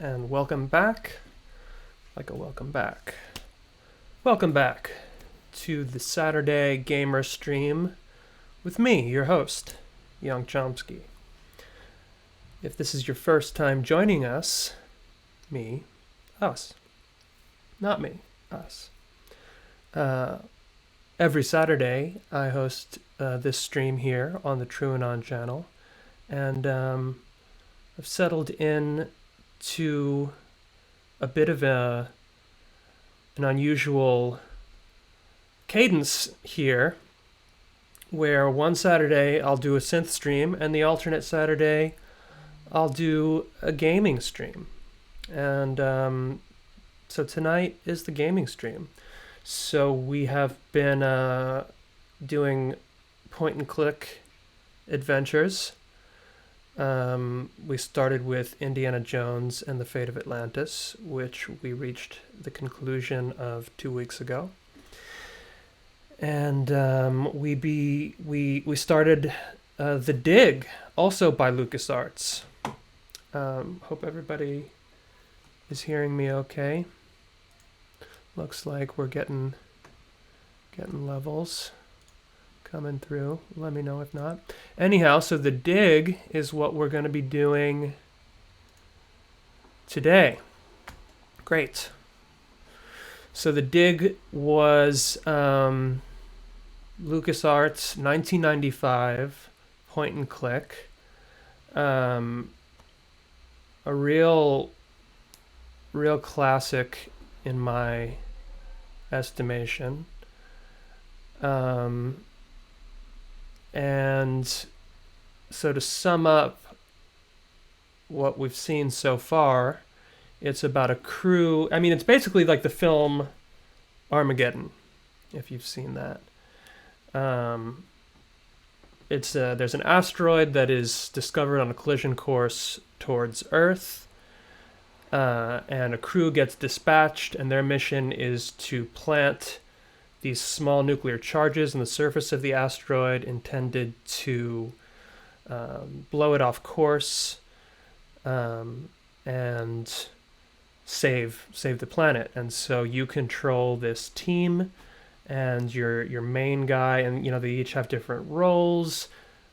and welcome back. Welcome back. Welcome back to the Saturday Gamer Stream with me, your host, Young Chomsky. If this is your first time joining us, us, not me, us. Every Saturday, I host this stream here on the TrueAnon channel, and I've settled in to a bit of an unusual cadence here, where one Saturday I'll do a synth stream, and the alternate Saturday I'll do a gaming stream. And so tonight is the gaming stream. So we have been doing point-and-click adventures. We started with Indiana Jones and the Fate of Atlantis, which we reached the conclusion of 2 weeks ago. And we started The Dig, also by LucasArts. Hope everybody is hearing me okay. Looks like we're getting levels coming through. Let me know if not. Anyhow, so The Dig is what we're going to be doing today. Great. So The Dig was LucasArts 1995 point and click. A real classic in my estimation. And so to sum up what we've seen so far, it's about a crew. I mean, it's basically like the film Armageddon, if you've seen that. There's an asteroid that is discovered on a collision course towards Earth, and a crew gets dispatched, and their mission is to plant these small nuclear charges on the surface of the asteroid intended to blow it off course and save the planet. And so you control this team, and your main guy, and they each have different roles.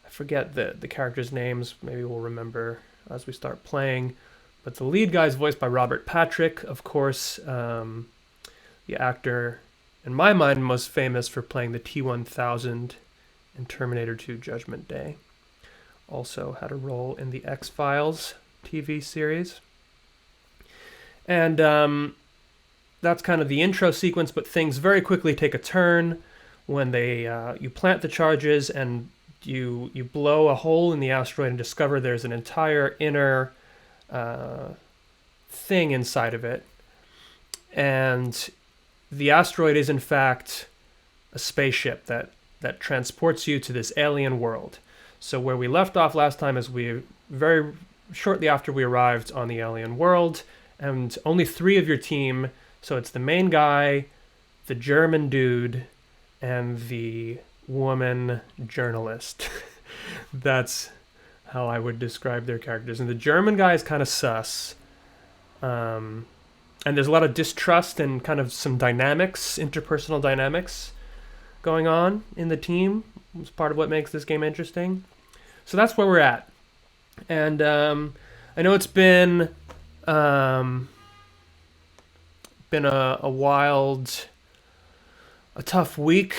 I forget the characters' names. Maybe we'll remember as we start playing. But the lead guy is voiced by Robert Patrick, of course, the actor, in my mind, most famous for playing the T-1000 in Terminator 2 Judgment Day. Also had a role in the X-Files TV series. And that's kind of the intro sequence, but things very quickly take a turn when you plant the charges and you blow a hole in the asteroid and discover there's an entire inner thing inside of it. And the asteroid is in fact a spaceship that transports you to this alien world. So where we left off last time is we very shortly after we arrived on the alien world, and only 3 of your team, so it's the main guy, the German dude, and the woman journalist. That's how I would describe their characters. And the German guy is kind of sus. And there's a lot of distrust and kind of some dynamics, interpersonal dynamics going on in the team. It's part of what makes this game interesting. So that's where we're at. And I know it's been a tough week.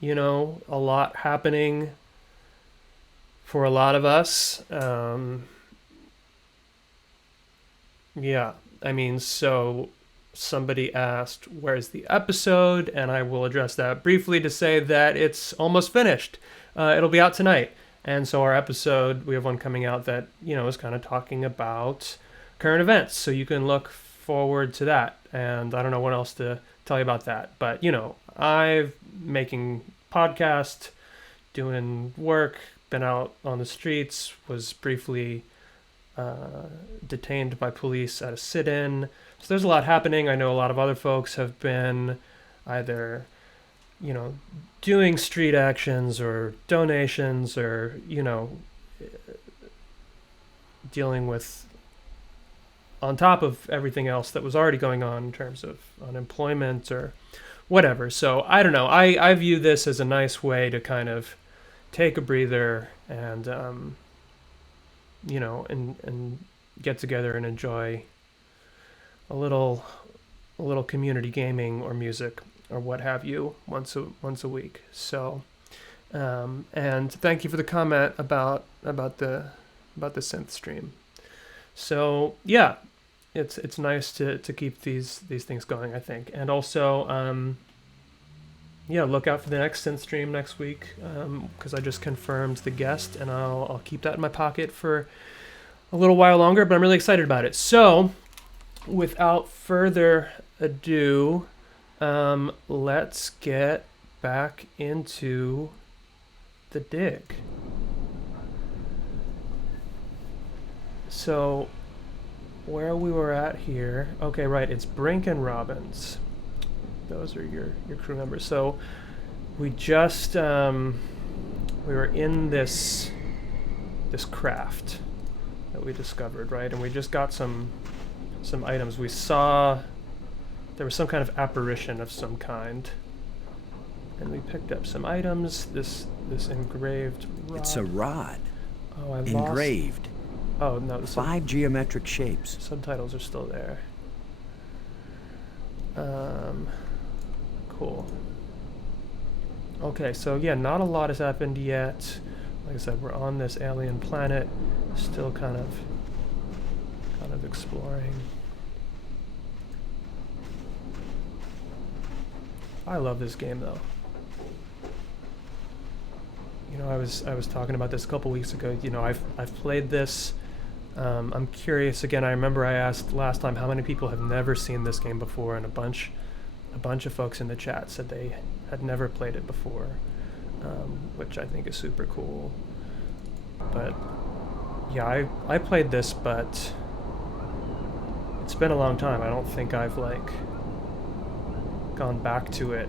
A lot happening for a lot of us. So somebody asked, where's the episode? And I will address that briefly to say that it's almost finished. It'll be out tonight. And so our episode, we have one coming out that, is kind of talking about current events. So you can look forward to that. And I don't know what else to tell you about that. But, I've making podcast, doing work, been out on the streets, was briefly detained by police at a sit-in. So there's a lot happening. I know a lot of other folks have been either, doing street actions or donations or, dealing with on top of everything else that was already going on in terms of unemployment or whatever. So I don't know. I view this as a nice way to kind of take a breather and and get together and enjoy a little community gaming or music or what have you once a week. So and thank you for the comment about the synth stream. So yeah, it's nice to keep these things going, I think. And also look out for the next synth stream next week, because I just confirmed the guest, and I'll keep that in my pocket for a little while longer, but I'm really excited about it. So without further ado, let's get back into the dig. So where we were at here, okay, right, it's Brink and Robbins. Those are your crew members. So we just we were in this craft that we discovered, right? And we just got some items. We saw there was some kind of apparition of some kind, and we picked up some items. This engraved rod. It's a rod. Oh, I engraved. Lost. Oh no, 5 geometric shapes. Subtitles are still there. Cool. Okay, so yeah, not a lot has happened yet. Like I said, we're on this alien planet, still kind of exploring. I love this game though. You know, I was talking about this a couple weeks ago. You know, I've played this. I'm curious again. I remember I asked last time how many people have never seen this game before, and a bunch of folks in the chat said they had never played it before, which I think is super cool. But yeah, I played this, but it's been a long time. I don't think I've gone back to it,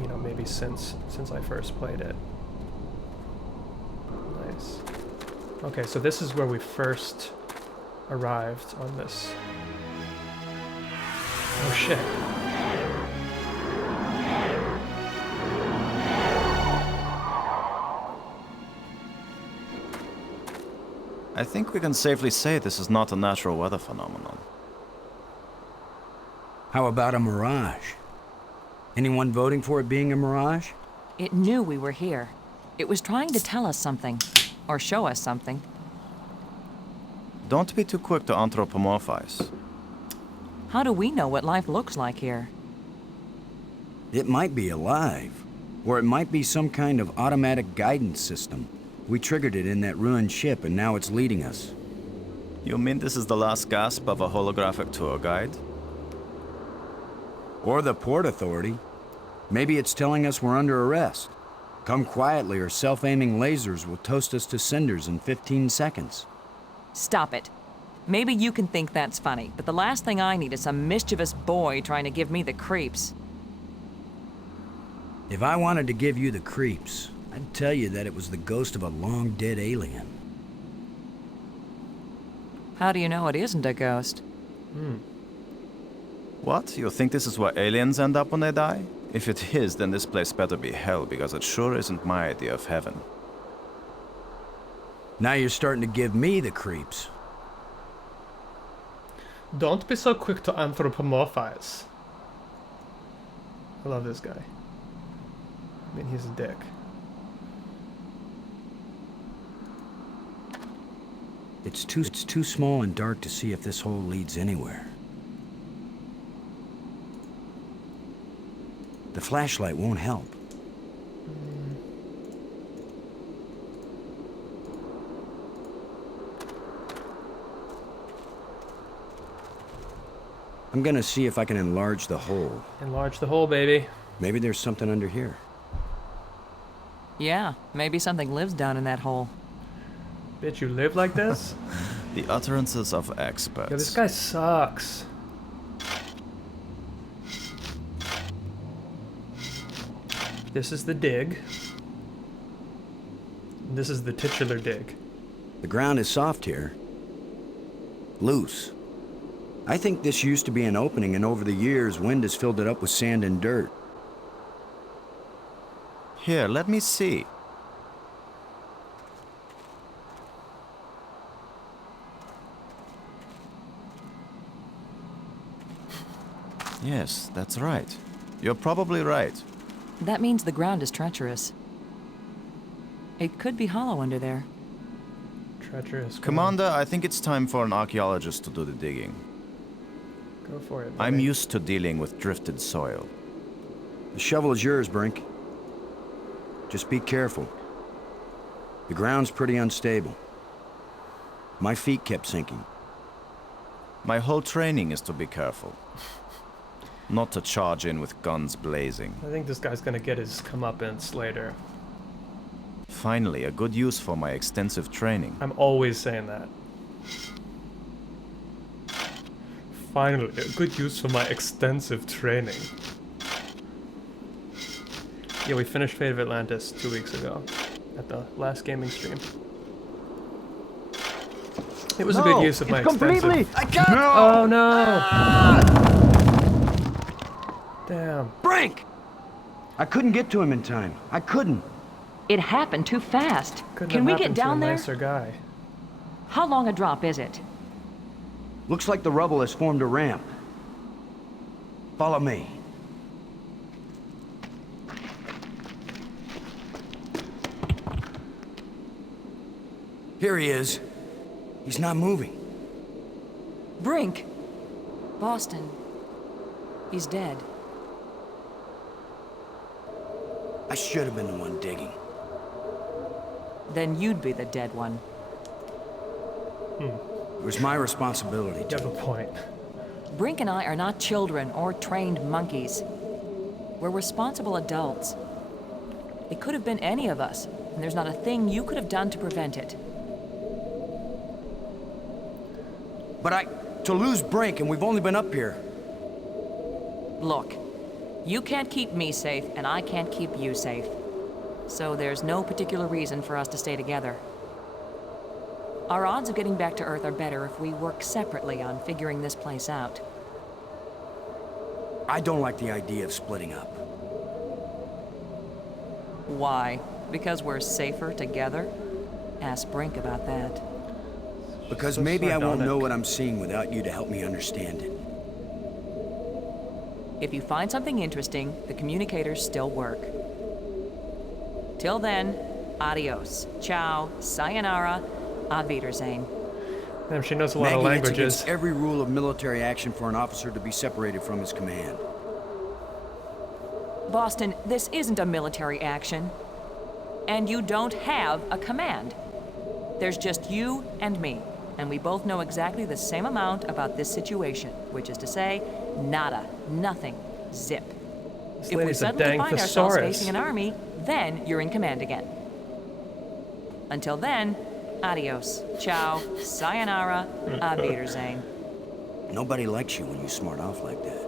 you know, maybe since I first played it. Nice. Okay, so this is where we first arrived on this. Oh shit. I think we can safely say this is not a natural weather phenomenon. How about a mirage? Anyone voting for it being a mirage? It knew we were here. It was trying to tell us something. Or show us something. Don't be too quick to anthropomorphize. How do we know what life looks like here? It might be alive. Or it might be some kind of automatic guidance system. We triggered it in that ruined ship and now it's leading us. You mean this is the last gasp of a holographic tour guide? Or the Port Authority. Maybe it's telling us we're under arrest. Come quietly or self-aiming lasers will toast us to cinders in 15 seconds. Stop it. Maybe you can think that's funny, but the last thing I need is some mischievous boy trying to give me the creeps. If I wanted to give you the creeps, I'd tell you that it was the ghost of a long-dead alien. How do you know it isn't a ghost? What? You think this is where aliens end up when they die? If it is, then this place better be hell, because it sure isn't my idea of heaven. Now you're starting to give me the creeps. Don't be so quick to anthropomorphize. I love this guy. I mean, he's a dick. It's too small and dark to see if this hole leads anywhere. The flashlight won't help. I'm gonna see if I can enlarge the hole. Enlarge the hole, baby. Maybe there's something under here. Yeah, maybe something lives down in that hole. Bitch, you live like this? The utterances of experts. Yo, this guy sucks. This is the dig. This is the titular dig. The ground is soft here. Loose. I think this used to be an opening, and over the years, wind has filled it up with sand and dirt. Here, let me see. Yes, that's right. You're probably right. That means the ground is treacherous. It could be hollow under there. Treacherous. Commander, I think it's time for an archaeologist to do the digging. Go for it. I'm buddy. used to dealing with drifted soil. The shovel is yours, Brink. Just be careful. The ground's pretty unstable. My feet kept sinking. My whole training is to be careful. Not to charge in with guns blazing. I think this guy's gonna get his comeuppance later. Finally, a good use for my extensive training. I'm always saying that. Finally, a good use for my extensive training. Yeah, we finished Fate of Atlantis 2 weeks ago at the last gaming stream. It was a good use of my extensive... Oh no! Damn. Brink! I couldn't get to him in time. I couldn't. It happened too fast. Couldn't Can have we get happened to down a there? nicer guy. How long a drop is it? Looks like the rubble has formed a ramp. Follow me. Here he is. He's not moving. Brink! Boston. He's dead. I should have been the one digging. Then you'd be the dead one. It was my responsibility You have to. a point. Brink and I are not children or trained monkeys. We're responsible adults. It could have been any of us, and there's not a thing you could have done to prevent it. But to lose Brink, and we've only been up here. Look, you can't keep me safe, and I can't keep you safe. So there's no particular reason for us to stay together. Our odds of getting back to Earth are better if we work separately on figuring this place out. I don't like the idea of splitting up. Why? Because we're safer together? Ask Brink about that. Because So maybe I won't sardonic. know what I'm seeing without you to help me understand it. If you find something interesting, the communicators still work. Till then, adios, ciao, sayonara, auf Wiedersehen. Damn, she knows a lot of Maggie, it's languages. against every rule of military action for an officer to be separated from his command. Boston, this isn't a military action. And you don't have a command. There's just you and me, and we both know exactly the same amount about this situation, which is to say, nada, nothing, zip. This If we lady's a suddenly dang find ourselves thesaurus. facing an army, then you're in command again. Until then, adios, ciao, sayonara, auf Wiedersehen. Nobody likes you when you smart off like that.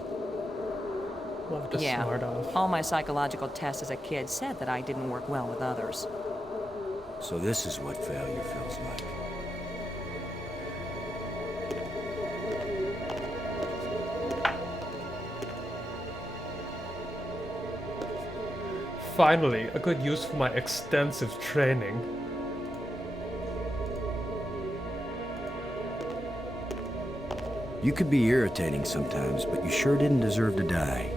Love to Yeah, smart off. all my psychological tests as a kid said that I didn't work well with others. So this is what failure feels like. Finally, a good use for my extensive training. You could be irritating sometimes, but you sure didn't deserve to die.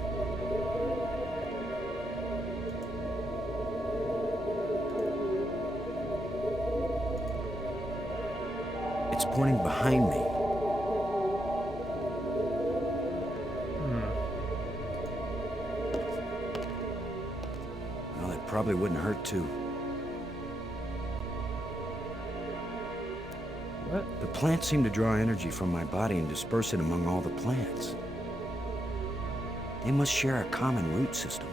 It's pointing behind me. Well, it probably wouldn't hurt too. What? The plants seem to draw energy from my body and disperse it among all the plants. They must share a common root system.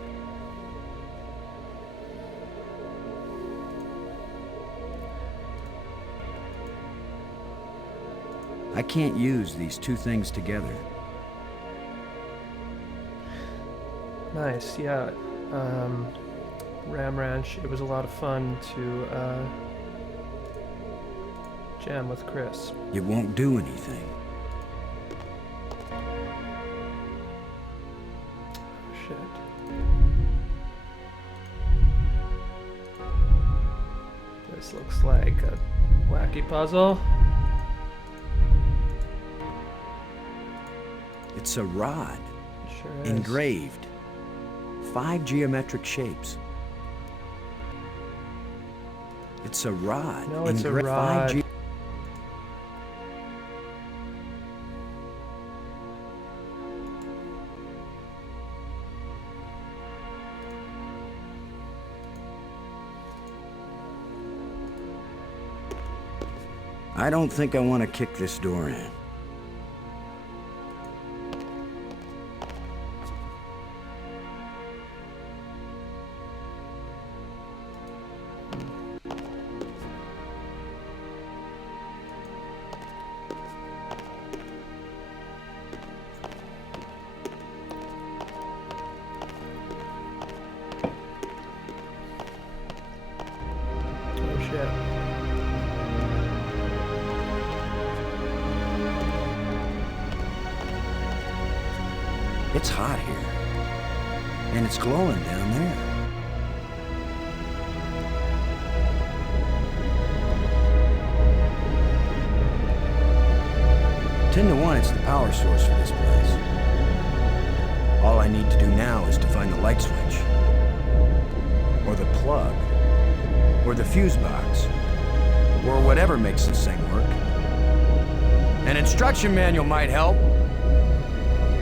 I can't use these two things together. Nice, yeah. Ram Ranch, it was a lot of fun to Jam with Chris. It won't do anything. Shit. This looks like a wacky puzzle. It's a rod. Sure is. Engraved. 5 geometric shapes. It's a rod. No, it's a Engra- rod. 5 I don't think I want to kick this door in. Oh shit. It's hot here. And it's glowing down there. Ten to 1, it's the power source for this place. All I need to do now is to find the light switch. Or the plug. Or the fuse box. Or whatever makes this thing work. An instruction manual might help.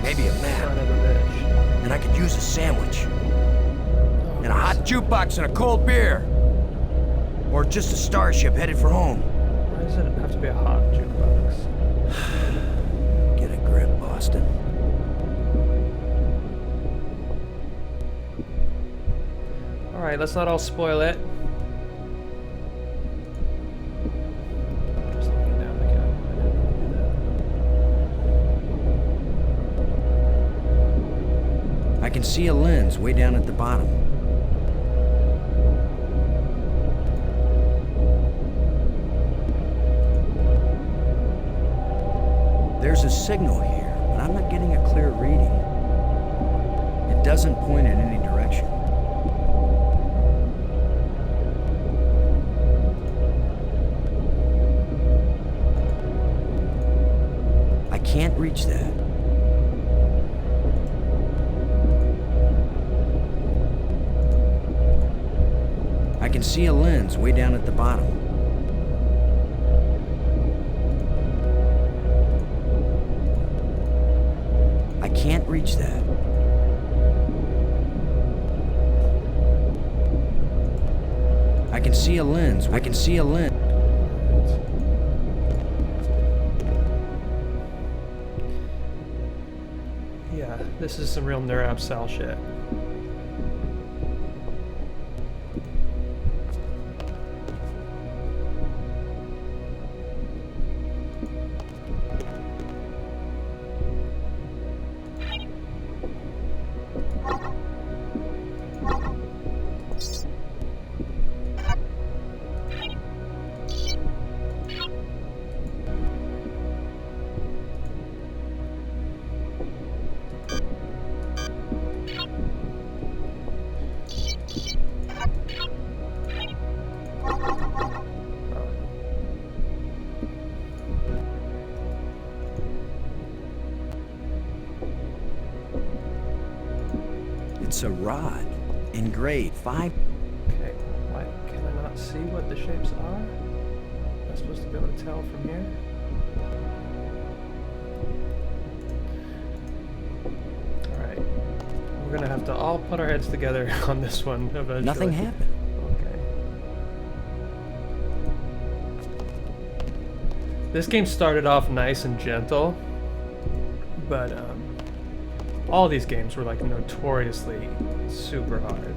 Maybe a map. Son of a bitch. And I could use a sandwich. And a hot jukebox and a cold beer. Or just a starship headed for home. Why does it have to be a hot jukebox? Get a grip, Boston. Alright, let's not all spoil it. Just looking down again. I didn't do that. I can see a lens way down at the bottom. There's a signal here, but I'm not getting a clear reading. It doesn't point in any direction. I can't reach that. I can see a lens way down at the bottom. I can't reach that. I can see a lens. I can see a lens. Yeah, this is some real neurabsal shit. It's a rod. Engraved 5. Okay, why can I not see what the shapes are? Am I supposed to be able to tell from here? Alright. We're gonna have to all put our heads together on this one eventually. Nothing happened. Okay. This game started off nice and gentle, but all these games were like notoriously super hard.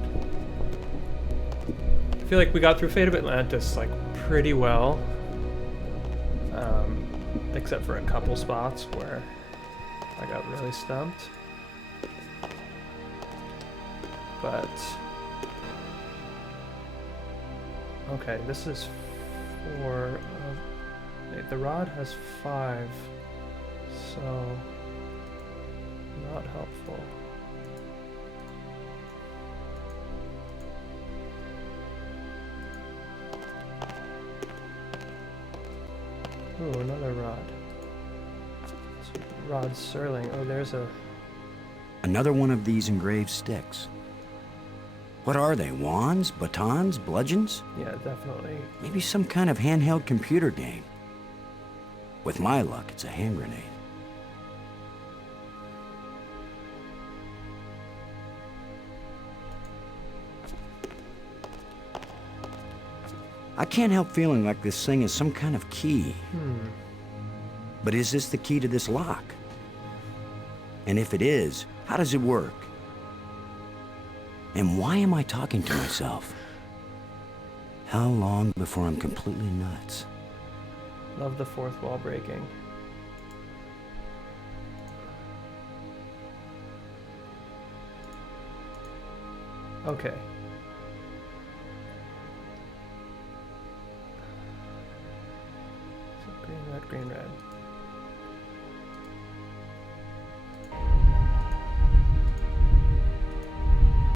I feel like we got through Fate of Atlantis like pretty well, except for a couple spots where I got really stumped. But okay, this is 4 of Okay, the rod has 5, so not helpful. Ooh, another rod. Rod Serling. Oh, there's a... Another one of these engraved sticks. What are they? Wands? Batons? Bludgeons? Yeah, definitely. Maybe some kind of handheld computer game. With my luck, it's a hand grenade. I can't help feeling like this thing is some kind of key. But is this the key to this lock? And if it is, how does it work? And why am I talking to myself? How long before I'm completely nuts? Love the fourth wall breaking. Okay. So green, red, green, red.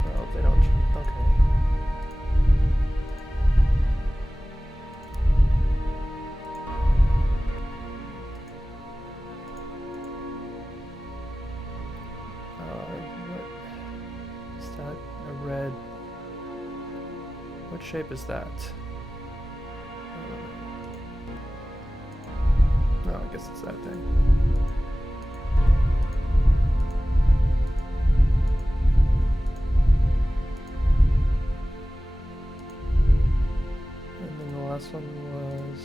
Oh, they don't. Okay. What is that? A red. What shape is that? No, I guess it's that thing. And then the last one was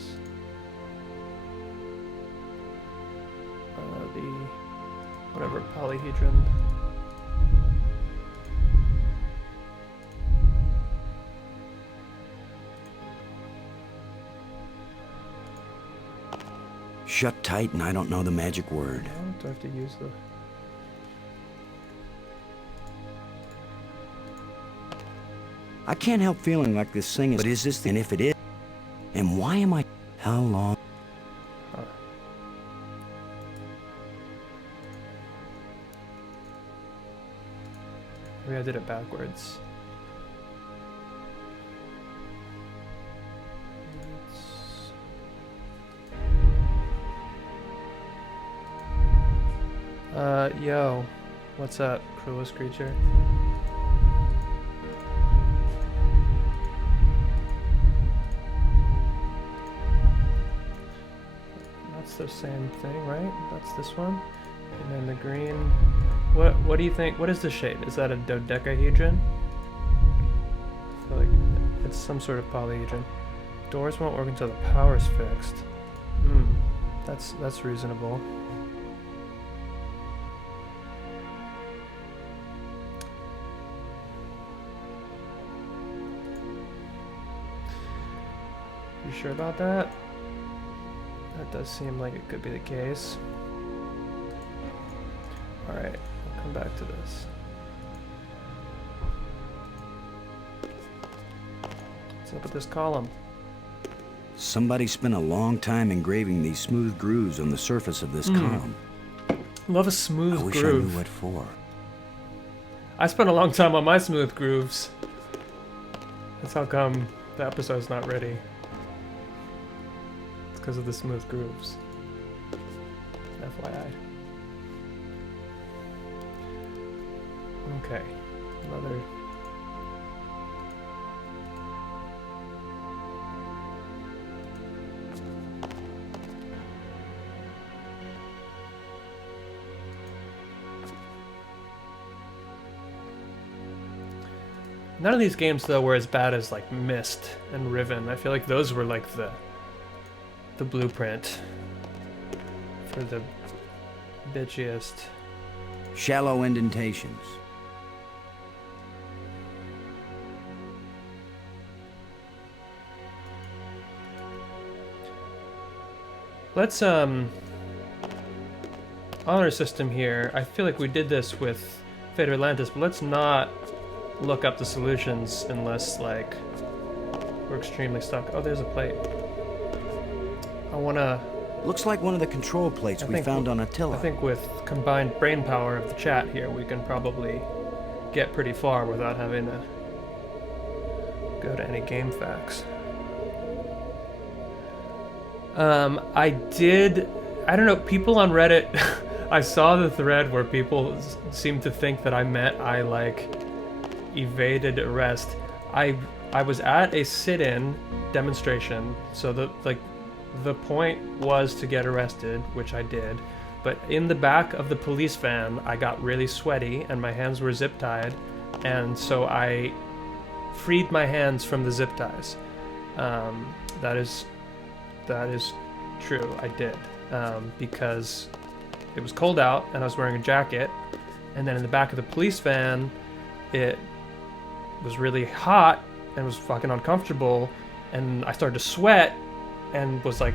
the whatever polyhedron. Shut tight and I don't know the magic word. Do I have to use the... I can't help feeling like this thing is... But is this... And if it is... And why am I... How long... Huh. Maybe I did it backwards. Yo, what's up, cruelest creature? That's the same thing, right? That's this one. And then the green. What do you think? What is the shape? Is that a dodecahedron? I feel like it's some sort of polyhedron. Doors won't work until the power's fixed. That's reasonable. You sure about that? That does seem like it could be the case. Alright, I'll come back to this. What's up with this column? Somebody spent a long time engraving these smooth grooves on the surface of this column. Love a smooth I wish I groove. knew what for. I spent a long time on my smooth grooves. That's how come the episode's not ready. It's because of the smooth grooves. FYI. Okay. Another. None of these games though were as bad as like Myst and Riven. I feel like those were like the blueprint for the bitchiest. Shallow indentations. Let's honor system here. I feel like we did this with Fate of Atlantis, but let's not look up the solutions unless like we're extremely stuck. Oh, there's a plate. I want to... Looks like one of the control plates we found on Attila. I think with combined brain power of the chat here, we can probably get pretty far without having to go to any game facts. I don't know, people on Reddit, I saw the thread where people seemed to think that I meant I, like, evaded arrest. I was at a sit-in demonstration, so the point was to get arrested, which I did, but in the back of the police van, I got really sweaty and my hands were zip tied, and so I freed my hands from the zip ties. That is true, I did, because it was cold out and I was wearing a jacket, and then in the back of the police van, it was really hot and was fucking uncomfortable, and I started to sweat and was like,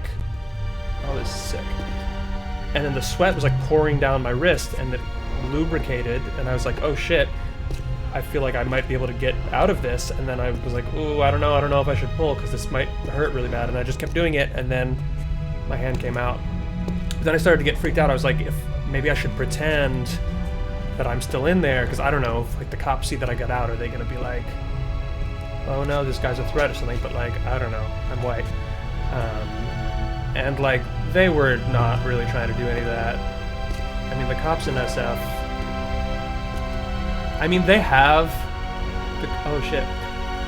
oh, this is sick. And then the sweat was like pouring down my wrist and it lubricated, and I was like, oh shit, I feel like I might be able to get out of this. And then I was like, ooh, I don't know if I should pull because this might hurt really bad. And I just kept doing it, and then my hand came out. But then I started to get freaked out. I was like, if maybe I should pretend that I'm still in there, because I don't know, if like the cops see that I got out, are they gonna be like, oh no, this guy's a threat or something? But like, I don't know, I'm white. And like, they were not really trying to do any of that. I mean, the cops in SF, I mean, they have, oh shit.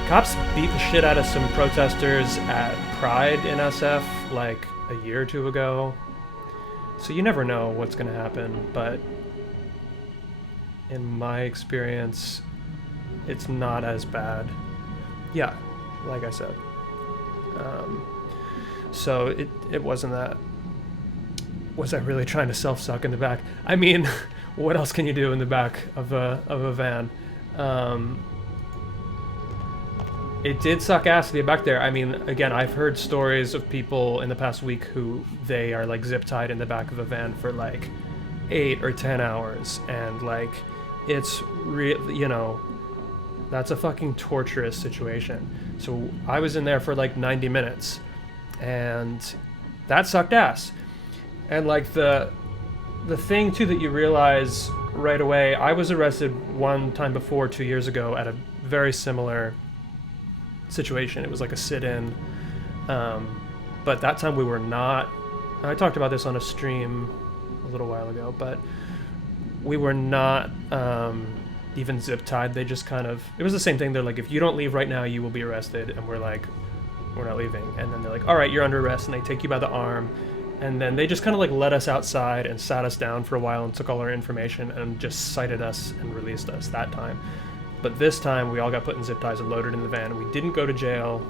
Cops beat the shit out of some protesters at Pride in SF like a year or two ago. So you never know what's gonna happen, but in my experience, it's not as bad. Yeah, like I said. So it wasn't that. Was I really trying to self-suck in the back? I mean, what else can you do in the back of a van? It did suck ass to be back there. I mean, again, I've heard stories of people in the past week who they are like zip tied in the back of a van for like 8 or 10 hours, and like it's real, you know, that's a fucking torturous situation. So I was in there for like 90 minutes, and that sucked ass. And like the thing too that you realize right away, I was arrested one time before 2 years ago at a very similar situation. It was like a sit-in, but that time we were not, I talked about this on a stream a little while ago, but we were not even zip tied. They just kind of, it was the same thing. They're like, if you don't leave right now, you will be arrested. And we're like, we're not leaving. And then they're like, all right, you're under arrest. And they take you by the arm. And then they just kind of like let us outside and sat us down for a while and took all our information and just cited us and released us that time. But this time we all got put in zip ties and loaded in the van. We didn't go to jail,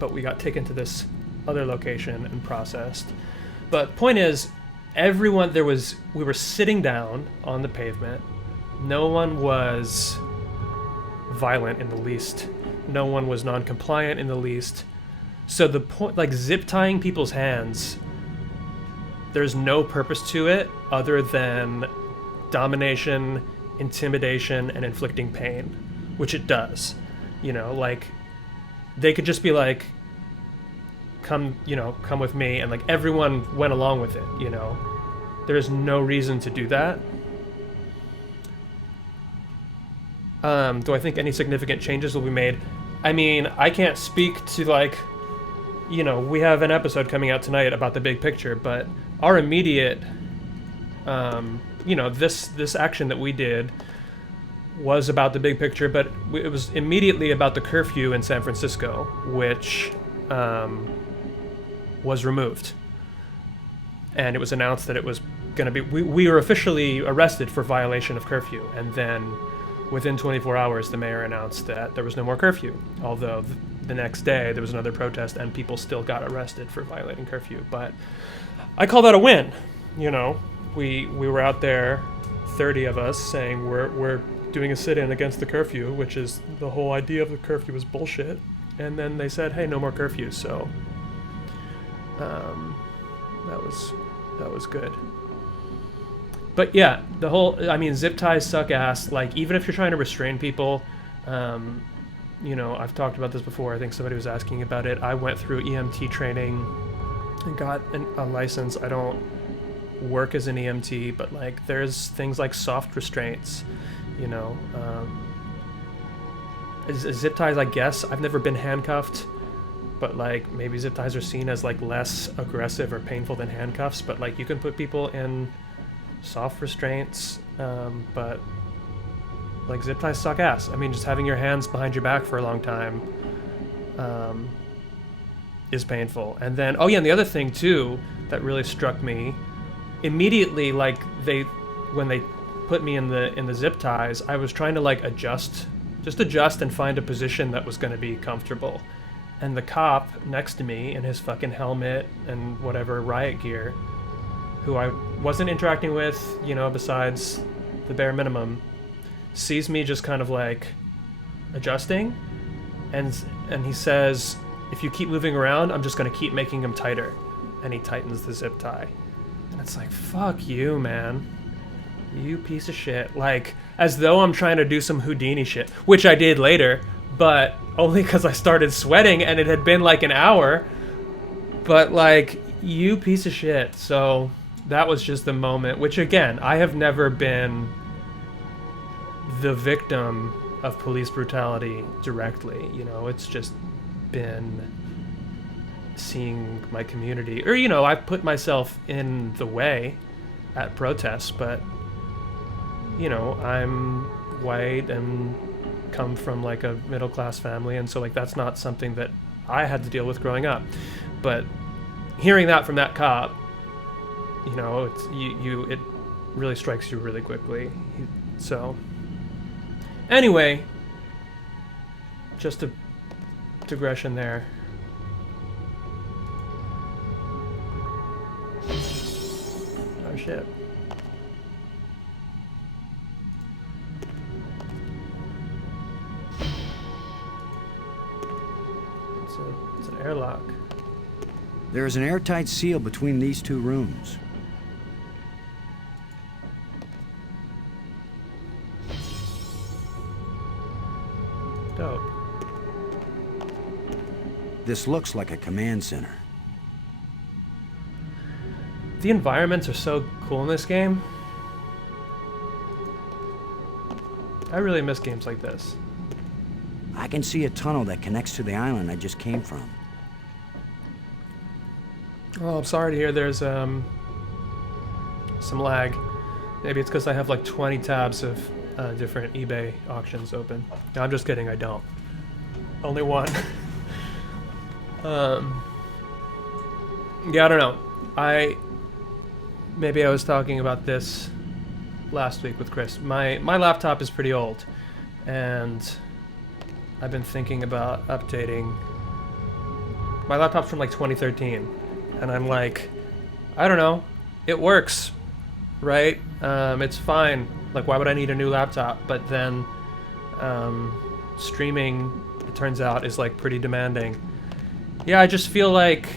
but we got taken to this other location and processed. But point is, everyone, we were sitting down on the pavement. No one was violent in the least. No one was non-compliant in the least. So the point, like zip tying people's hands, there's no purpose to it other than domination, intimidation, and inflicting pain, which it does. You know, like they could just be like, come with me, and like everyone went along with it, you know. There's no reason to do that. Do I think any significant changes will be made? I mean, I can't speak to like, you know, we have an episode coming out tonight about the big picture, but our immediate, you know, this action that we did was about the big picture, but it was immediately about the curfew in San Francisco, which was removed. And it was announced that it was going to be, we were officially arrested for violation of curfew, and then within 24 hours, the mayor announced that there was no more curfew, although the next day there was another protest and people still got arrested for violating curfew. But I call that a win. You know, we were out there, 30 of us, saying we're doing a sit-in against the curfew, which is the whole idea of the curfew is bullshit. And then they said, hey, no more curfew. So that was good. But yeah, the whole, I mean, zip ties suck ass. Like, even if you're trying to restrain people, you know, I've talked about this before. I think somebody was asking about it. I went through EMT training I got a license. I don't work as an EMT, but like there's things like soft restraints, you know. Zip ties, I guess. I've never been handcuffed, but like maybe zip ties are seen as like less aggressive or painful than handcuffs, but like you can put people in soft restraints, but like zip ties suck ass. I mean, just having your hands behind your back for a long time is painful. And then, oh yeah, and the other thing too that really struck me, immediately, like when they put me in the zip ties, I was trying to like adjust and find a position that was going to be comfortable. And the cop next to me in his fucking helmet and whatever riot gear, who I wasn't interacting with, you know, besides the bare minimum, sees me just kind of like adjusting, and he says, if you keep moving around, I'm just going to keep making him tighter. And he tightens the zip tie. And it's like, fuck you, man. You piece of shit. Like, as though I'm trying to do some Houdini shit, which I did later, but only because I started sweating and it had been like an hour. But like, you piece of shit. So that was just the moment, which again, I have never been the victim of police brutality directly. You know, it's just been seeing my community, or, you know, I've put myself in the way at protests, but, you know, I'm white and come from like a middle class family, and so like that's not something that I had to deal with growing up. But hearing that from that cop, you know, it's it really strikes you really quickly. So anyway, just a digression there. Oh shit. It's an airlock. There is an airtight seal between these two rooms. Dope. This looks like a command center. The environments are so cool in this game. I really miss games like this. I can see a tunnel that connects to the island I just came from. Well, I'm sorry to hear there's some lag. Maybe it's because I have like 20 tabs of different eBay auctions open. No, I'm just kidding, I don't. Only one. Yeah, I don't know. Maybe I was talking about this last week with Chris. My laptop is pretty old, and I've been thinking about updating. My laptop's from like 2013, and I'm like, I don't know, it works, right? It's fine. Like, why would I need a new laptop? But then streaming, it turns out, is like pretty demanding. Yeah, I just feel like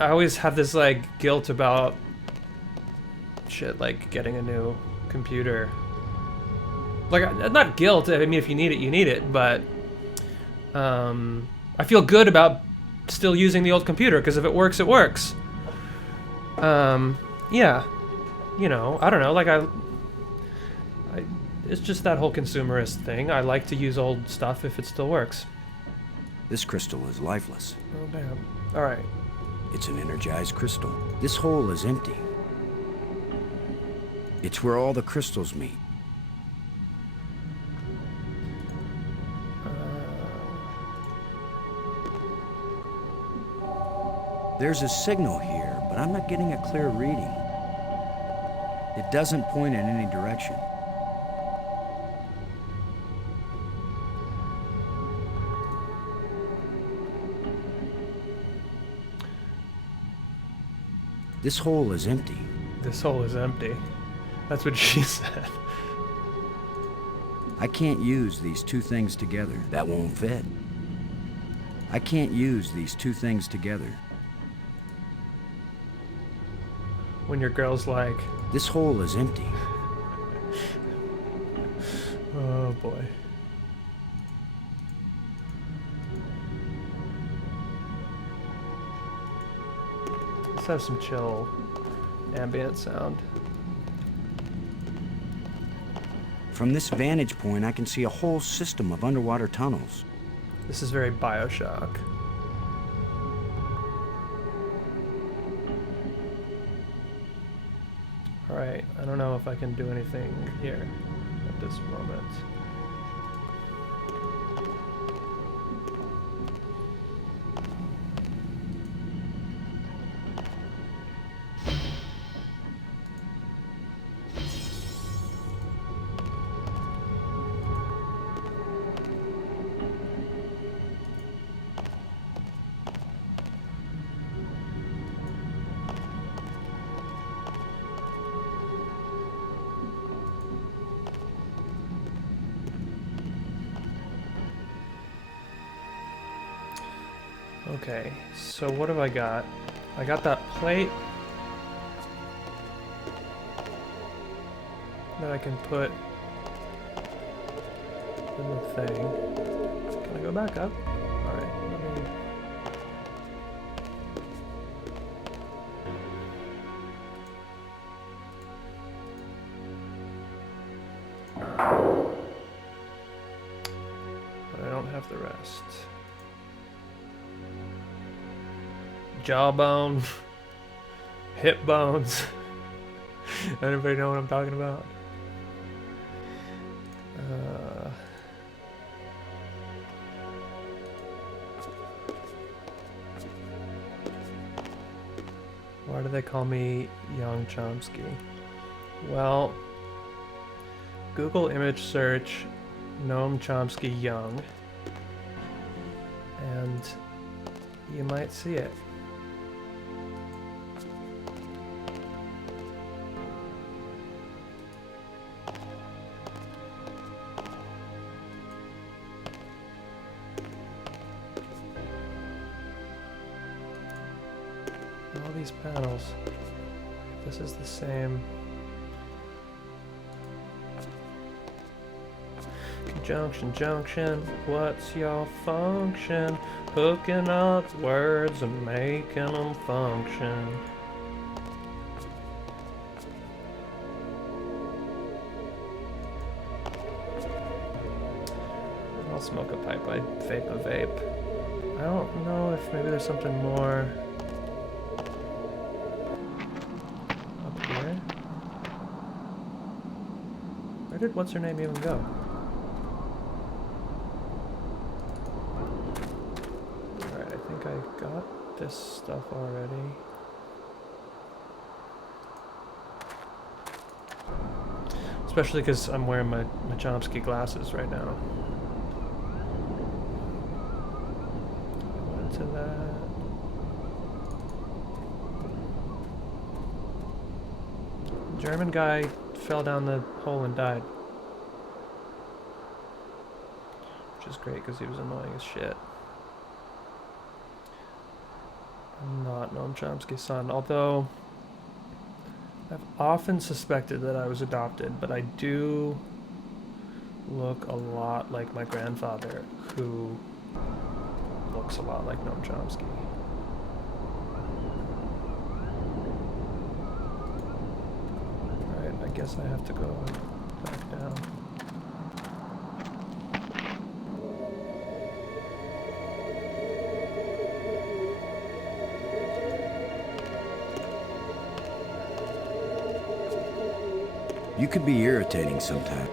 I always have this like guilt about shit, like getting a new computer. Like, not guilt, I mean, if you need it, you need it, but I feel good about still using the old computer, because if it works, it works. Yeah, you know, I don't know, like I it's just that whole consumerist thing. I like to use old stuff if it still works. This crystal is lifeless. Oh, damn. Alright. It's an energized crystal. This hole is empty. It's where all the crystals meet. There's a signal here, but I'm not getting a clear reading. It doesn't point in any direction. This hole is empty. This hole is empty. That's what she said. I can't use these two things together. That won't fit. I can't use these two things together. When your girl's like, this hole is empty. oh boy. Let's have some chill ambient sound. From this vantage point, I can see a whole system of underwater tunnels. This is very Bioshock. Alright, I don't know if I can do anything here at this moment. Okay, so what have I got? I got that plate that I can put in the thing. Can I go back up? Alright, let me... But I don't have the rest. Jawbone, hip bones. Anybody know what I'm talking about? Why do they call me Young Chomsky? Well, Google image search Noam Chomsky Young, and you might see it. All these panels. This is the same. Conjunction, junction, what's your function? Hooking up words and making them function. I'll smoke a pipe, I vape a vape. I don't know if maybe there's something more up here. Where did what's her name even go? Alright, I think I got this stuff already. Especially because I'm wearing my Chomsky glasses right now. Go into that. German guy fell down the hole and died. Which is great because he was annoying as shit. I'm not Noam Chomsky's son, although I've often suspected that I was adopted, but I do look a lot like my grandfather, who looks a lot like Noam Chomsky. Alright, I guess I have to go back down. You could be irritating sometimes.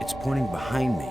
It's pointing behind me.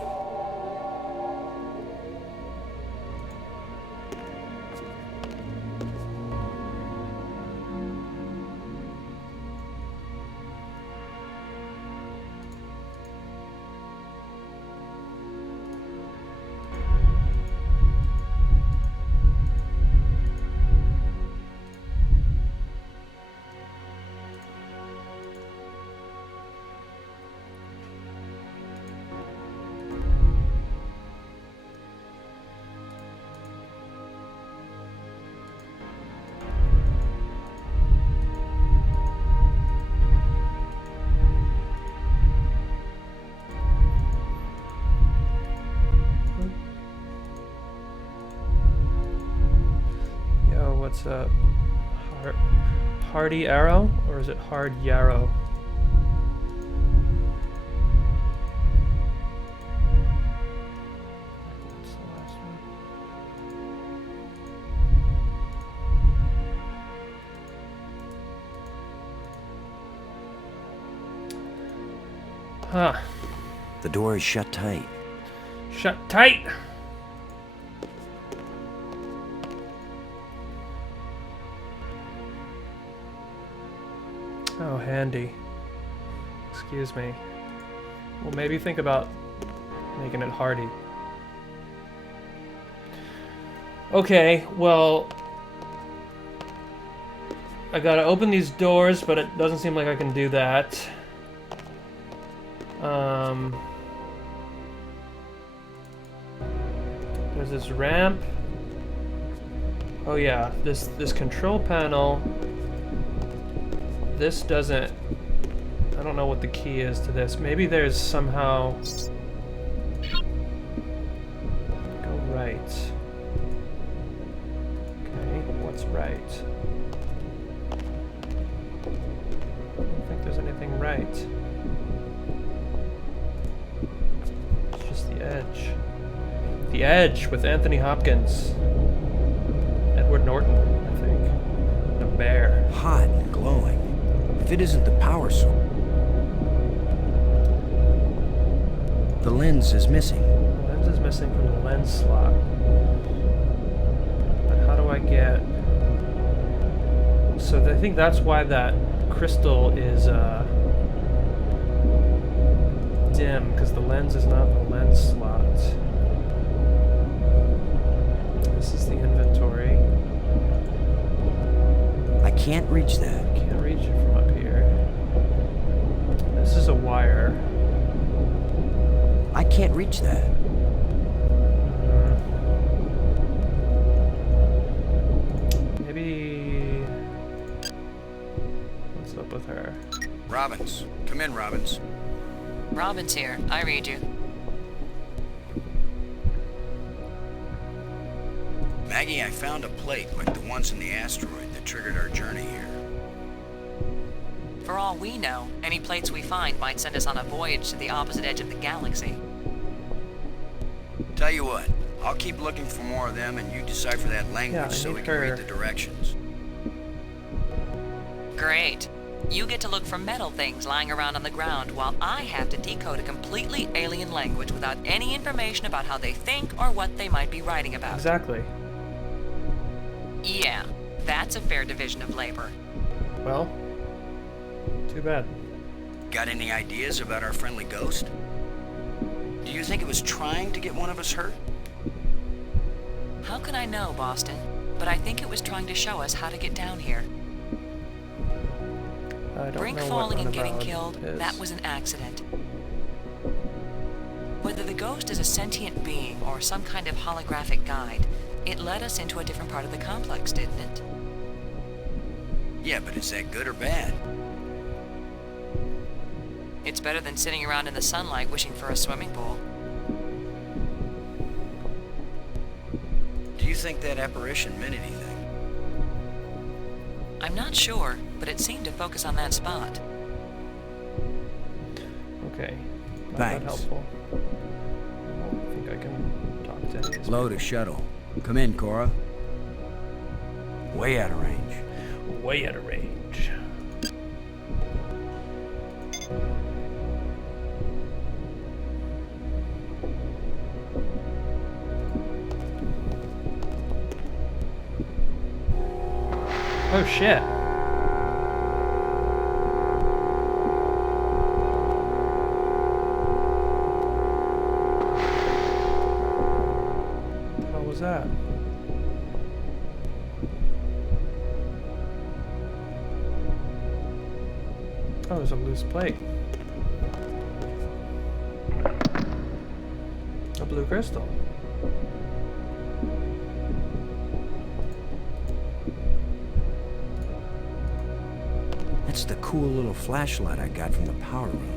what's a hardy arrow, or is it hard yarrow? What's the last one? Huh. The door is shut tight. Shut tight! Oh, handy. Excuse me. Well, maybe think about making it hardy. Okay, well... I gotta open these doors, but it doesn't seem like I can do that. There's this ramp. Oh yeah, this control panel. This doesn't... I don't know what the key is to this. Maybe there's somehow... Go right. Okay, what's right? I don't think there's anything right. It's just the edge. The Edge with Anthony Hopkins. Edward Norton, I think. And a bear. Hot and glowing. If it isn't the power source. The lens is missing. The lens is missing from the lens slot. But how do I get... So I think that's why that crystal is dim, because the lens is not the lens slot. This is the inventory. I can't reach that. I can't reach it from up here. This is a wire. I can't reach that. Maybe... What's up with her? Robbins. Come in, Robbins. Robin's here. I read you. Maggie, I found a plate like the ones in the asteroid that triggered our journey here. For all we know, any plates we find might send us on a voyage to the opposite edge of the galaxy. Tell you what, I'll keep looking for more of them and you decipher that language Yeah, I so need we can her. read the directions. Great. You get to look for metal things lying around on the ground while I have to decode a completely alien language without any information about how they think or what they might be writing about. Exactly. Yeah, that's a fair division of labor. Well, too bad. Got any ideas about our friendly ghost? Do you think it was trying to get one of us hurt? How can I know, Boston? But I think it was trying to show us how to get down here. I don't Brink know falling what and getting runabout killed, is. that was an accident. Whether the ghost is a sentient being or some kind of holographic guide, it led us into a different part of the complex, didn't it? Yeah, but is that good or bad? It's better than sitting around in the sunlight wishing for a swimming pool. Do you think that apparition meant anything? I'm not sure, but it seemed to focus on that spot. Okay. Not Thanks. that helpful. I don't think I can talk to any of these Load a shuttle. Come in, Cora. Way out of range. people. Way out of range. Oh shit. What the hell was that? Oh, there's a loose plate. A blue crystal. That's the cool little flashlight I got from the power room.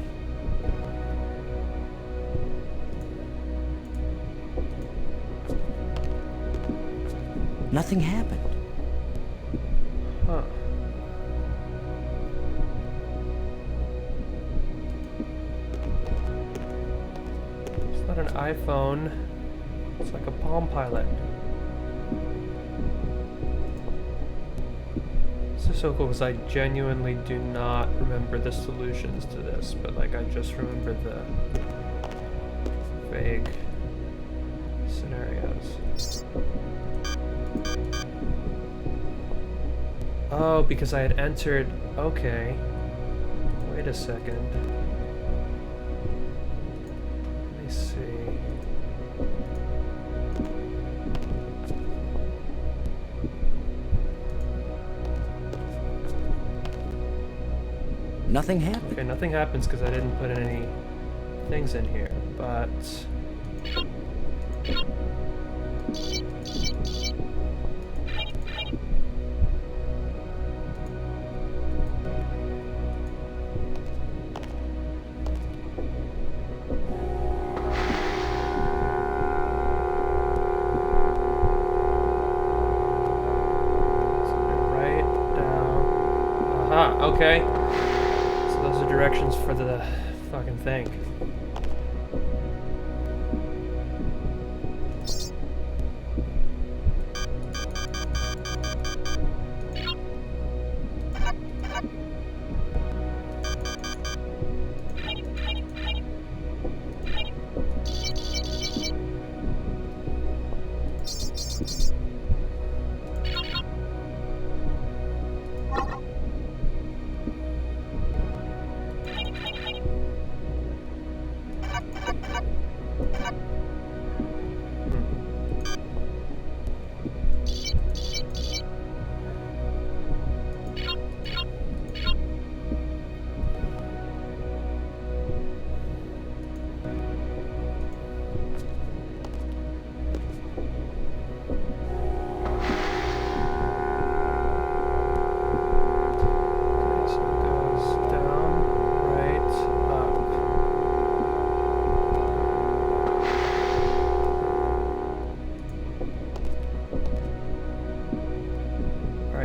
Nothing happened. iPhone. It's like a Palm Pilot. This is so cool because I genuinely do not remember the solutions to this, but like I just remember the vague scenarios. Oh, because I had entered... Okay. Wait a second. Let me see. Nothing happened. Okay, nothing happens because I didn't put any things in here, but... Okay. So those are directions for the fucking thing.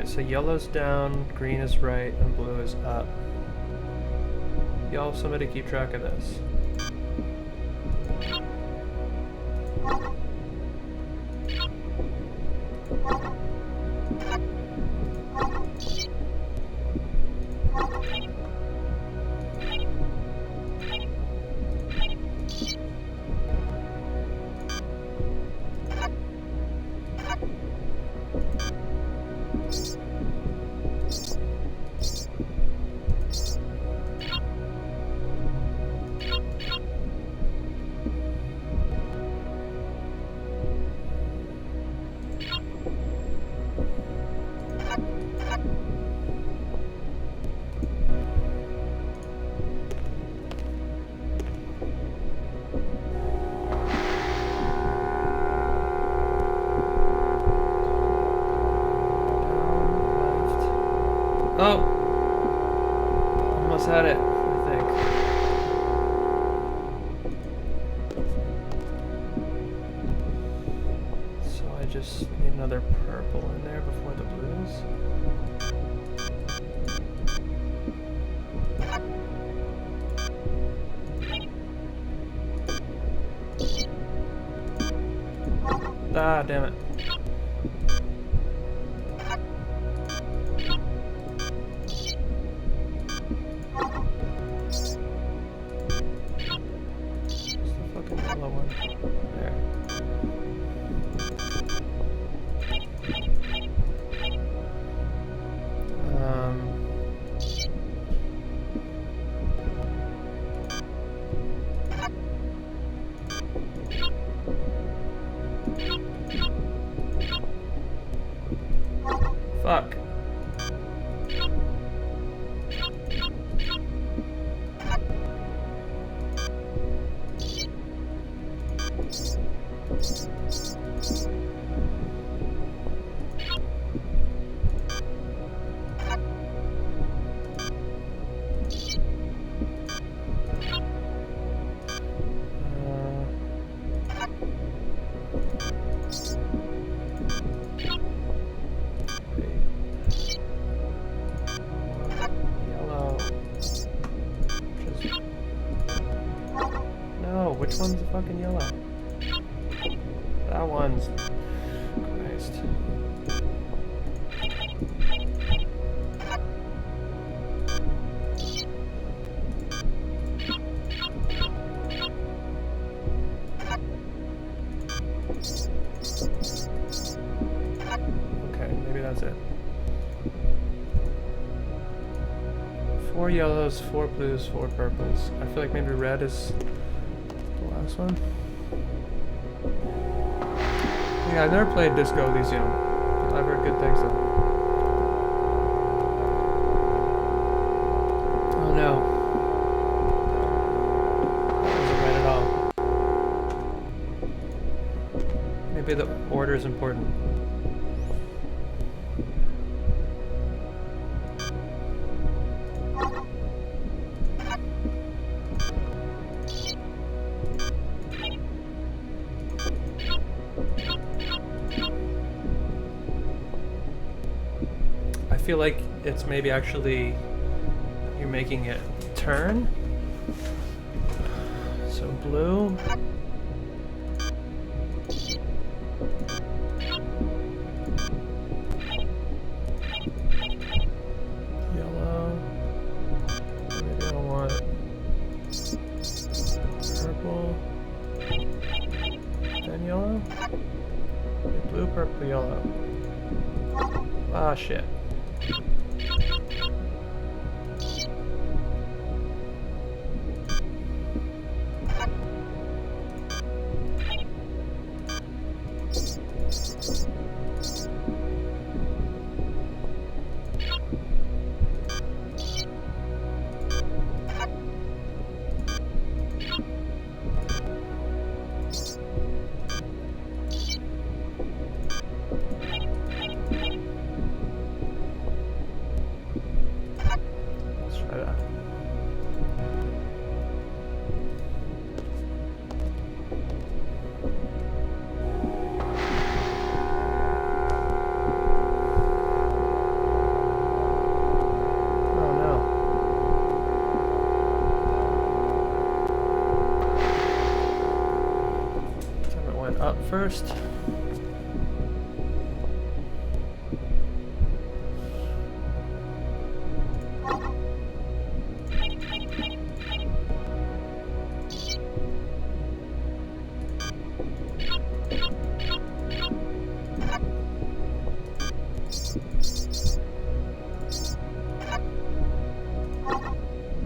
So yellow's down, green is right, and blue is up. Y'all, somebody keep track of this. Oh! Almost had it, I think. So I just need another purple in there before the blues. Ah, damn it. Fuck. That one's... Christ. Okay, maybe that's it. 4 yellows, 4 blues, 4 purples. I feel like maybe red is the last one. Yeah, I've never played Disco Elysium. I've heard good things though. Oh no. That wasn't right at all. Maybe the order is important. I feel like it's maybe actually you're making it turn. So blue. Yellow. Maybe I want purple. Then yellow. Blue, purple, yellow. Ah, shit. Let's try that. Oh no. So it went up first.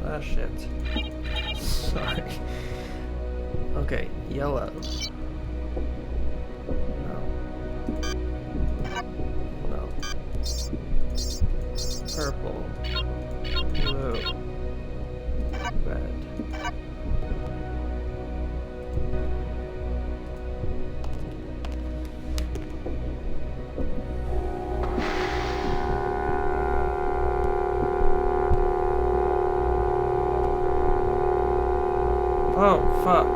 Ah, shit. Sorry. Okay, yellow. No. No. Purple. Blue. Red. Oh, fuck.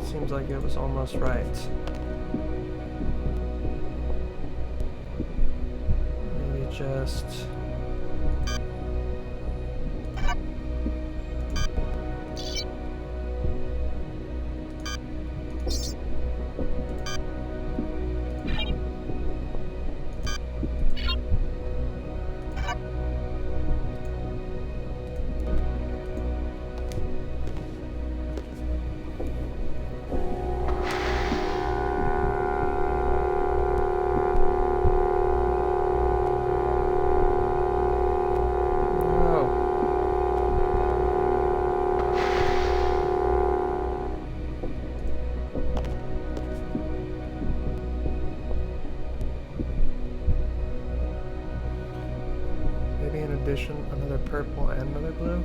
It seems like it was almost right. Maybe just... Maybe in addition, another purple and another blue?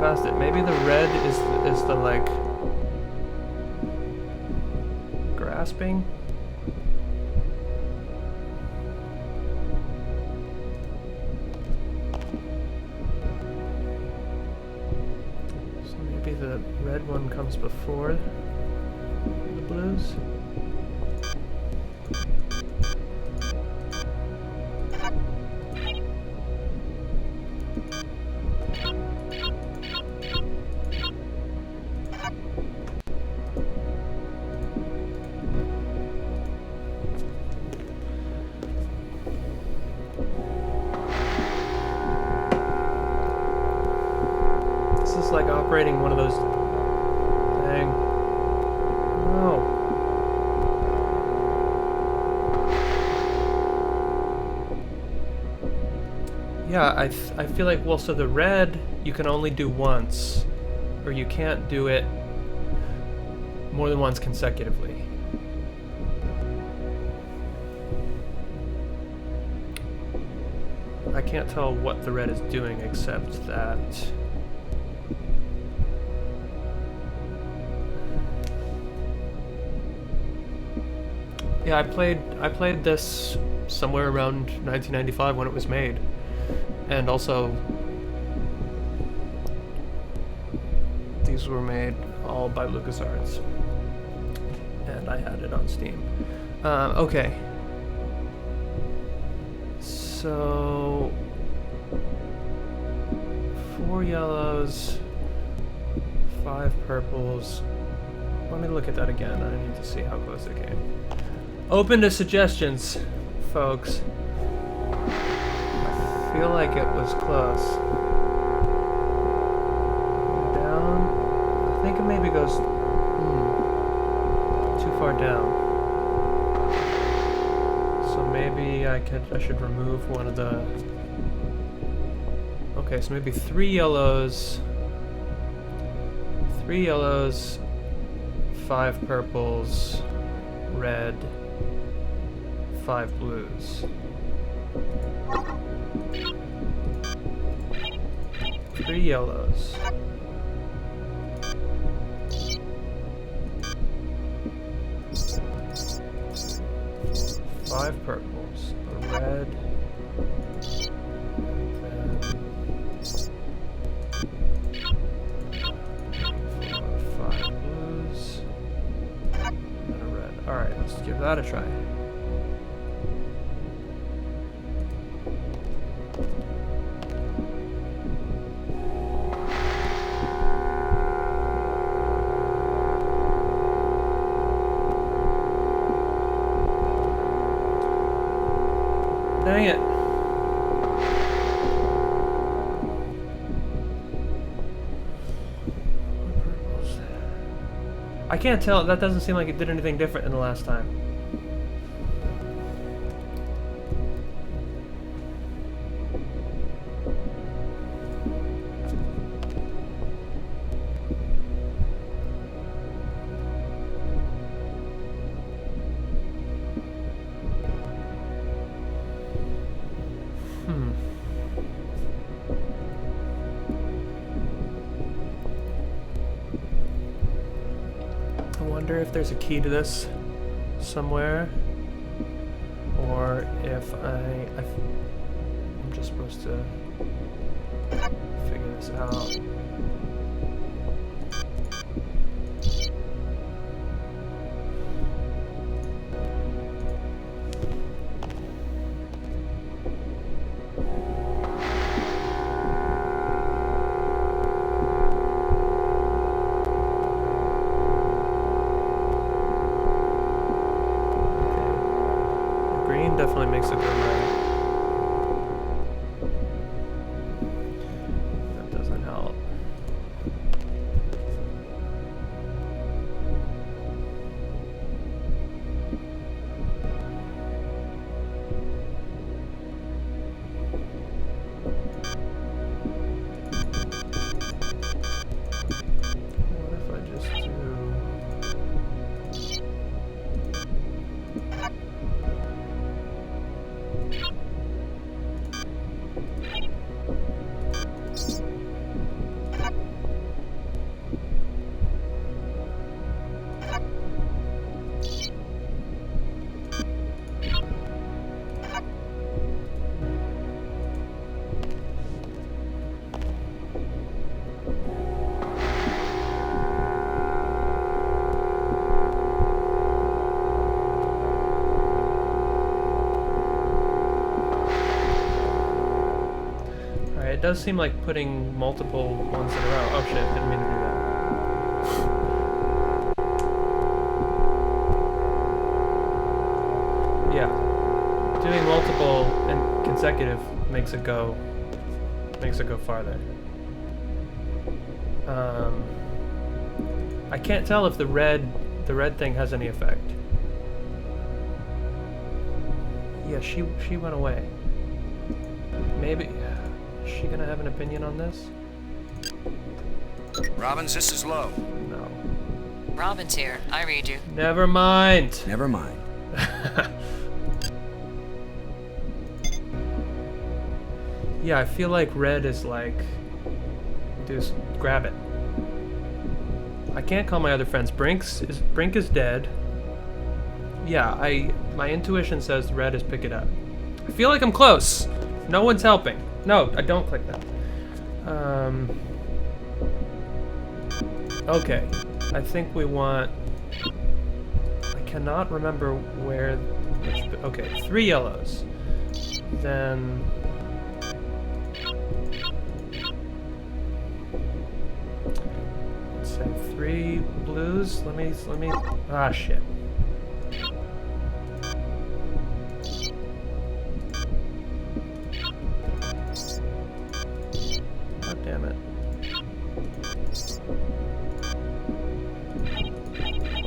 past it. Maybe the red is the like grasping. So maybe the red one comes before the blues. Like operating one of those. Dang. No. Yeah, I feel like, well, so the red you can only do once, or you can't do it more than once consecutively. I can't tell what the red is doing except that. Yeah, I played this somewhere around 1995 when it was made, and also these were made all by LucasArts, and I had it on Steam. Okay, so 4 yellows, 5 purples. Let me look at that again. I need to see how close it came. Open to suggestions, folks. I feel like it was close. Down. I think it maybe goes too far down. So maybe I should remove one of the. Okay, so maybe 3 yellows. 3 yellows, 5 purples, red. 5 blues. 3 yellows. 5 purples. A red. And then 5 blues. And a red. Alright, let's give that a try. Dang it. I can't tell. That doesn't seem like it did anything different than the last time. If there's a key to this somewhere, or if I'm just supposed to figure this out. Definitely makes it go right. That doesn't help. What if I just do... it does seem like putting multiple ones in a row. Oh shit, didn't mean to do that. Yeah. Doing multiple and consecutive makes it go farther. I can't tell if the red thing has any effect. Yeah, she went away. Maybe is she gonna have an opinion on this? Robbins, this is Lowe. No. Robin's here. I read you. Never mind. Never mind. Yeah, I feel like red is like, just grab it. I can't call my other friends. Brink is dead. Yeah, my intuition says red is pick it up. I feel like I'm close. No one's helping. No, I don't click that. Okay, I think we want. I cannot remember where. Okay, 3 yellows. Then. Let's say 3 blues. Let me. Ah, shit. God damn it.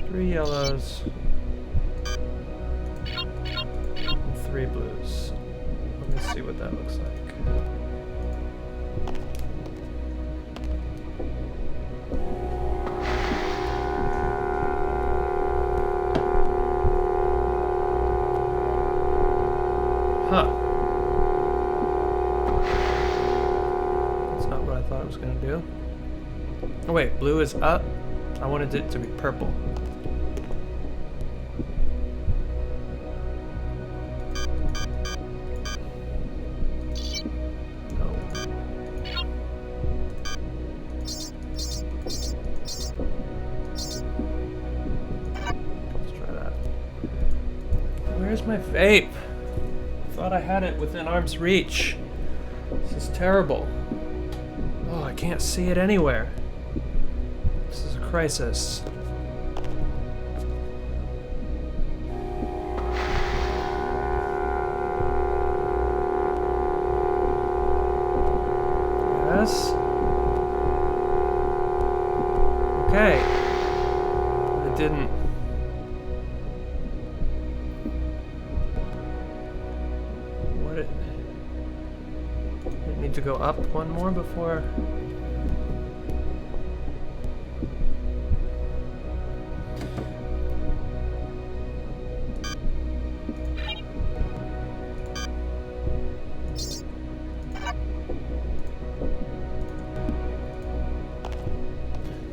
3 yellows. And 3 blues. Let me see what that looks like. Huh. That's not what I thought it was gonna do. Oh wait, blue is up. I wanted it to be purple. No. Let's try that. Where's my vape? Thought I had it within arm's reach. This is terrible. Oh, I can't see it anywhere. This is a crisis. Yes. Okay. It didn't. Need to go up one more before.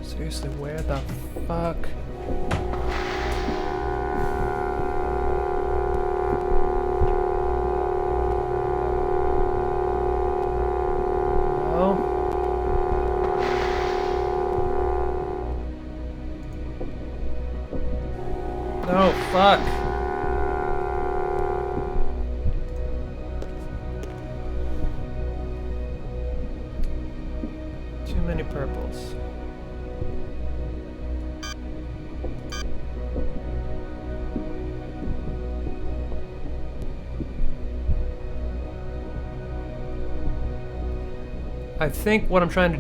Seriously, where the fuck? No, fuck. Too many purples. I think what I'm trying to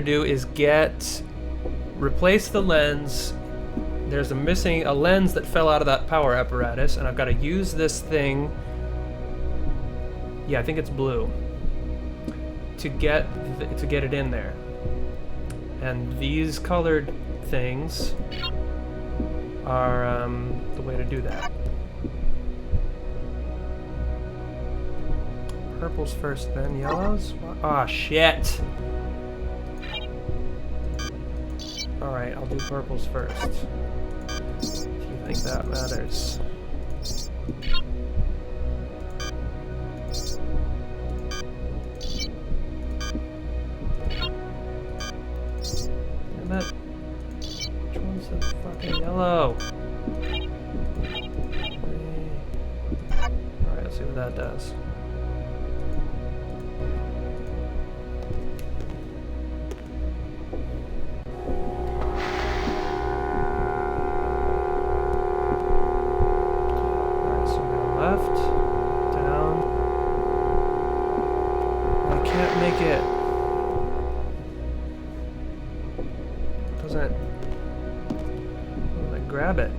do is replace the lens. There's a lens that fell out of that power apparatus, and I've got to use this thing. Yeah, I think it's blue. To get it in there. And these colored things are the way to do that. Purples first, then yellows. Ah, shit. Alright, I'll do purples first. If you think that matters. Damn it. Which one's the fucking yellow? Alright, let's see what that does. grab it.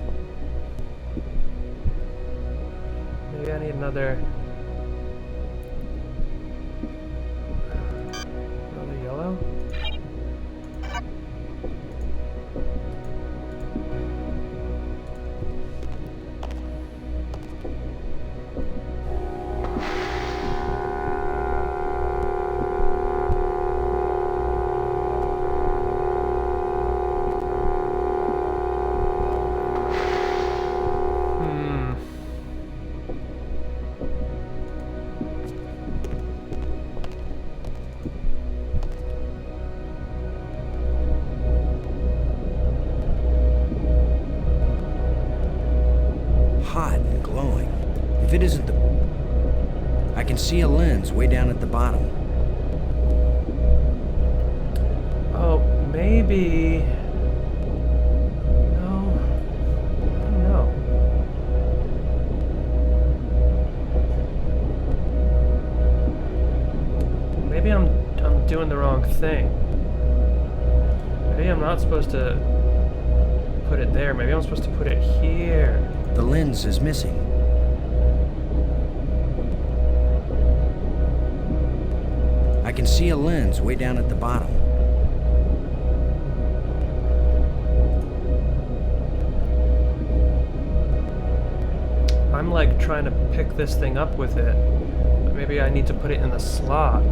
Maybe I need another yellow? Hot and glowing. If it isn't the... I can see a lens way down at the bottom. Oh, maybe... No. I don't know. Maybe I'm doing the wrong thing. Maybe I'm not supposed to put it there. Maybe I'm supposed to put it here. The lens is missing. I can see a lens way down at the bottom. I'm like trying to pick this thing up with it. But maybe I need to put it in the slot.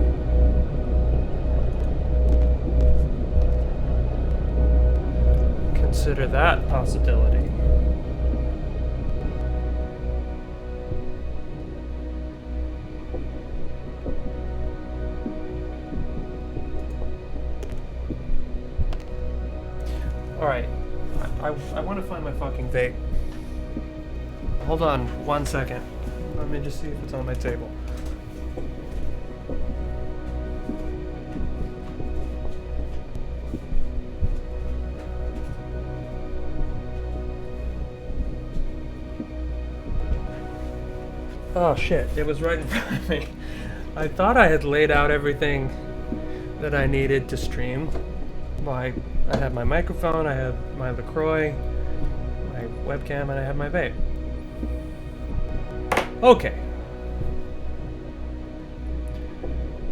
Consider that possibility. Alright, I want to find my fucking vape. Hold on 1 second. Let me just see if it's on my table. Oh shit, it was right in front of me. I thought I had laid out everything that I needed to stream. I had my microphone, I had my LaCroix, my webcam, and I had my vape. Okay.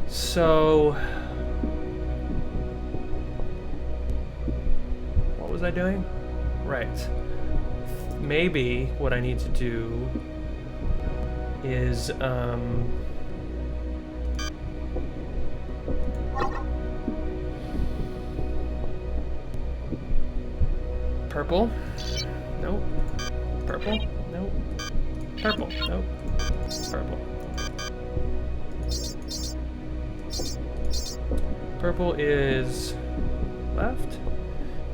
So... what was I doing? Right. Maybe what I need to do is, purple? Nope. Purple? Nope. Purple? Nope. Purple. Purple is left,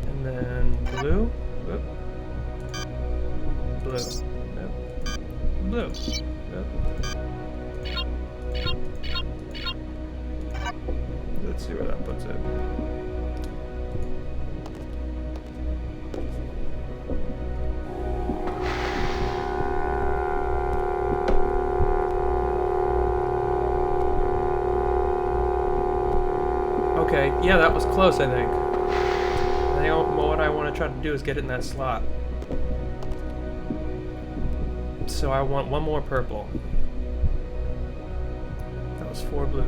and then blue. Whoop. Blue. Nope. Blue. Nope. Let's see where that puts it. Okay, yeah, that was close, I think. What I want to try to do is get it in that slot. So I want one more purple. That was 4 blues.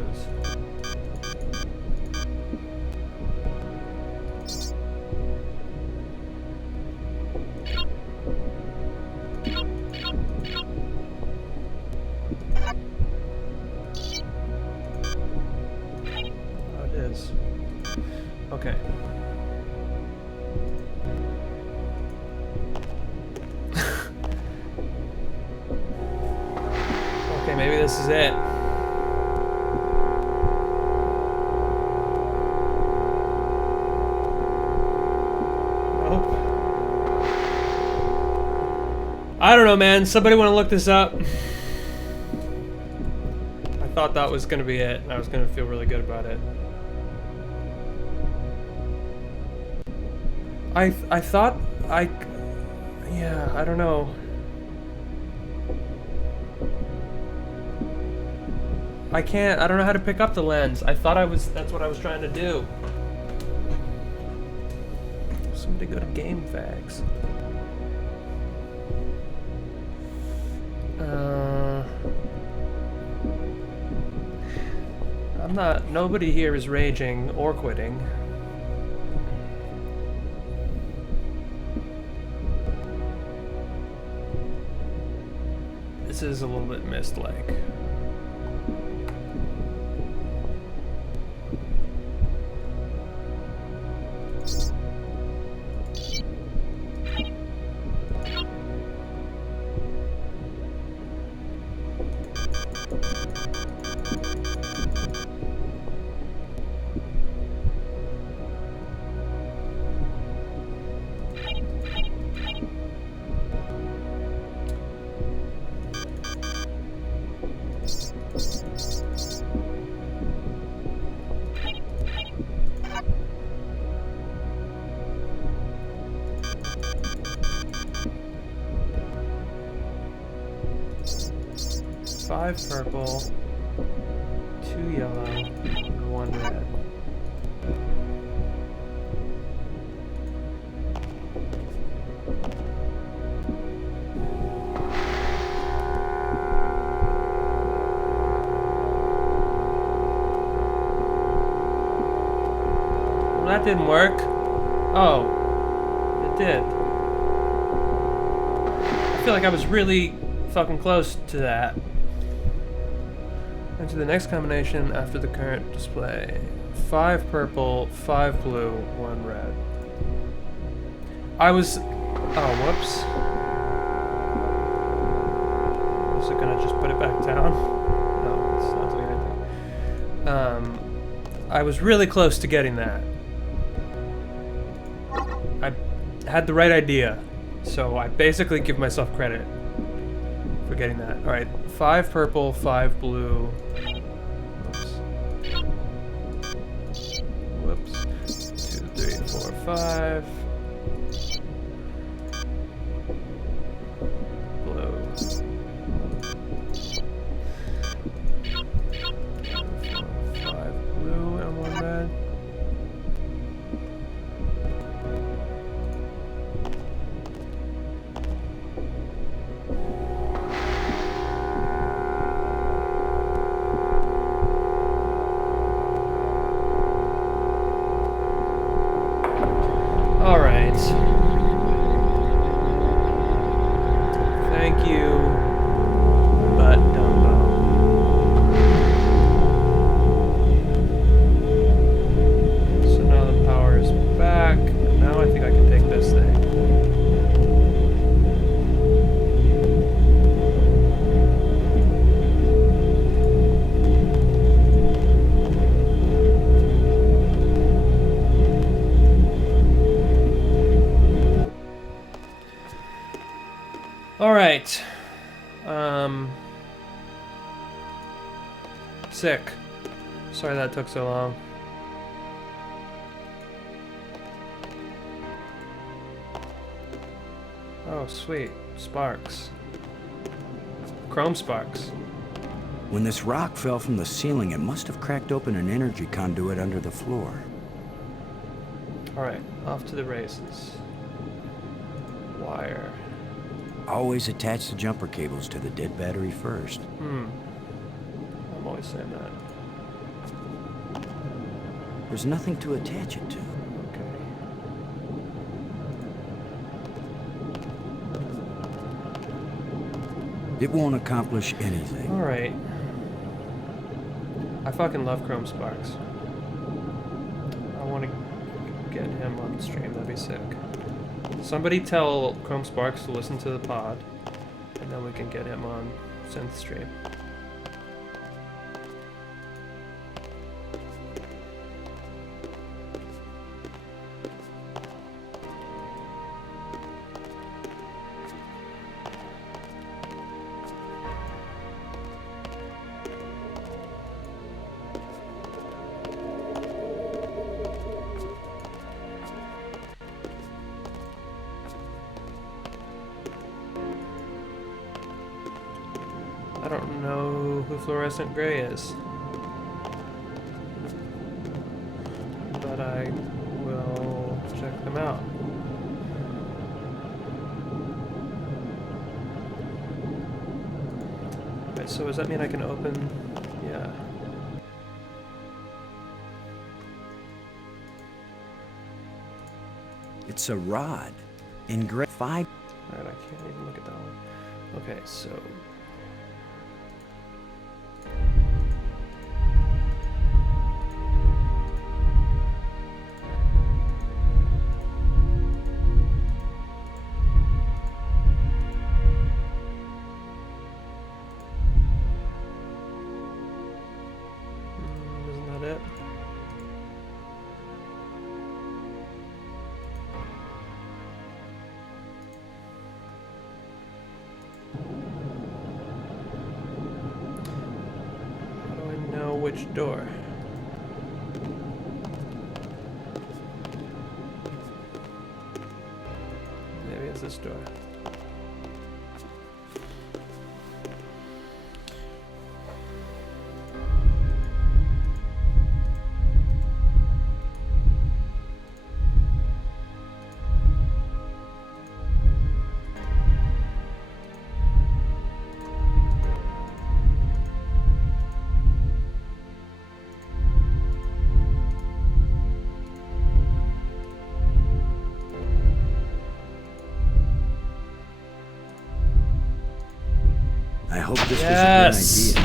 Oh, it is. Okay. Okay, maybe this is it. Nope. I don't know, man. Somebody want to look this up? I thought that was going to be it, and I was going to feel really good about it. I thought yeah, I don't know. I don't know how to pick up the lens. I thought that's what I was trying to do. Somebody go to Game Fags. Nobody here is raging or quitting. This is a little bit mist-like. Five purple, 2 yellow, and 1 red. Well, that didn't work. Oh, it did. I feel like I was really fucking close to that. Enter the next combination after the current display. 5 purple, 5 blue, 1 red. I was... Oh, whoops. Was it gonna just put it back down? No, it's not doing anything. I was really close to getting that. I had the right idea, so I basically give myself credit for getting that. Alright, 5 purple, 5 blue. Whoops. 2, 3, 4, 5. Blue. 5 blue and 1 red. Thank you, but Dumbo. So now the power is back, and now I think I can take this thing. Alright. Sick. Sorry that took so long. Oh, sweet. Sparks. Chrome sparks. When this rock fell from the ceiling, it must have cracked open an energy conduit under the floor. Alright, off to the races. Wire. Always attach the jumper cables to the dead battery first. I'm always saying that. There's nothing to attach it to. Okay. It won't accomplish anything. Alright. I fucking love Chrome Sparks. I want to get him on the stream, that'd be sick. Somebody tell Chrome Sparks to listen to the pod, and then we can get him on Synth stream. I don't know who Fluorescent Gray is, but I will check them out. Right, so does that mean I can open? Yeah. It's a rod. Engraved 5. Alright, I can't even look at that one. Okay, so. Isn't that it? How do I know which door? Maybe it's this door. I hope this Yes! was a good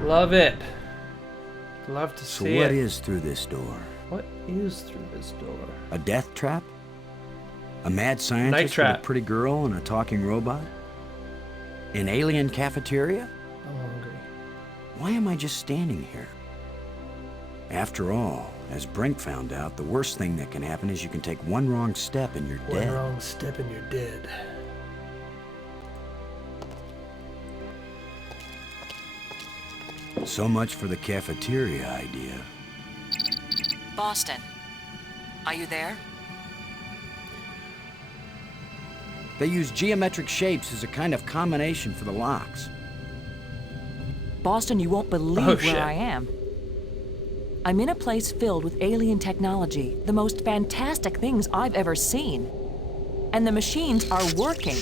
idea. Love it. Love to So see what it. is through this door? What is through this door? A death trap? A mad scientist with trap. a pretty girl and a talking robot? An alien cafeteria? I'm hungry. Why am I just standing here? After all, as Brink found out, the worst thing that can happen is you can take one wrong step and you're One dead. wrong step and you're dead. So much for the cafeteria idea. Boston, are you there? They use geometric shapes as a kind of combination for the locks. Boston, you won't believe Oh, where shit. I am. I'm in a place filled with alien technology, the most fantastic things I've ever seen. And the machines are working.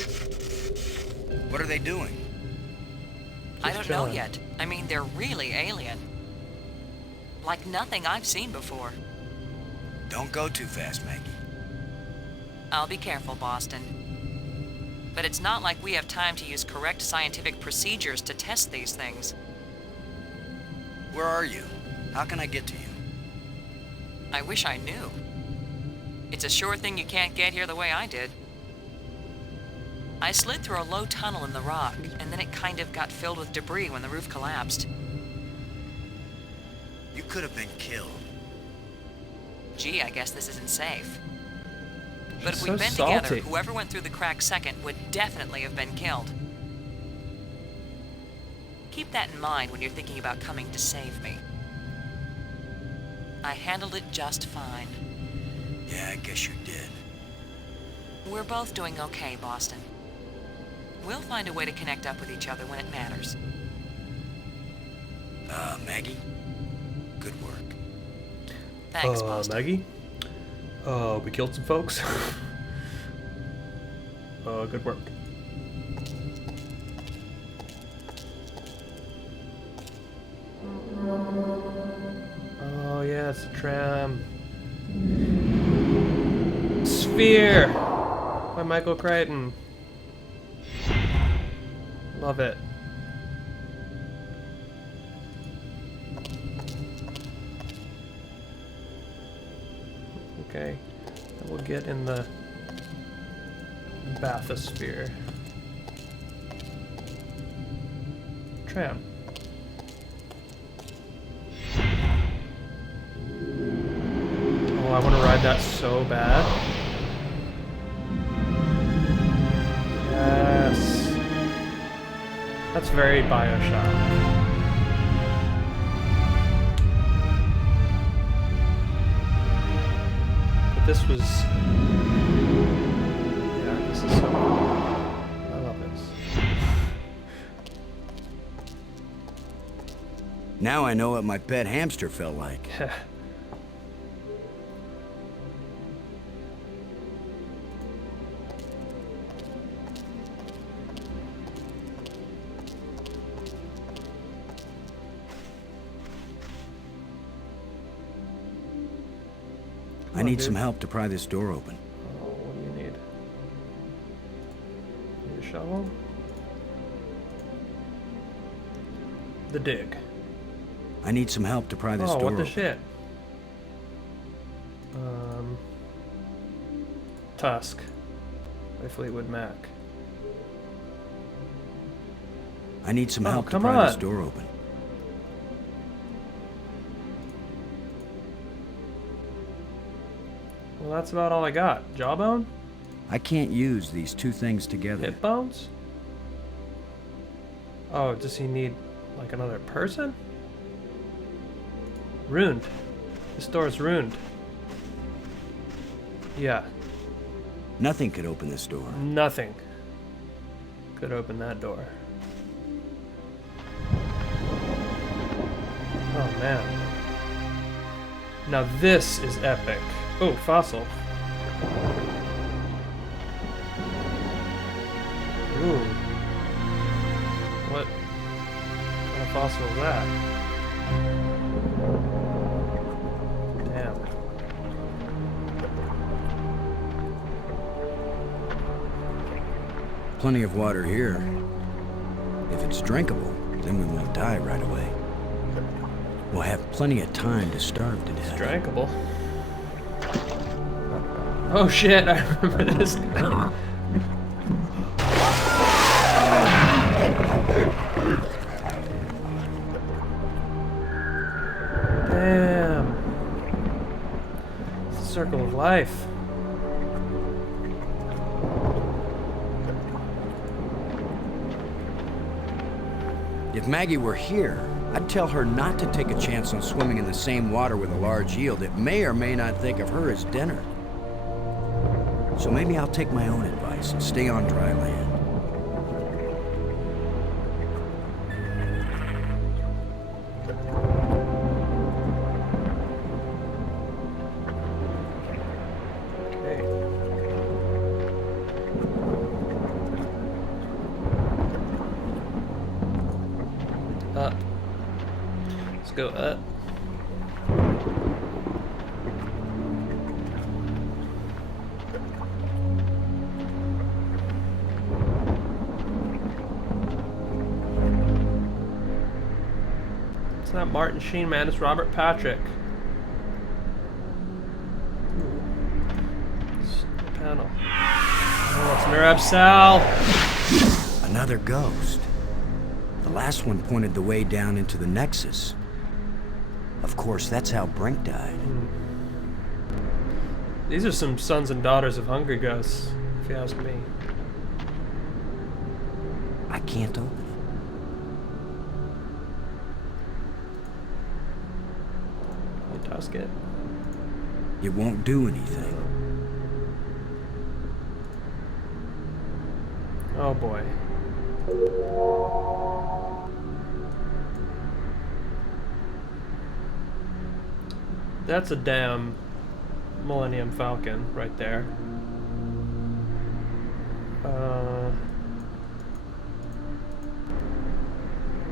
What are they doing? I don't know chilling. yet. I mean, they're really alien. Like nothing I've seen before. Don't go too fast, Maggie. I'll be careful, Boston. But it's not like we have time to use correct scientific procedures to test these things. Where are you? How can I get to you? I wish I knew. It's a sure thing you can't get here the way I did. I slid through a low tunnel in the rock, and then it kind of got filled with debris when the roof collapsed. You could have been killed. Gee, I guess this isn't safe. But if She's we'd so been together, salty. whoever went through the crack second would definitely have been killed. Keep that in mind when you're thinking about coming to save me. I handled it just fine. Yeah, I guess you did. We're both doing okay, Boston. We'll find a way to connect up with each other when it matters. Maggie? Good work. Thanks, Boston. Maggie? We killed some folks. Good work. Oh yeah, it's a tram. Sphere by Michael Crichton. Love it. Okay, and we'll get in the bathysphere. Tram. Oh, I want to ride that so bad. Yes. That's very BioShock. But this was... Yeah, this is so cool. I love this. Now I know what my pet hamster felt like. I need dude. some help to pry this door open. Oh, what do you need? Need a shovel? The dig. I need some help to pry this Oh, door what the open. shit? Tusk by Fleetwood Mac. I need some help to come pry this on. door open. Well, that's about all I got. Jawbone? I can't use these two things together. Hip bones? Oh, does he need like another person? Ruined. This door is ruined. Yeah, Nothing could open this door. nothing could open that door. Oh man. Now this is epic. Oh, fossil. Ooh. What kind of fossil is that? Damn. Plenty of water here. If it's drinkable, then we won't die right away. We'll have plenty of time to starve to death. Drinkable. Oh shit, I remember this. Damn. It's the circle of life. If Maggie were here, I'd tell her not to take a chance on swimming in the same water with a large eel that may or may not think of her as dinner. So maybe I'll take my own advice and stay on dry land. Okay. Up. Let's go up. It's not Martin Sheen, man. It's Robert Patrick. It's the panel. Oh, it's Mirab Sal. Another ghost. The last one pointed the way down into the Nexus. Of course, that's how Brink died. These are some sons and daughters of hungry ghosts, if you ask me. I can't open it. You tusk it. It won't do anything. Oh boy. That's a damn Millennium Falcon right there.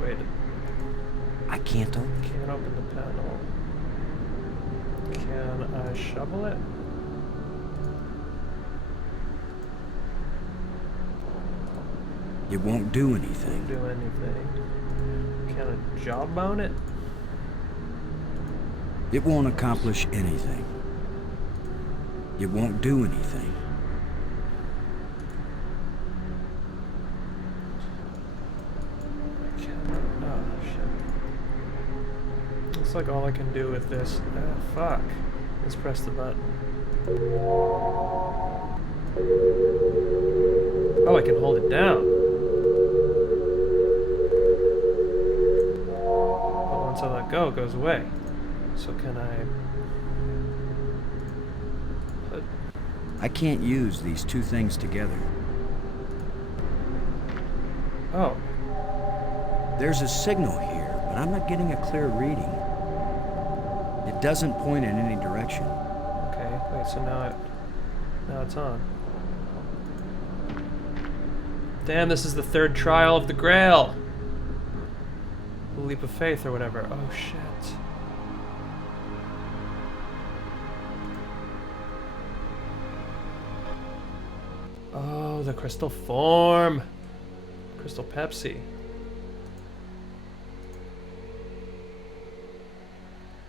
Wait, I can't open it. can't open the panel. Can I shovel it? It won't do anything. Do anything. Can I jawbone it? It won't accomplish anything. It won't do anything. Oh shit. Looks like all I can do with this. Fuck. Let's press the button. Oh, I can hold it down. But once I let go, it goes away. So can I put... I can't use these two things together. Oh. There's a signal here, but I'm not getting a clear reading. It doesn't point in any direction. Okay. Wait, so now it's on. Damn, this is the third trial of the Grail. The leap of faith or whatever. Oh shit. Oh, the crystal form. Crystal Pepsi.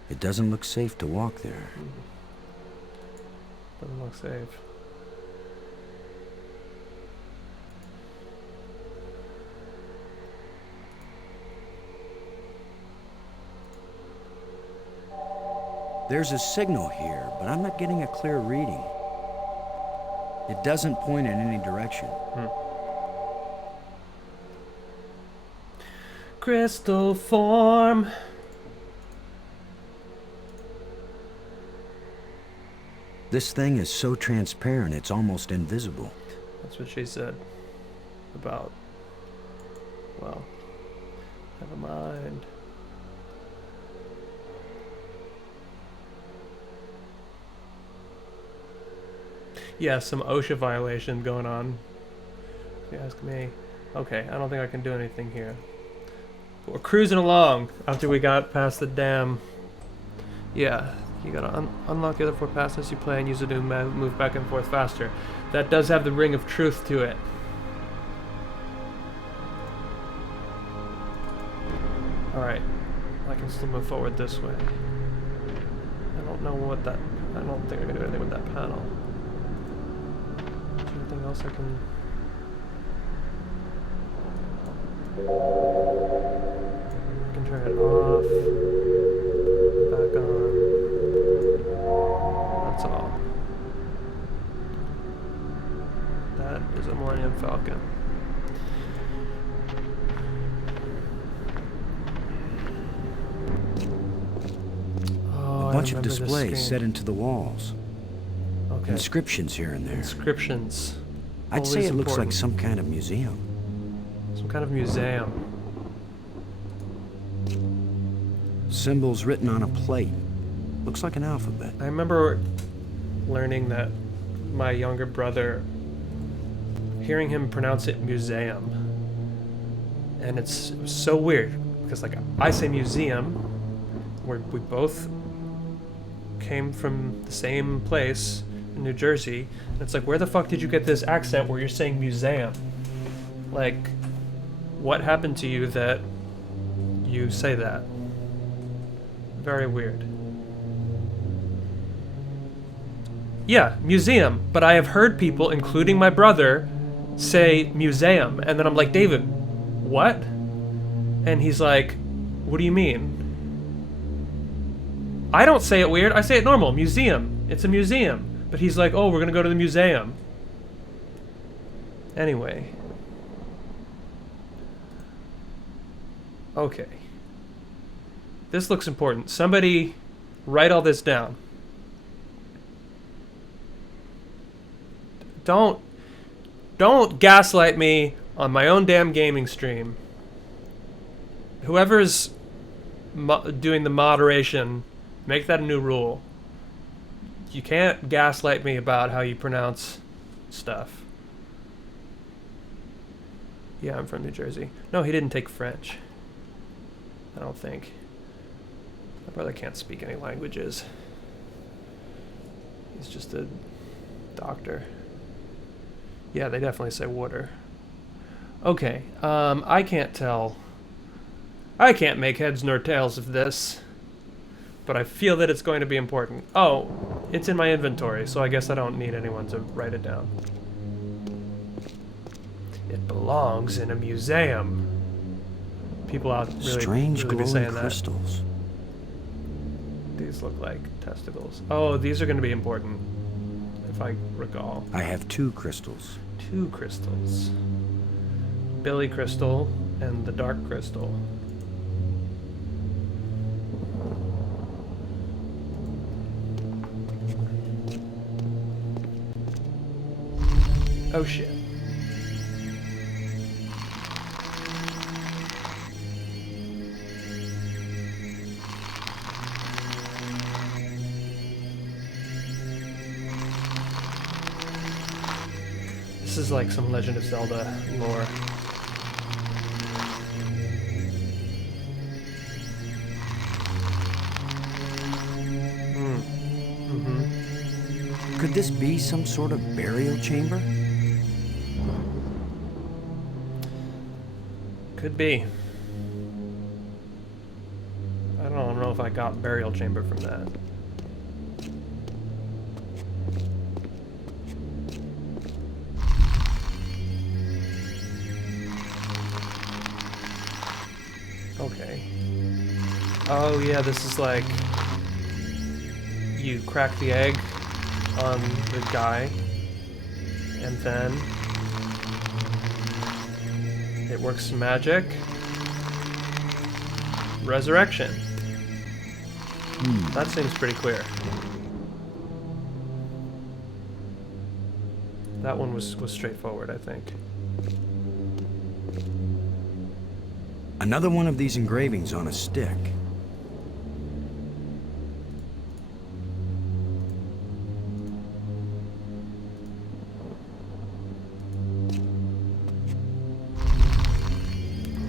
It doesn't look safe to walk there. Doesn't look safe. There's a signal here, but I'm not getting a clear reading. It doesn't point in any direction. Crystal form. This thing is so transparent, it's almost invisible. That's what she said about, well, never mind. Yeah, some OSHA violation going on, if you ask me. Okay, I don't think I can do anything here. But we're cruising along after we got past the dam. Yeah, you gotta unlock the other 4 passes you play and use it to move back and forth faster. That does have the ring of truth to it. Alright, I can still move forward this way. I don't know what that... I don't think I can do anything with that panel. Is there anything else I can... I can turn it off. Back on. That's all. That is a Millennium Falcon. Oh, A bunch I of remember this displays screen. set into the walls. Okay. Inscriptions here and there. Inscriptions. I'd say Always it looks like important. some kind of museum. Some kind of museum. Symbols written on a plate. Looks like an alphabet. I remember learning that my younger brother, hearing him pronounce it museum, and it was so weird because like I say museum, we both came from the same place in New Jersey, and it's like, where the fuck did you get this accent where you're saying museum? Like, what happened to you that you say that? Very weird. Yeah, museum. But I have heard people, including my brother, say museum. And then I'm like, David, what? And he's like, what do you mean? I don't say it weird. I say it normal. Museum. It's a museum. But he's like, oh, we're going to go to the museum. Anyway. Okay. This looks important. Somebody write all this down. Don't gaslight me on my own damn gaming stream. Whoever's doing the moderation, make that a new rule. You can't gaslight me about how you pronounce stuff. Yeah, I'm from New Jersey. No, he didn't take French. I don't think. My brother can't speak any languages. He's just a doctor. Yeah, they definitely say water. Okay, I can't tell. I can't make heads nor tails of this. But I feel that it's going to be important. Oh, it's in my inventory, so I guess I don't need anyone to write it down. It belongs in a museum. People out really, Strange really be glowing saying crystals. that. These look like testicles. Oh, these are going to be important, if I recall. I have 2 crystals. 2 crystals. Billy crystal and the dark crystal. Oh shit. This is like some Legend of Zelda lore. Could this be some sort of burial chamber? Could be. I don't know if I got burial chamber from that. Okay. Oh yeah, this is like you crack the egg on the guy and then it works magic. Resurrection. That seems pretty clear. That one was straightforward, I think. Another one of these engravings on a stick.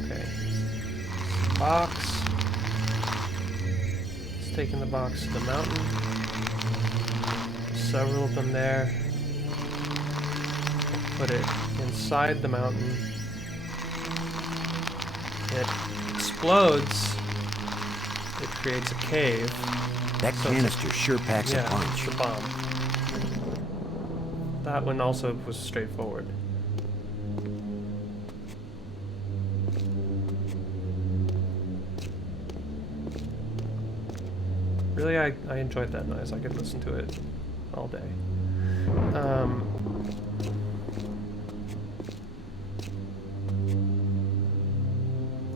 Okay. Box. It's taking the box to the mountain. Several of them there. Put it inside the mountain. It explodes. It creates a cave. That canister sure packs a punch. It's a bomb. That one also was straightforward. Really, I enjoyed that noise. I could listen to it all day.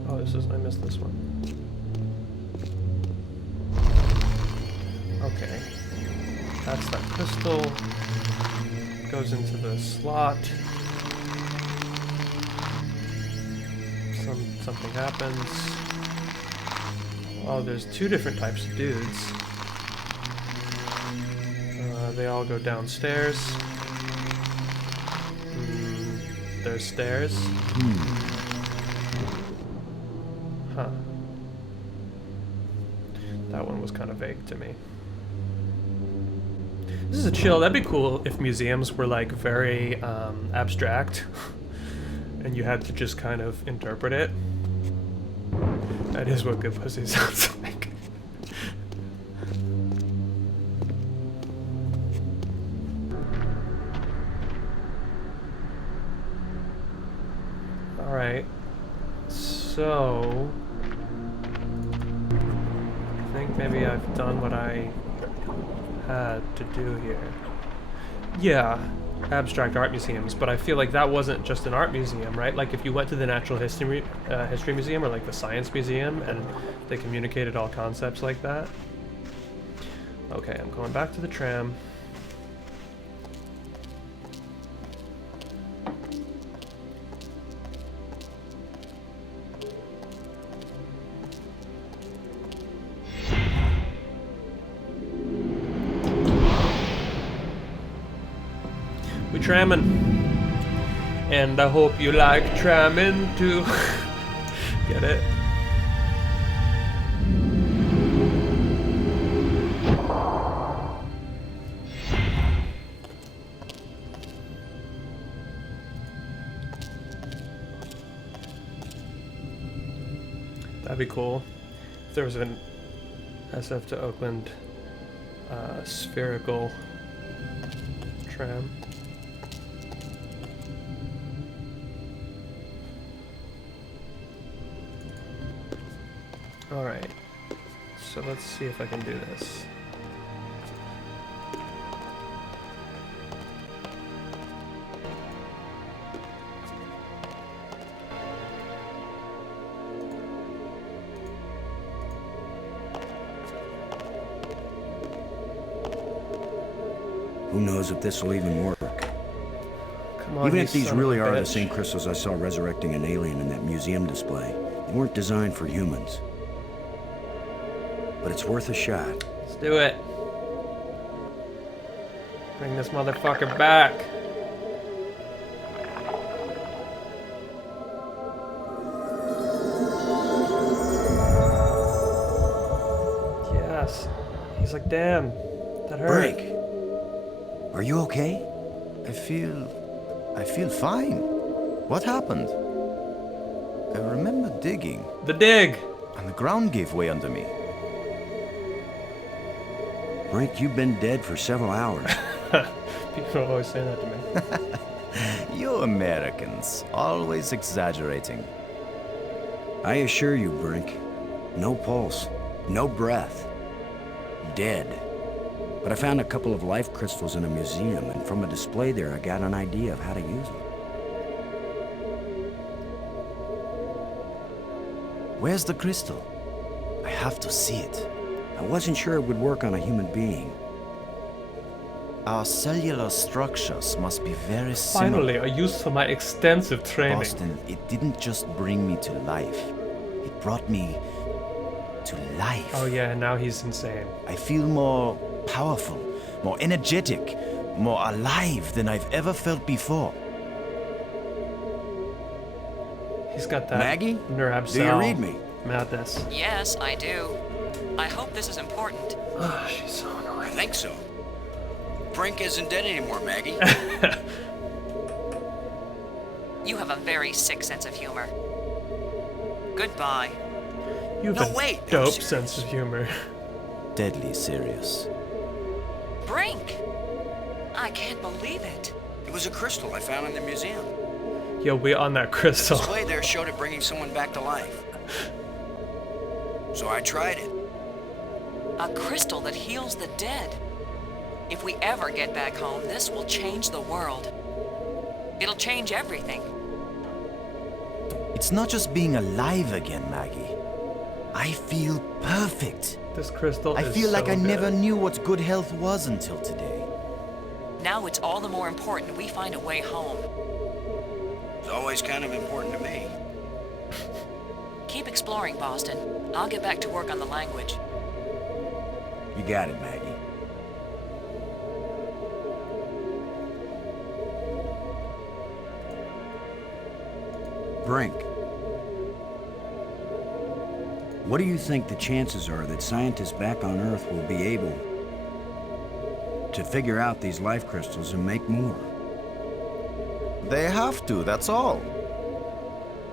Oh, I missed this one. Okay. That's that crystal. Goes into the slot. Something happens. Oh, there's two different types of dudes. They all go downstairs. There's stairs. Huh. That one was kind of vague to me. This is a chill. That'd be cool if museums were like very abstract and you had to just kind of interpret it. That is what good pussy sounds like. Alright. So I think maybe I've done what I had to do here. Yeah, abstract art museums, but I feel like that wasn't just an art museum, right? Like if you went to the Natural History Museum or like the Science Museum and they communicated all concepts like that. Okay, I'm going back to the tram. We tramming, and I hope you like tramming too. Get it? That'd be cool if there was an SF to Oakland spherical tram. Alright, so let's see if I can do this. Who knows if this will even work? Come on, Even you if these son of really a are the bitch. same crystals I saw resurrecting an alien in that museum display, they weren't designed for humans. But it's worth a shot. Let's do it. Bring this motherfucker back. Yes. He's like, damn, that hurt. Break. Are you okay? I feel fine. What happened? I remember digging, The dig! and the ground gave way under me. Brink, you've been dead for several hours. People always say that to me. You Americans, always exaggerating. I assure you, Brink, no pulse, no breath. Dead. But I found a couple of life crystals in a museum, and from a display there, I got an idea of how to use them. Where's the crystal? I have to see it. I wasn't sure it would work on a human being. Our cellular structures must be very similar. Finally, a use for my extensive training. Boston, it didn't just bring me to life. It brought me to life. Oh yeah, now he's insane. I feel more powerful, more energetic, more alive than I've ever felt before. He's got that Maggie? nerve Do you cell read me? madness. Yes, I do. I hope this is important. Oh, she's so I annoying. think so. Brink isn't dead anymore, Maggie. You have a very sick sense of humor. Goodbye. You have No, a wait, I'm dope serious. sense of humor. Deadly serious. Brink! I can't believe it. It was a crystal I found in the museum. Yo, we on that crystal. Display there showed it bringing someone back to life. So I tried it. A crystal that heals the dead. If we ever get back home, this will change the world. It'll change everything. It's not just being alive again, Maggie. I feel perfect. This crystal I is feel like so I never good. knew what good health was until today. Now it's all the more important we find a way home. It's always kind of important to me. Keep exploring, Boston. I'll get back to work on the language. You got it, Maggie. Brink. What do you think the chances are that scientists back on Earth will be able to figure out these life crystals and make more? They have to, that's all.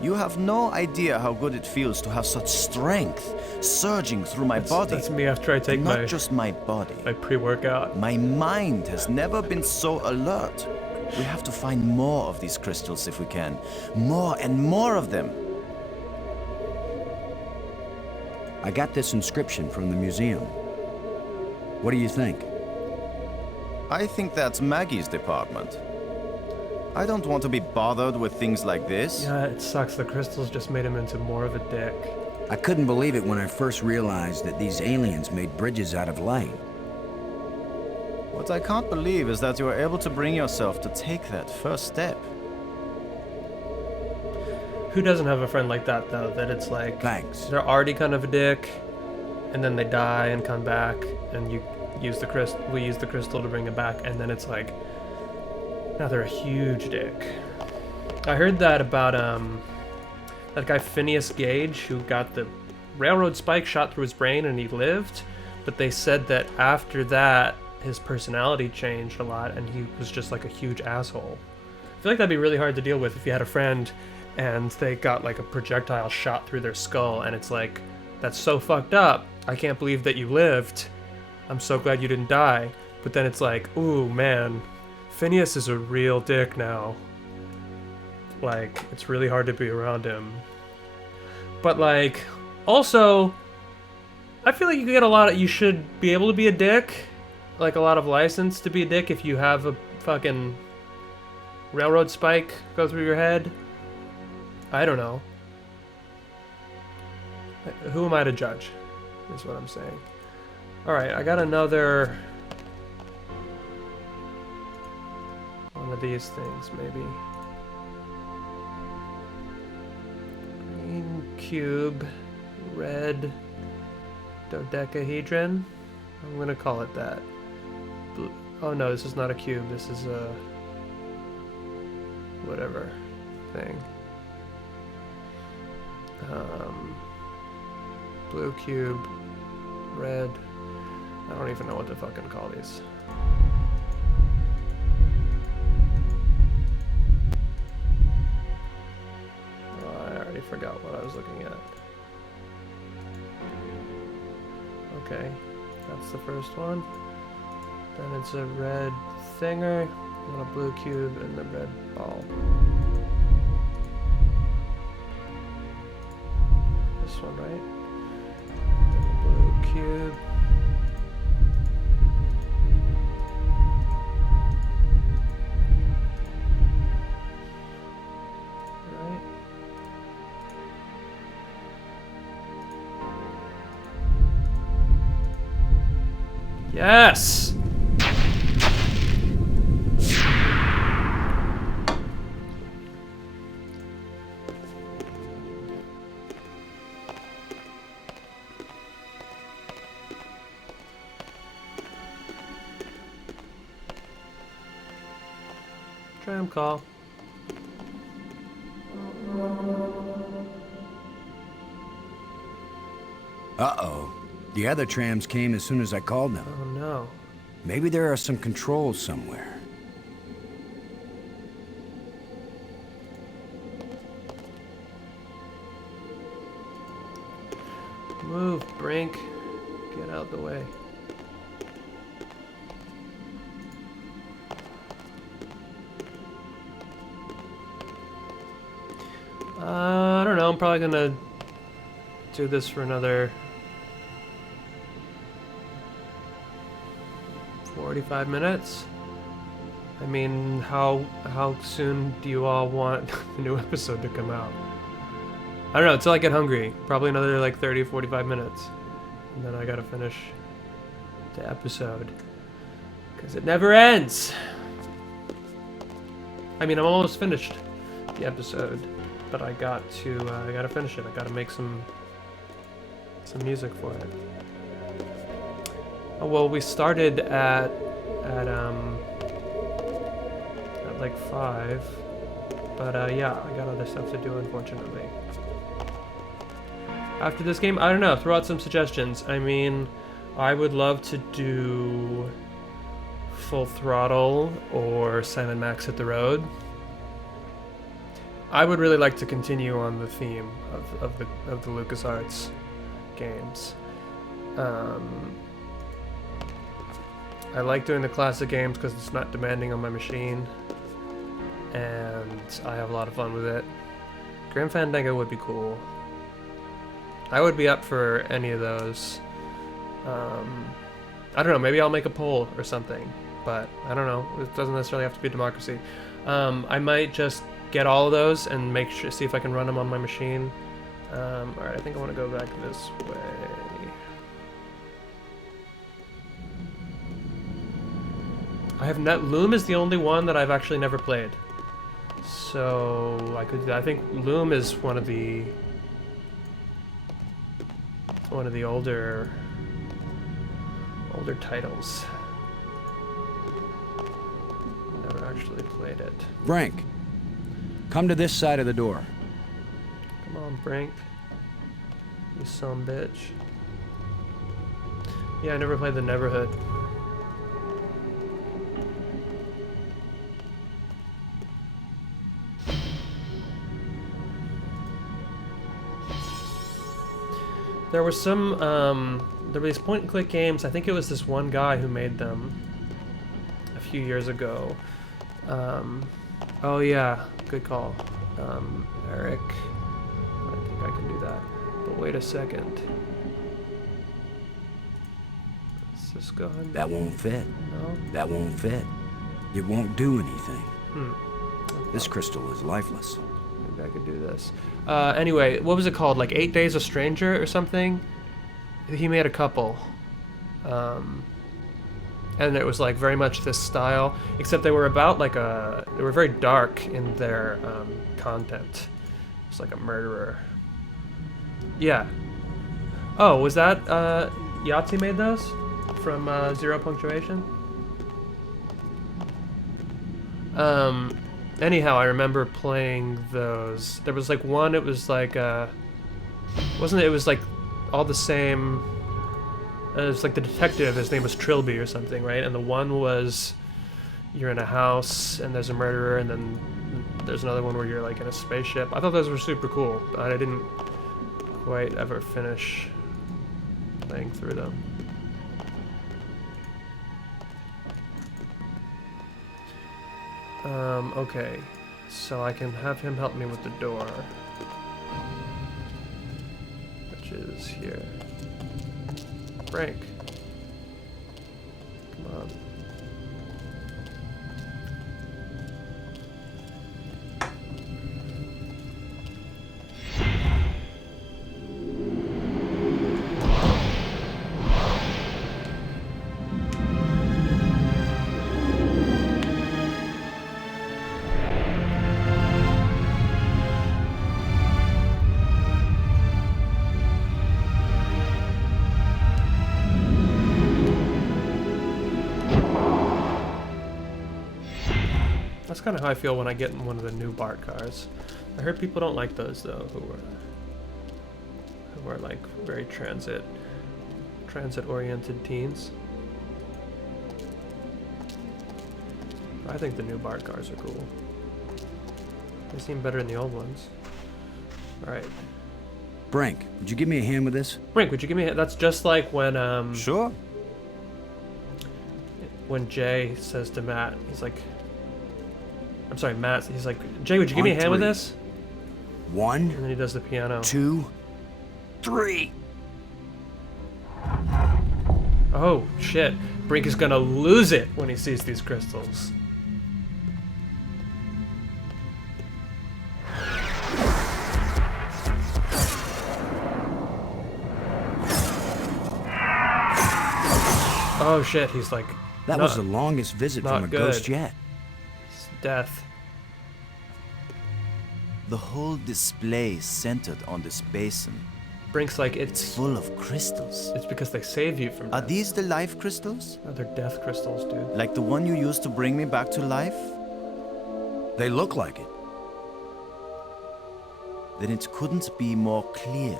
You have no idea how good it feels to have such strength surging through my body. That's me after I take Not my, just my body. my pre-workout. My mind has never been so alert. We have to find more of these crystals if we can. More and more of them. I got this inscription from the museum. What do you think? I think that's Maggie's department. I don't want to be bothered with things like this. Yeah, it sucks. The crystals just made him into more of a dick. I couldn't believe it when I first realized that these aliens made bridges out of light. What I can't believe is that you were able to bring yourself to take that first step. Who doesn't have a friend like that, though? That it's like Thanks. they're already kind of a dick, and then they die and come back, and you use the crystal. We use the crystal to bring them back, and then it's like now they're a huge dick. I heard that about that guy Phineas Gage, who got the railroad spike shot through his brain and he lived, but they said that after that his personality changed a lot and he was just like a huge asshole. I feel like that'd be really hard to deal with if you had a friend and they got like a projectile shot through their skull and it's like, that's so fucked up. I can't believe that you lived. I'm so glad you didn't die. But then it's like, ooh man, Phineas is a real dick now. Like, it's really hard to be around him. But like, also, I feel like you should be able to be a dick. Like a lot of license to be a dick if you have a fucking railroad spike go through your head. I don't know. Who am I to judge? Is what I'm saying. Alright, I got another one of these things, maybe. Green cube, red dodecahedron. I'm gonna call it that. Blue. Oh no, this is not a cube. This is a whatever thing. Blue cube, red. I don't even know what to fucking call these. Oh, I already forgot what I was looking at. Okay, that's the first one. Then it's a red thinger, and a blue cube, and a red ball. This one, right? And a blue cube. Right. Yes! Tram call. Uh-oh. The other trams came as soon as I called them. Oh no. Maybe there are some controls somewhere. Move, Brink. Get out the way. I don't know. I'm probably gonna do this for another 45 minutes. I mean, how soon do you all want the new episode to come out? I don't know, until I get hungry. Probably another like 30, 45 minutes. And then I gotta finish the episode. Because it never ends! I mean, I'm almost finished the episode. But I gotta finish it. I gotta make some music for it. Oh, well, we started at like 5. But yeah, I got other stuff to do, unfortunately. After this game, I don't know, throw out some suggestions. I mean, I would love to do Full Throttle or Sam & Max Hit the Road. I would really like to continue on the theme of the LucasArts games. I like doing the classic games because it's not demanding on my machine, and I have a lot of fun with it. Grim Fandango would be cool. I would be up for any of those. I don't know, maybe I'll make a poll or something, but I don't know. It doesn't necessarily have to be democracy. I might just get all of those and see if I can run them on my machine. Alright, I think I want to go back this way. I have not. Loom is the only one that I've actually never played. So I think Loom is one of the older titles. Never actually played it. Brink, come to this side of the door. Come on, Brink. You son bitch. Yeah, I never played the Neverhood. There were there were these point-and-click games. I think it was this one guy who made them a few years ago. Oh yeah, good call. Eric, I think I can do that. But wait a second. Is this going? That won't fit. No? That won't fit. It won't do anything. Okay. This crystal is lifeless. Maybe I could do this. Anyway, what was it called? Like 8 Days a Stranger or something? He made a couple. And it was like very much this style, except they were about like they were very dark in their content. It was like a murderer. Yeah. Oh, was that Yahtzee made those? From Zero Punctuation? Anyhow, I remember playing those. There was like one, it was like, wasn't it? It was like all the same. It was like the detective, his name was Trilby or something, right? And the one was you're in a house and there's a murderer, and then There's another one where you're like in a spaceship. I thought those were super cool, but I didn't quite ever finish playing through them. Okay, so I can have him help me with the door, which is here. Frank, come on. That's kind of how I feel when I get in one of the new BART cars. I heard people don't like those though, who are like very transit-oriented teens. I think the new BART cars are cool. They seem better than the old ones. All right. Brink, would you give me a hand with this? Brink, would you give me a hand? That's just like when Sure. when Jay says to Matt, he's like, I'm sorry, Matt, he's like, Jay, would you give me a hand with this? 1, And then he does the piano. 2, 3. Oh, shit. Brink is gonna lose it when he sees these crystals. Oh, shit, he's like... That was the longest visit from a ghost yet. It's death. The whole display centered on this basin. Brink's like, It's full of crystals. It's because they save you from Are death. these the life crystals? Oh, they're death crystals, dude. Like the one you used to bring me back to life? They look like it. Then it couldn't be more clear.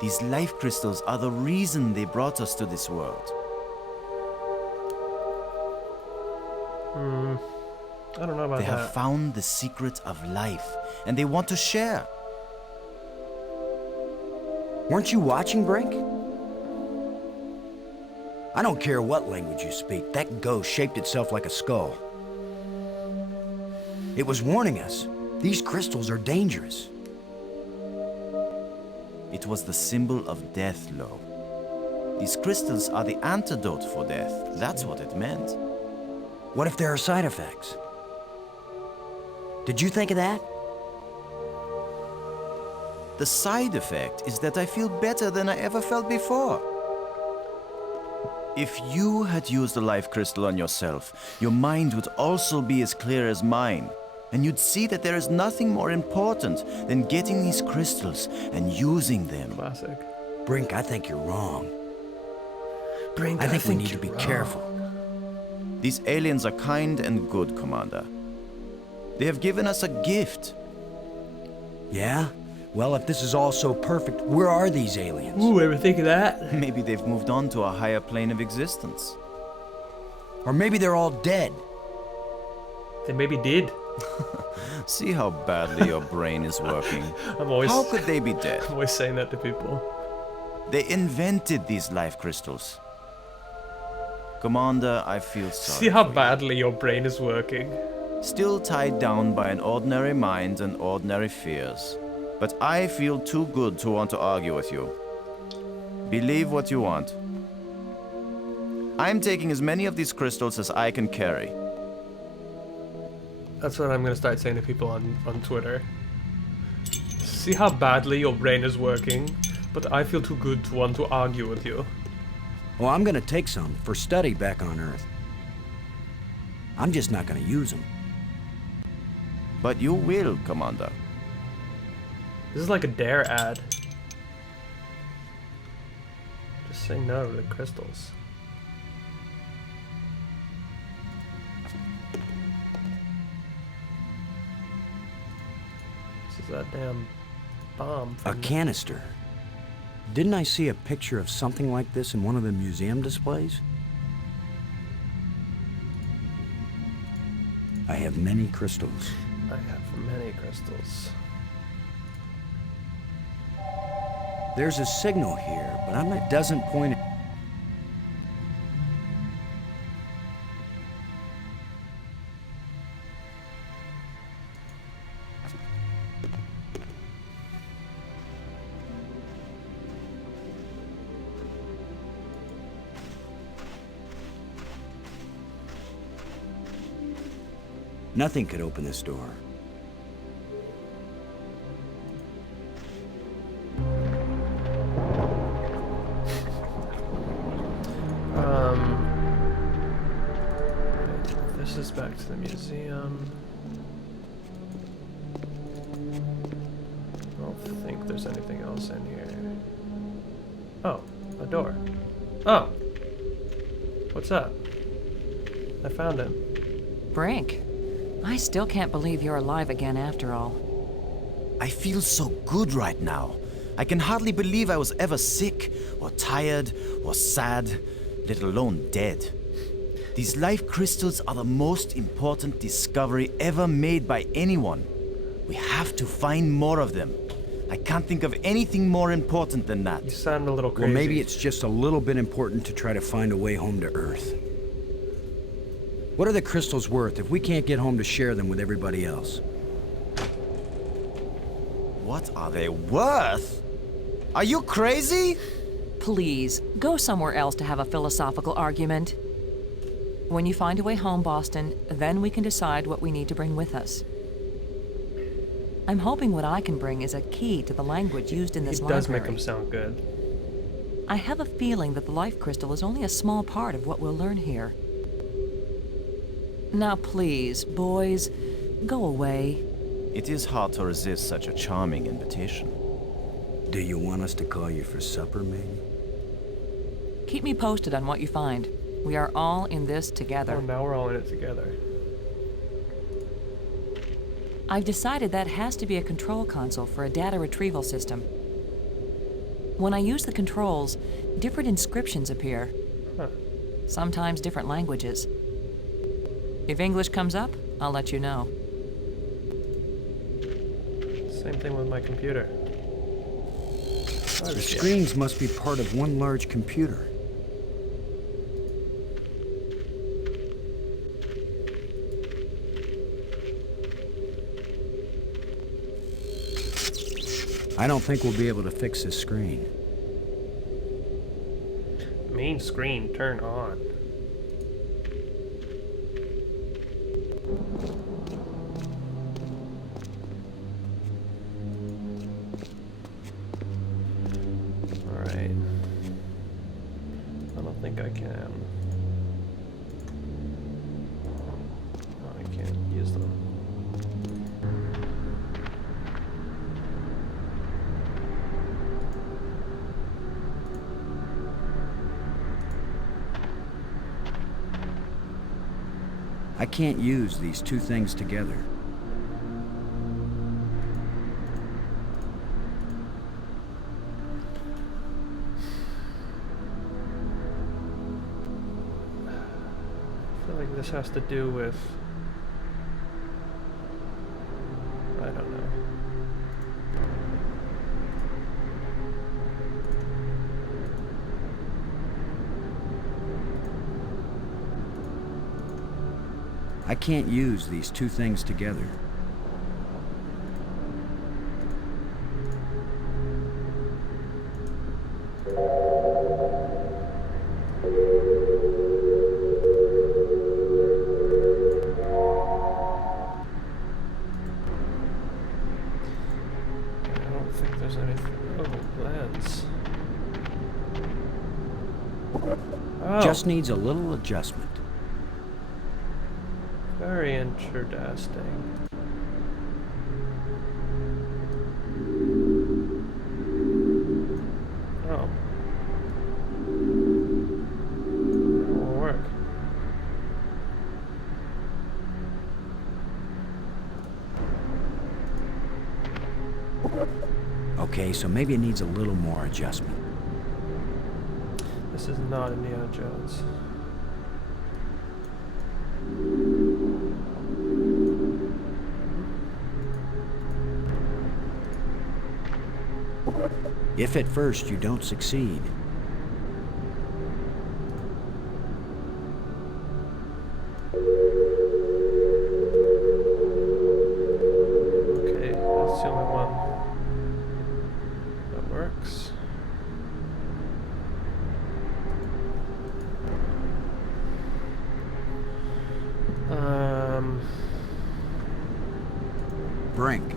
These life crystals are the reason they brought us to this world. I don't know about They that. have found the secret of life, and they want to share. Weren't you watching, Brink? I don't care what language you speak, that ghost shaped itself like a skull. It was warning us. These crystals are dangerous. It was the symbol of death, Lo. These crystals are the antidote for death. That's what it meant. What if there are side effects? Did you think of that? The side effect is that I feel better than I ever felt before. If you had used the life crystal on yourself, your mind would also be as clear as mine. And you'd see that there is nothing more important than getting these crystals and using them. Classic. Brink, I think you're wrong. Brink, I think we need to you're be wrong. careful. These aliens are kind and good, Commander. They have given us a gift. Yeah? Well, if this is all so perfect, where are these aliens? Ooh, ever think of that? Maybe they've moved on to a higher plane of existence. Or maybe they're all dead. They maybe did. See how badly your brain is working. I'm always, How could they be dead? I'm always saying that to people. They invented these life crystals. Commander, I feel sorry. See how for you. badly your brain is working. Still tied down by an ordinary mind and ordinary fears. But I feel too good to want to argue with you. Believe what you want. I'm taking as many of these crystals as I can carry. That's what I'm gonna start saying to people on Twitter. See how badly your brain is working, but I feel too good to want to argue with you. Well, I'm gonna take some for study back on Earth. I'm just not gonna use them. But you will, Commander. This is like a dare ad. Just say no to the crystals. This is that damn bomb. A From canister. Didn't I see a picture of something like this in one of the museum displays? I have many crystals. I have many crystals. There's a signal here, but it doesn't point. Nothing could open this door. This is back to the museum. I don't think there's anything else in here. Oh, a door. Oh! What's up? I found him. Brink, I still can't believe you're alive again after all. I feel so good right now. I can hardly believe I was ever sick, or tired, or sad, let alone dead. These life crystals are the most important discovery ever made by anyone. We have to find more of them. I can't think of anything more important than that. You sound a little crazy. Well, maybe it's just a little bit important to try to find a way home to Earth. What are the crystals worth if we can't get home to share them with everybody else? What are they worth? Are you crazy? Please, go somewhere else to have a philosophical argument. When you find a way home, Boston, then we can decide what we need to bring with us. I'm hoping what I can bring is a key to the language used in this library. It does make him sound good. I have a feeling that the life crystal is only a small part of what we'll learn here. Now please, boys, go away. It is hard to resist such a charming invitation. Do you want us to call you for supper, maybe? Keep me posted on what you find. We are all in this together. Oh, now we're all in it together. I've decided that has to be a control console for a data retrieval system. When I use the controls, different inscriptions appear. Huh. Sometimes different languages. If English comes up, I'll let you know. Same thing with my computer. The screens must be part of one large computer. I don't think we'll be able to fix this screen. Main screen, turn on. Alright. I don't think I can. No, I can't use them. I can't use these two things together. I feel like this has to do with... I don't know. I can't use these two things together. I don't think there's anything... Oh, lens. Oh, Just needs a little adjustment. very interesting. Oh. It won't work. Okay, so maybe it needs a little more adjustment. This is not Indiana Jones. If at first you don't succeed. Okay, that's the only one that works. Brink.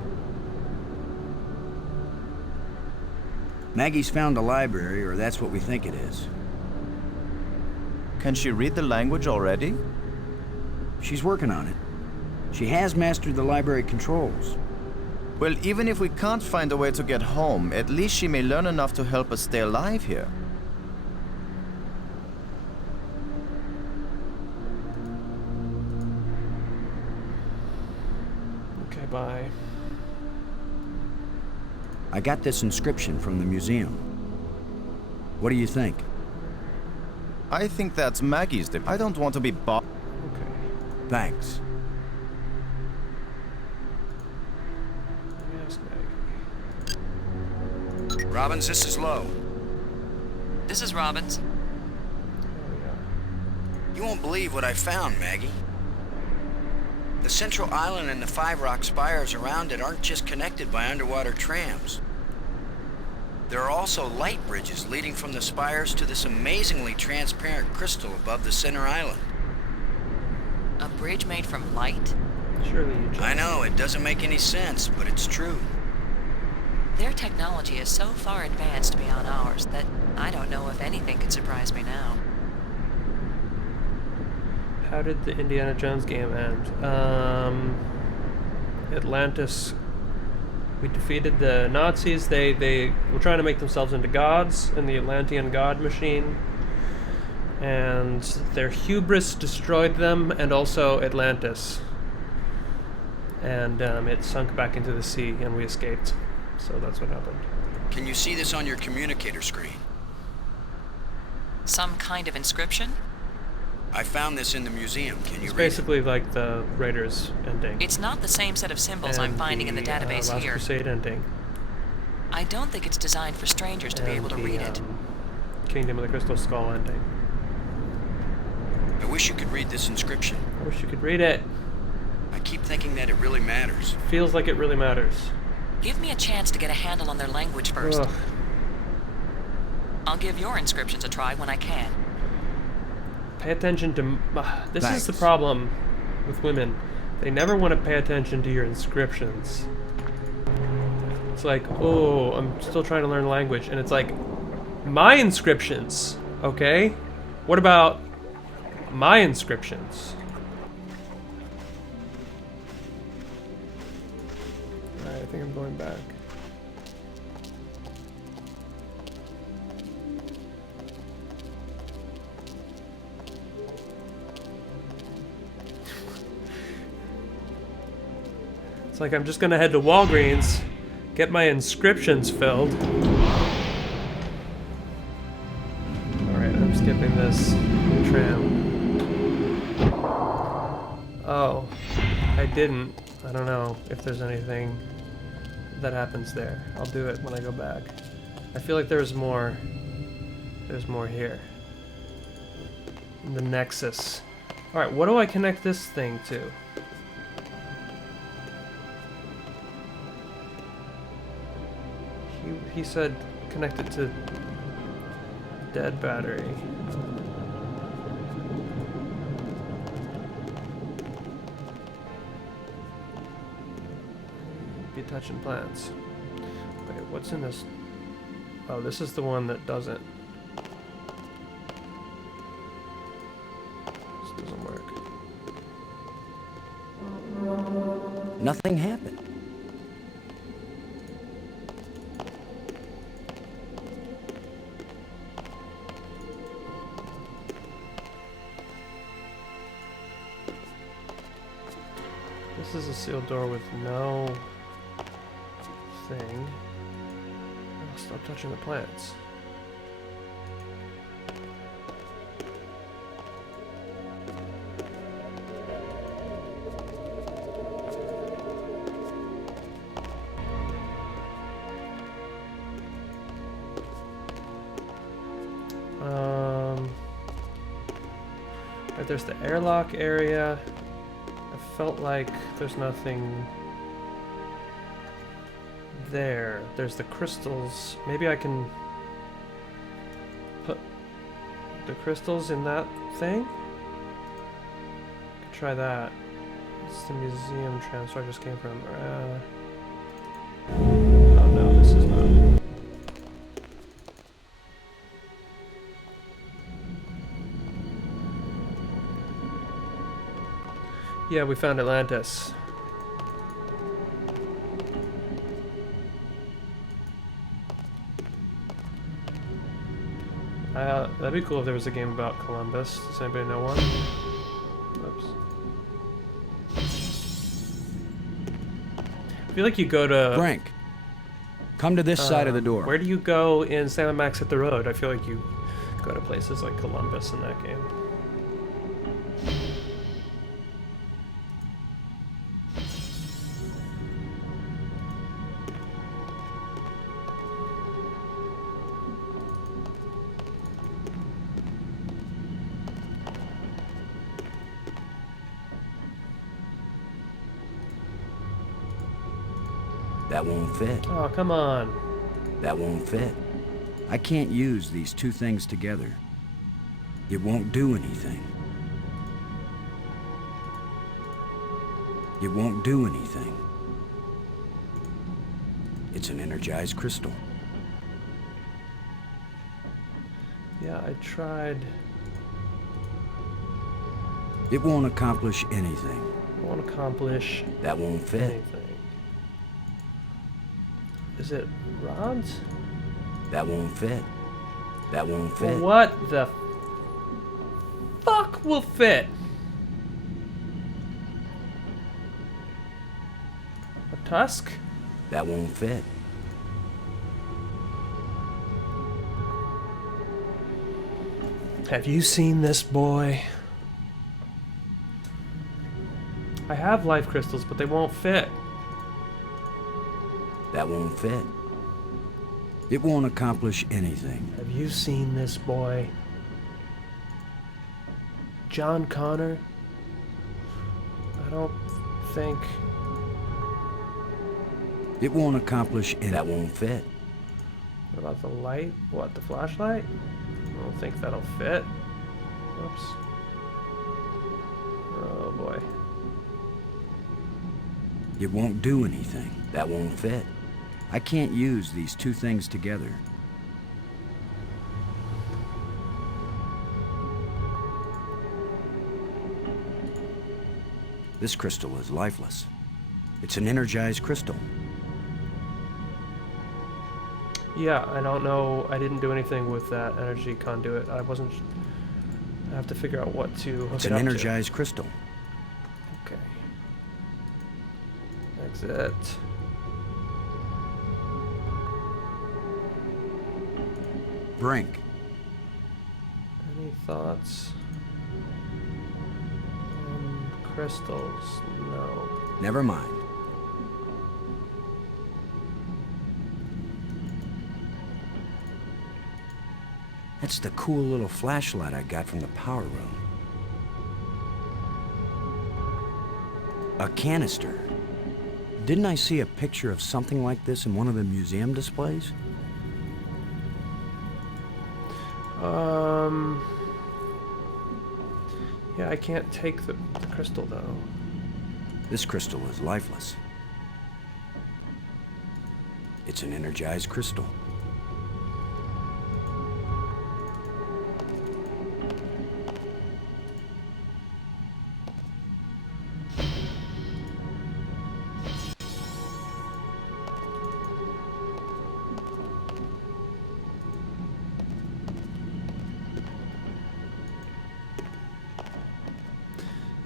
Maggie's found a library, or that's what we think it is. Can she read the language already? She's working on it. She has mastered the library controls. Well, even if we can't find a way to get home, at least she may learn enough to help us stay alive here. Okay, bye. I got this inscription from the museum. What do you think? I think that's Maggie's. I don't want to be Okay. Thanks. Yes, Maggie. Robbins, this is Lowe. This is Robbins. Oh, yeah. You won't believe what I found, Maggie. The central island and the 5 rock spires around it aren't just connected by underwater trams. There are also light bridges leading from the spires to this amazingly transparent crystal above the center island. A bridge made from light? Surely you just... I know, it doesn't make any sense, but it's true. Their technology is so far advanced beyond ours that I don't know if anything could surprise me now. How did the Indiana Jones game end? Atlantis. We defeated the Nazis. They were trying to make themselves into gods in the Atlantean god machine. And their hubris destroyed them and also Atlantis. And it sunk back into the sea and we escaped. So that's what happened. Can you see this on your communicator screen? Some kind of inscription? I found this in the museum. Can you It's read basically like the Raiders ending. It's not the same set of symbols I'm finding in the database Last here. Crusade ending. I don't think it's designed for strangers to be able to read it. Kingdom of the Crystal Skull ending. it? I wish you could read this inscription. I wish you could read it. I keep thinking that it really matters. Feels like it really matters. Give me a chance to get a handle on their language first. Ugh. I'll give your inscriptions a try when I can. Pay attention to... this is the Thanks. problem with women. They never want to pay attention to your inscriptions. It's like, oh, I'm still trying to learn language. And it's like, my inscriptions, okay? What about my inscriptions? Alright, I think I'm going back. It's like I'm just gonna head to Walgreens, get my inscriptions filled. Alright, I'm skipping this tram. Oh, I didn't. I don't know if there's anything that happens there. I'll do it when I go back. I feel like there's more. There's more here. The Nexus. Alright, what do I connect this thing to? He said connect it to dead battery. Be touching plants. Wait, what's in this? Oh, this is the one that doesn't. This doesn't work. Nothing happened. This is a sealed door with no thing. Oh, stop touching the plants. there's the airlock area. I felt like there's nothing there. There's the crystals. Maybe I can put the crystals in that thing? Could try that. It's the museum transfer I just came from. Oh no, this is not. Yeah, we found Atlantis. That'd be cool if there was a game about Columbus. Does anybody know one? Oops. I feel like you go to... Frank, come to this side of the door. Where do you go in Sam & Max Hit the Road? I feel like you go to places like Columbus in that game. That won't fit. Oh, come on. That won't fit. I can't use these two things together. It won't do anything. It won't do anything. It's an energized crystal. Yeah, I tried. It won't accomplish anything. I won't accomplish That won't fit. anything. Is it rods? That won't fit. That won't fit. What the fuck will fit? A tusk? That won't fit. Have you seen this boy? I have life crystals, but they won't fit. That won't fit. It won't accomplish anything. Have you seen this boy? John Connor? I don't think... It won't accomplish anything. That won't fit. What about the light? What, the flashlight? I don't think that'll fit. Oops. Oh boy. It won't do anything. That won't fit. I can't use these two things together. This crystal is lifeless. It's an energized crystal. Yeah, I don't know. I didn't do anything with that energy conduit. I wasn't... I have to figure out what to hook It's it an up to. energized crystal. Okay. Exit. Brink. Any thoughts on crystals? No. Never mind. That's the cool little flashlight I got from the power room. A canister. Didn't I see a picture of something like this in one of the museum displays? Yeah, I can't take the crystal though. This crystal is lifeless. It's an energized crystal.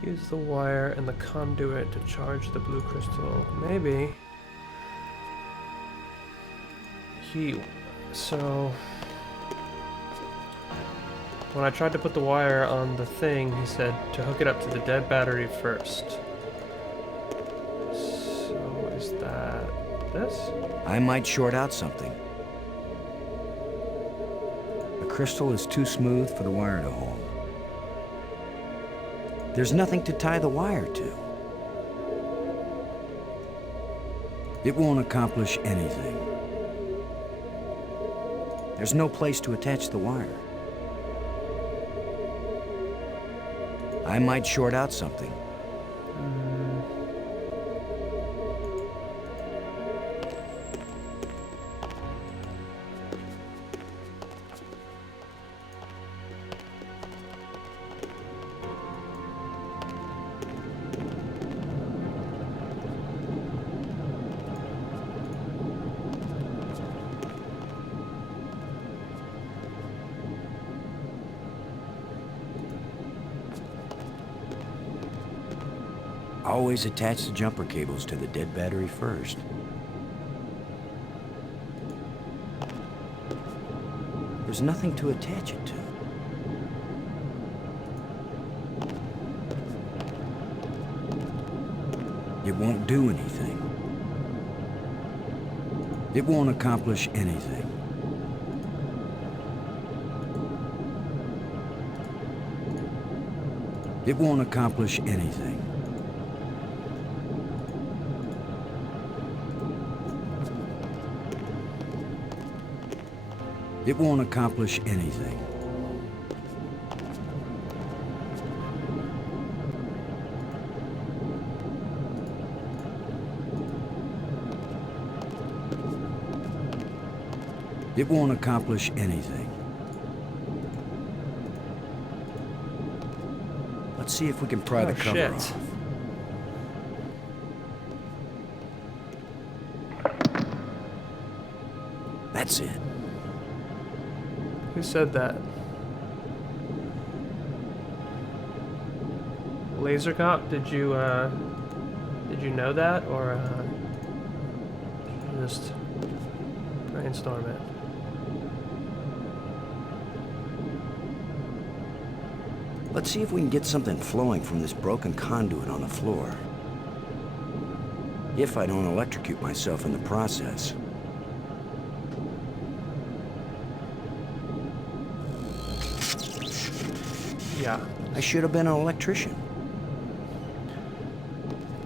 Use the wire and the conduit to charge the blue crystal. Maybe. So... when I tried to put the wire on the thing, he said to hook it up to the dead battery first. So is that this? I might short out something. The crystal is too smooth for the wire to hold. There's nothing to tie the wire to. It won't accomplish anything. There's no place to attach the wire. I might short out something. Always attach the jumper cables to the dead battery first. There's nothing to attach it to. It won't do anything. It won't accomplish anything. It won't accomplish anything. It won't accomplish anything. It won't accomplish anything. Let's see if we can pry the cover shit. off. That's it. Who said that? Laser Cop, did you know that, or just brainstorm it? Let's see if we can get something flowing from this broken conduit on the floor. If I don't electrocute myself in the process. Yeah. I should have been an electrician.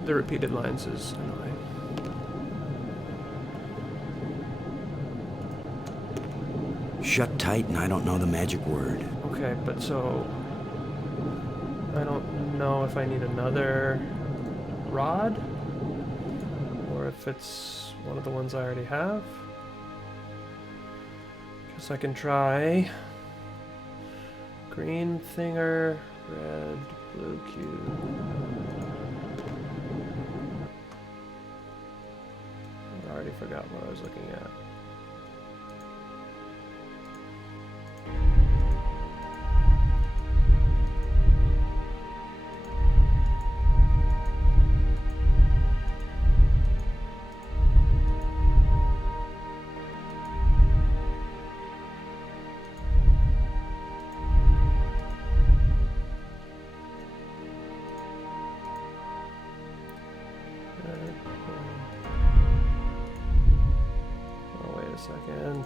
The repeated lines is annoying. Shut tight and I don't know the magic word. Okay, but so I don't know if I need another rod or if it's one of the ones I already have. Guess I can try green thinger, red, blue cube. I already forgot what I was looking at. Oh, wait a second.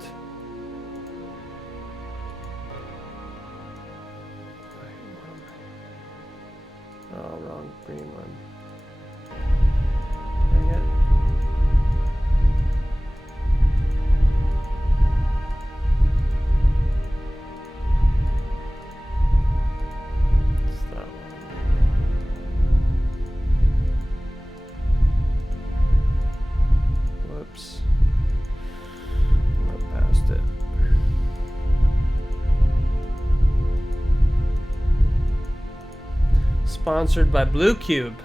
Oh, wrong green one. Dang it. It's that one. Whoops. Went past it. Sponsored by Blue Cube.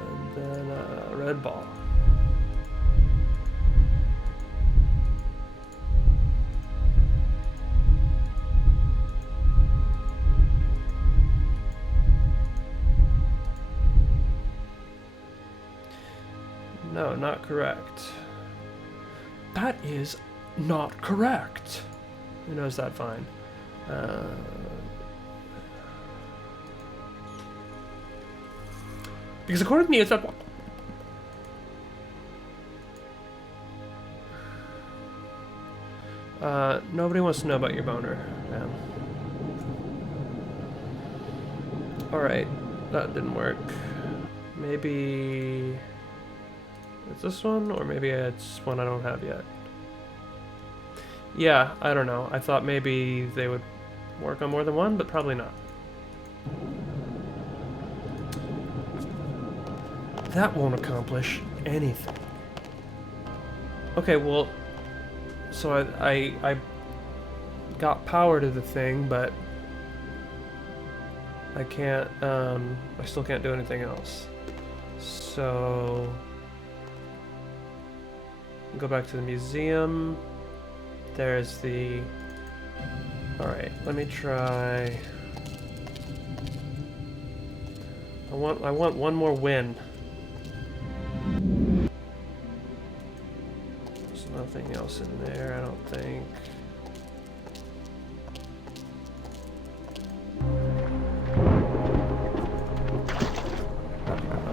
And then Red Ball. No, not correct. That is not correct. Who knows that fine? Because according to me, it's not. Nobody wants to know about your boner. Damn. Alright, that didn't work. Maybe it's this one, or maybe it's one I don't have yet. Yeah, I don't know. I thought maybe they would work on more than one, but probably not. That won't accomplish anything. Okay, well, so I got power to the thing, but I can't, I still can't do anything else. So, go back to the museum. There's the, alright, let me try. I want one more win. There's nothing else in there, I don't think.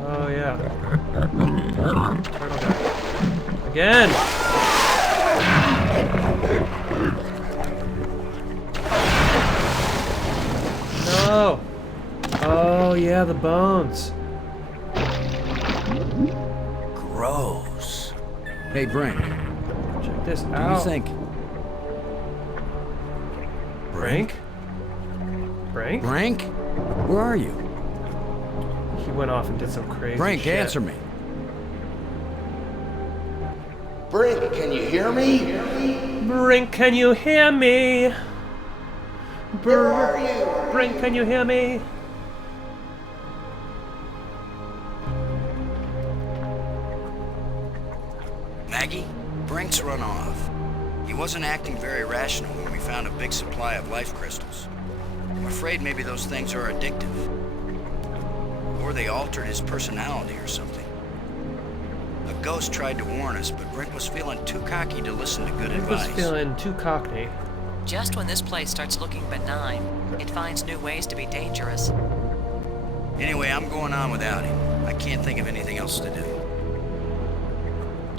Oh yeah. Turtle guy. Again! No! Oh yeah, the bones. Gross. Hey, Brink. Check this What out. do you think? Brink? Brink? Brink? Where are you? He went off and did some crazy Brink, shit. answer me. Brink, can you hear me? Brink, can you hear me? Where are you? Brink, can you hear me? Maggie, Brink's run off. He wasn't acting very rational when we found a big supply of life crystals. I'm afraid maybe those things are addictive. Or they altered his personality or something. A ghost tried to warn us, but Brink was feeling too cocky to listen to good Brink was advice. feeling too cockney. Just when this place starts looking benign, it finds new ways to be dangerous. Anyway, I'm going on without him. I can't think of anything else to do.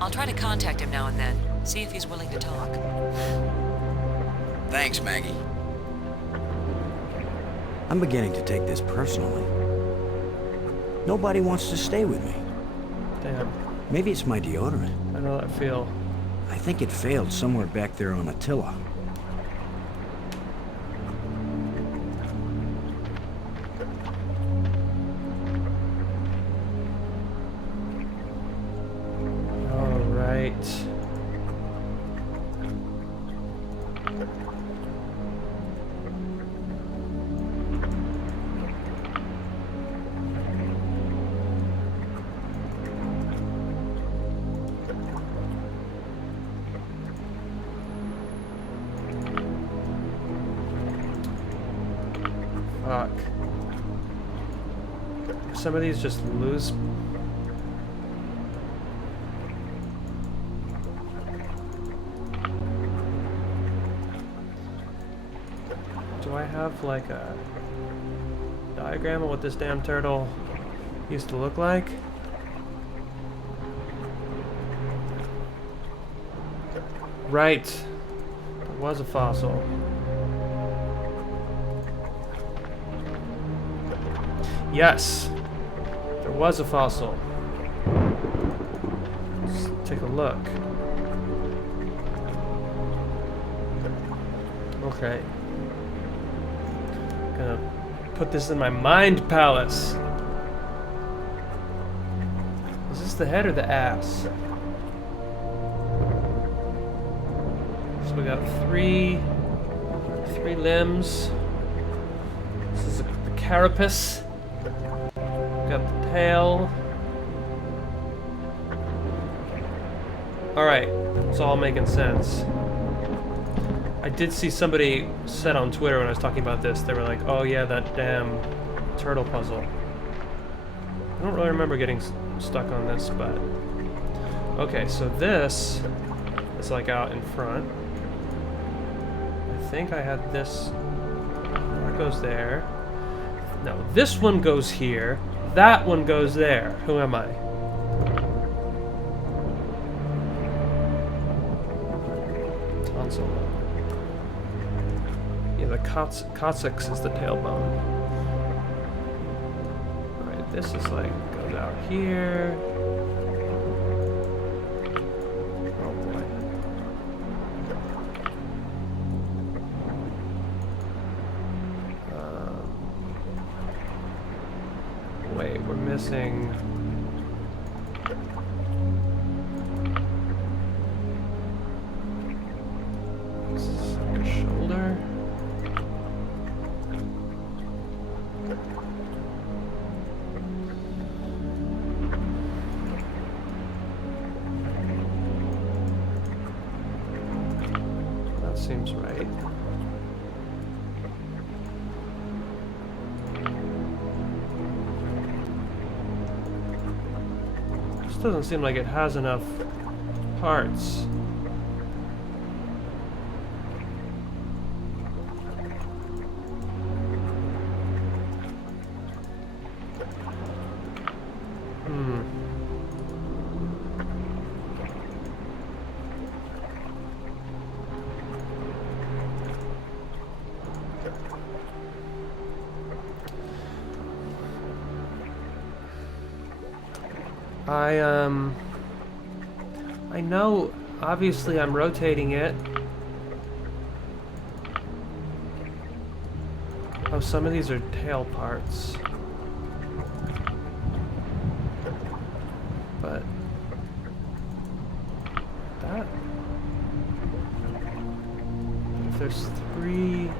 I'll try to contact him now and then, see if he's willing to talk. Thanks, Maggie. I'm beginning to take this personally. Nobody wants to stay with me. Damn, Maybe it's my deodorant. I know that feel. I think it failed somewhere back there on Attila. Alright. Fuck. Some of these just lose. Do I have like a diagram of what this damn turtle used to look like? Right. There was a fossil. Yes, there was a fossil. Let's take a look. Okay. Gonna put this in my mind palace. Is this the head or the ass? So we got three limbs. This is the carapace. Got the tail. Alright, it's all making sense. I did see somebody said on Twitter when I was talking about this, they were like, oh yeah, that damn turtle puzzle. I don't really remember getting stuck on this, but... Okay, so this is like out in front. I think I had this... That goes there. No, this one goes here. That one goes there. Who am I? Tonsil. Yeah, the coccyx is the tailbone. Alright, this is like, goes out here. Oh boy. Wait, we're missing... This is like a shoulder. That seems right. This doesn't seem like it has enough parts. I know, obviously I'm rotating it. Oh, some of these are tail parts. But that, if there's 3,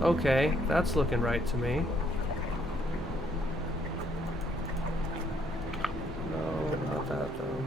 okay, that's looking right to me. No, not that though.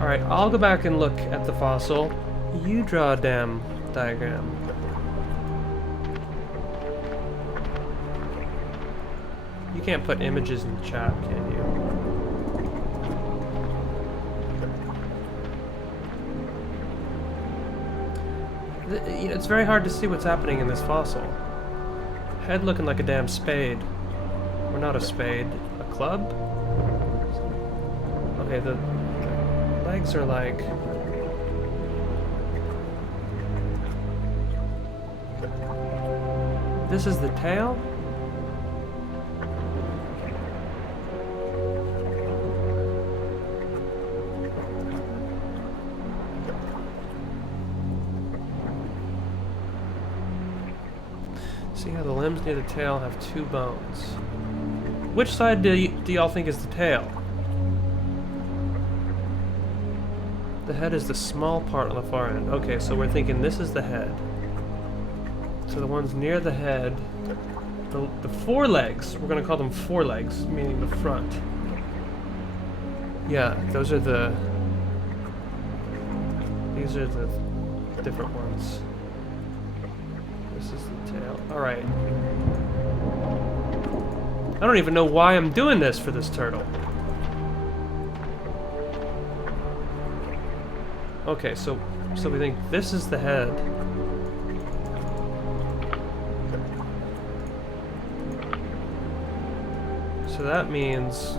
Alright, I'll go back and look at the fossil. You draw a damn diagram. You can't put images in the chat, can you? You know, it's very hard to see what's happening in this fossil. Head looking like a damn spade. Or not a spade, a club? Okay, the legs are like... This is the tail? See how the limbs near the tail have 2 bones. Which side do y'all think is the tail? The head is the small part on the far end. Okay, so we're thinking this is the head. So the ones near the head, the forelegs, we're gonna call them forelegs, meaning the front. Yeah, those are the, these are the different ones. This is the tail. Alright. I don't even know why I'm doing this for this turtle. Okay, so we think this is the head. So that means...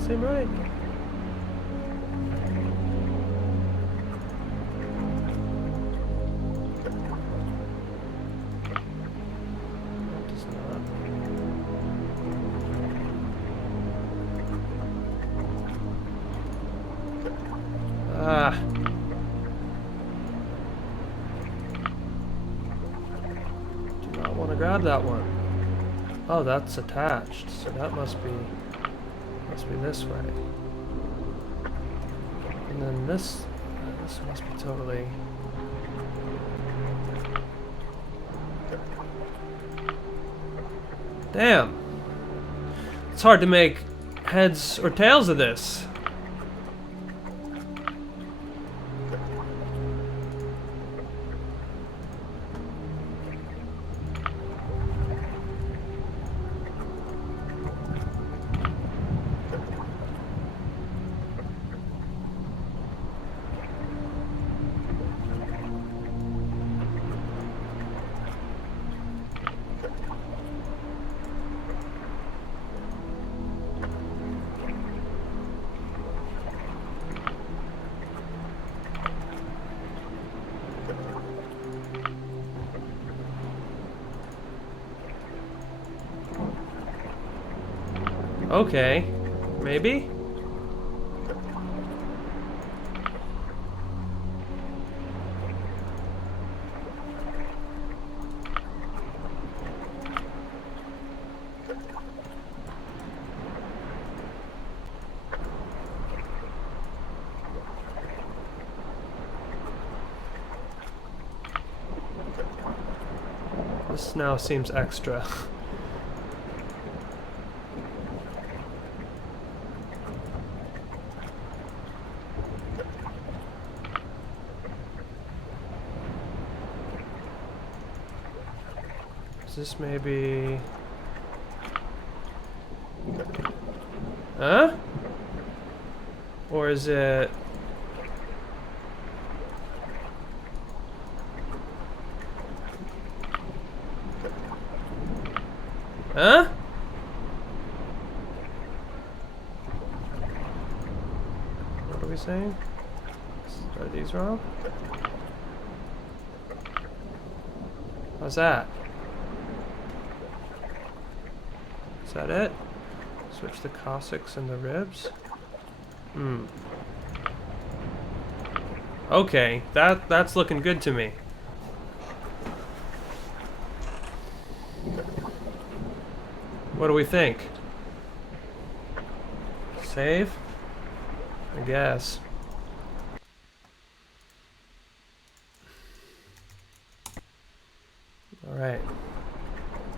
seem right. grab that one. Oh, that's attached, so that must be this way. And then this must be totally. Damn. It's hard to make heads or tails of this. Okay, maybe? This now seems extra. Is this maybe... Huh? Or is it... Huh? What are we saying? Are these wrong? How's that? Is that it? Switch the coccyx and the ribs? Hmm. Okay, that's looking good to me. What do we think? Save? I guess. Alright.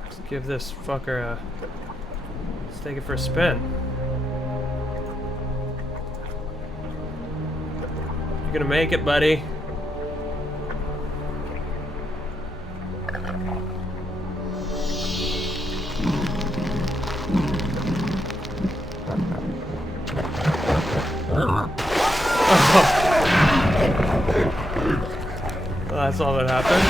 Let's give this fucker a... Let's take it for a spin. You're gonna make it, buddy. Well, that's all that happened.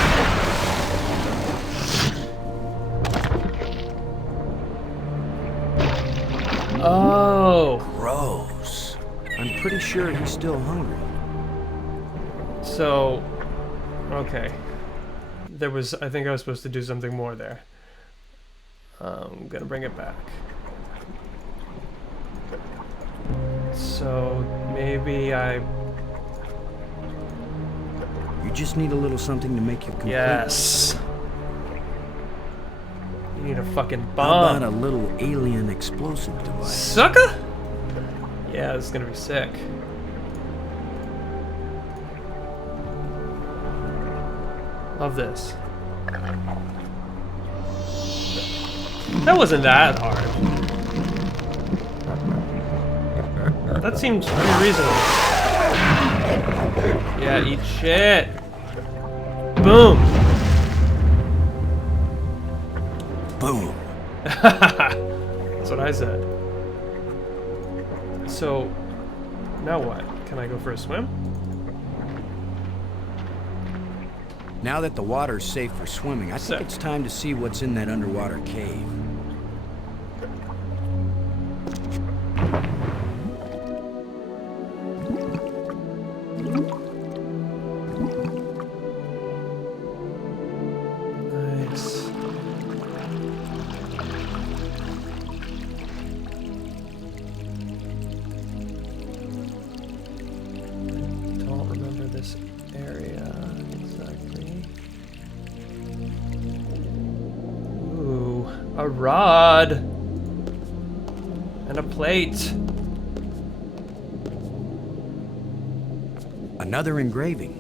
Oh. Gross. I'm pretty sure he's still hungry. So, okay. I think I was supposed to do something more there. I'm gonna bring it back. So, maybe You just need a little something to make you complete. Yes. You need a fucking How bomb. about a little alien explosive device? Sucker? Yeah, this is gonna be sick. Love this. That wasn't that hard. That seems pretty reasonable. Yeah, eat shit. Boom. Boom. That's what I said. So, now what? Can I go for a swim? Now that the water's safe for swimming, I think Sick. it's time to see what's in that underwater cave. Nice. Don't remember this area exactly. A rod. And a plate. Another engraving.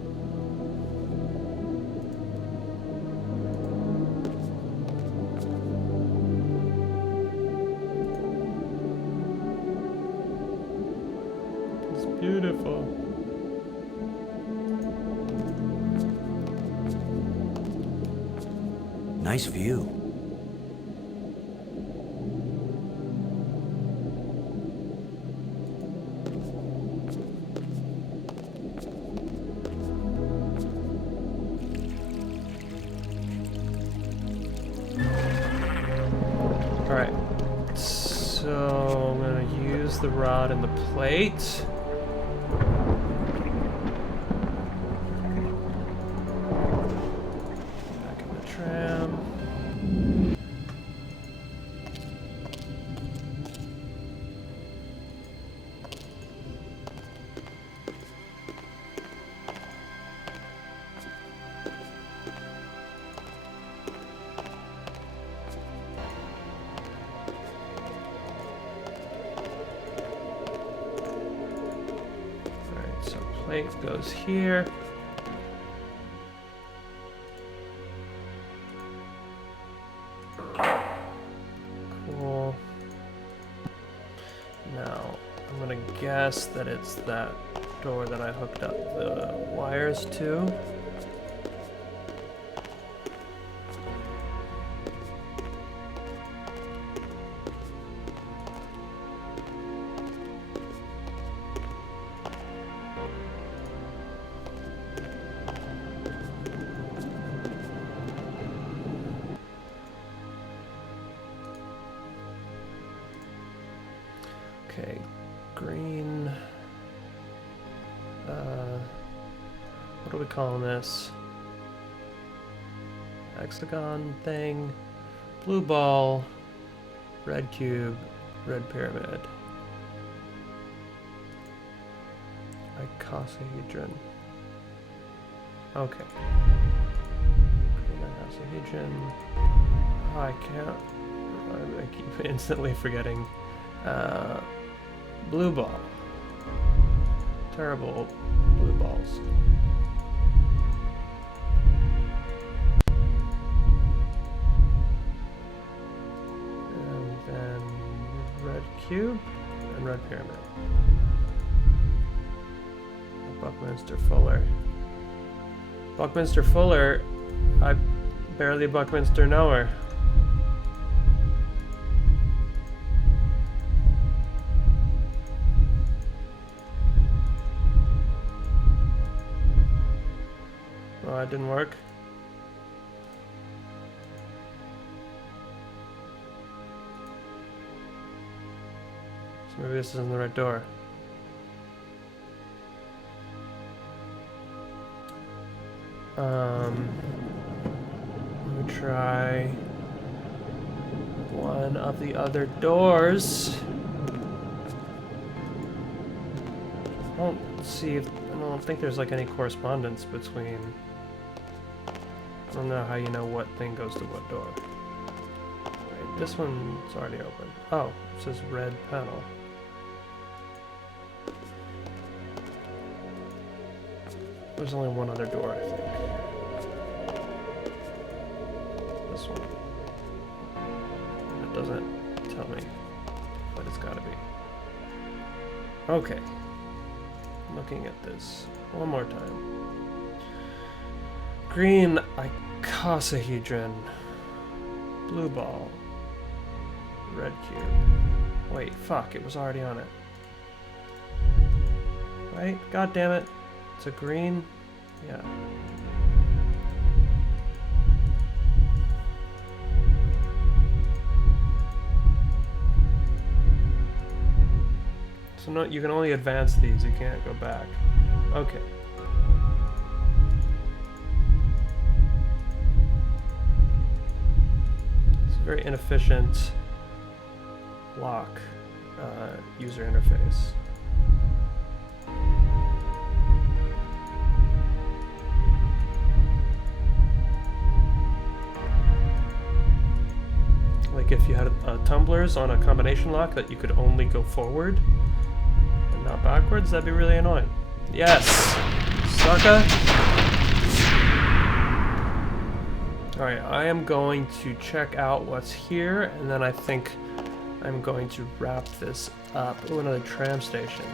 It's beautiful. Nice view. Alright. So I'm gonna use the rod and the plate. Back in the tram. Alright, so plate goes here. Cool. Now, I'm gonna guess that it's that door that I hooked up the wires to. Okay, green. What are we calling this? Hexagon thing. Blue ball. Red cube. Red pyramid. Icosahedron. Okay. Green icosahedron. Oh, I can't. I keep instantly forgetting. Blue ball. Terrible blue balls. And then red cube and red pyramid. Buckminster Fuller. Buckminster Fuller, I barely Buckminster know her. Oh, that didn't work. So maybe this isn't the right door. Let me try one of the other doors. I don't think there's like any correspondence between. I don't know how you know what thing goes to what door. Wait, this one's already open. Oh, it says red panel. There's only one other door, I think. This one. It doesn't tell me, but it's gotta be. Okay. Looking at this one more time. Green icosahedron. Blue ball. Red cube. Wait, fuck, it was already on it. Right? God damn it. It's a green. Yeah. So no, you can only advance these, you can't go back. Okay. It's a very inefficient lock user interface. Like Like if you had tumblers on a combination lock that you could only go forward and not backwards, that'd be really annoying. Yes! Sucker! Alright, I am going to check out what's here, and then I think I'm going to wrap this up. Oh, another tram station.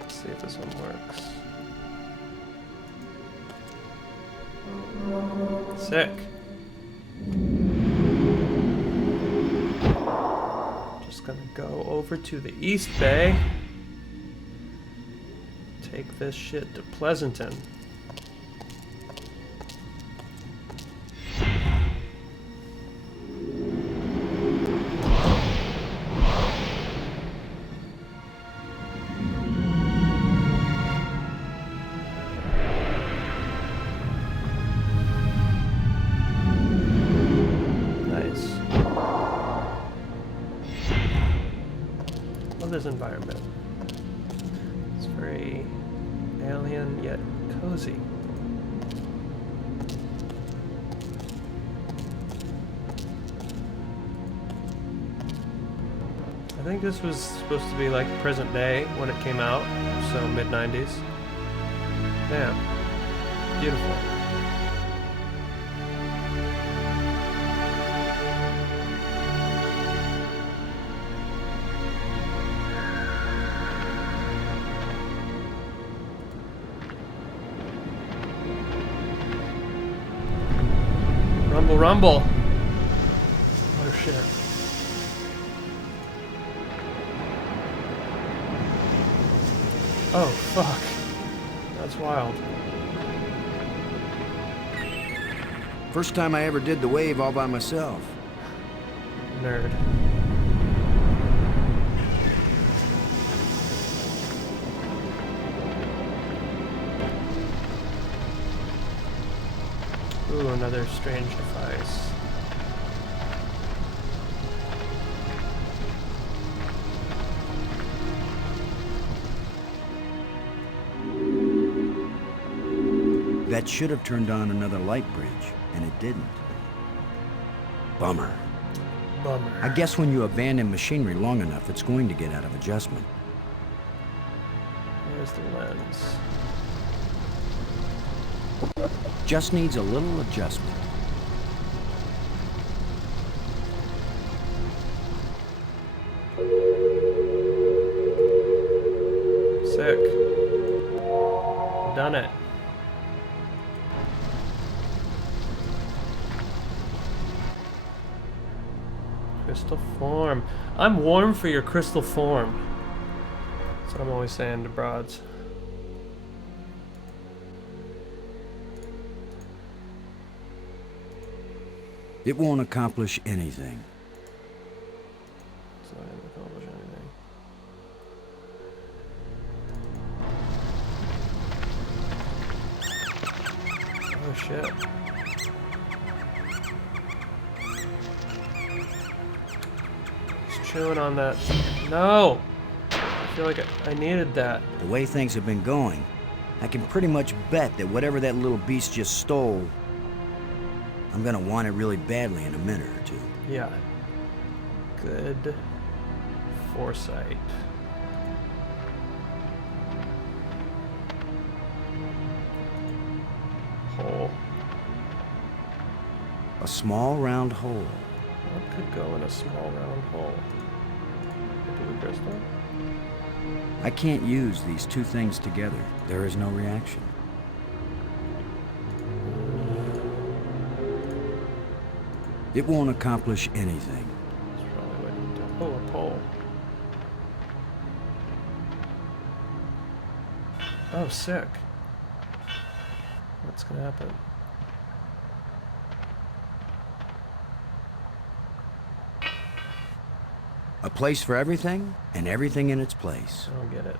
Let's see if this one works. Sick. Just gonna go over to the East Bay. Take this shit to Pleasanton. This environment. It's very alien yet cozy. I think this was supposed to be like present day when it came out, so mid-90s. Yeah, beautiful. Rumble, rumble. Oh shit. Oh fuck. That's wild. First time I ever did the wave all by myself. Nerd. Ooh, another strange device. That should have turned on another light bridge, and it didn't. Bummer. Bummer. I guess when you abandon machinery long enough, it's going to get out of adjustment. Where's the lens? Just needs a little adjustment. Sick. Done it. Crystal form. I'm warm for your crystal form. That's what I'm always saying to broads. It won't accomplish anything. It's not gonna accomplish anything. Oh shit. Just chewing on that. No! I feel like I needed that. The way things have been going, I can pretty much bet that whatever that little beast just stole, I'm gonna want it really badly in a minute or two. Yeah. Good foresight. Hole. A small round hole. What could go in a small round hole? A blue crystal? I can't use these two things together. There is no reaction. It won't accomplish anything. That's probably what you do. Oh, a pole. Oh, sick. What's gonna happen? A place for everything, and everything in its place. I don't get it.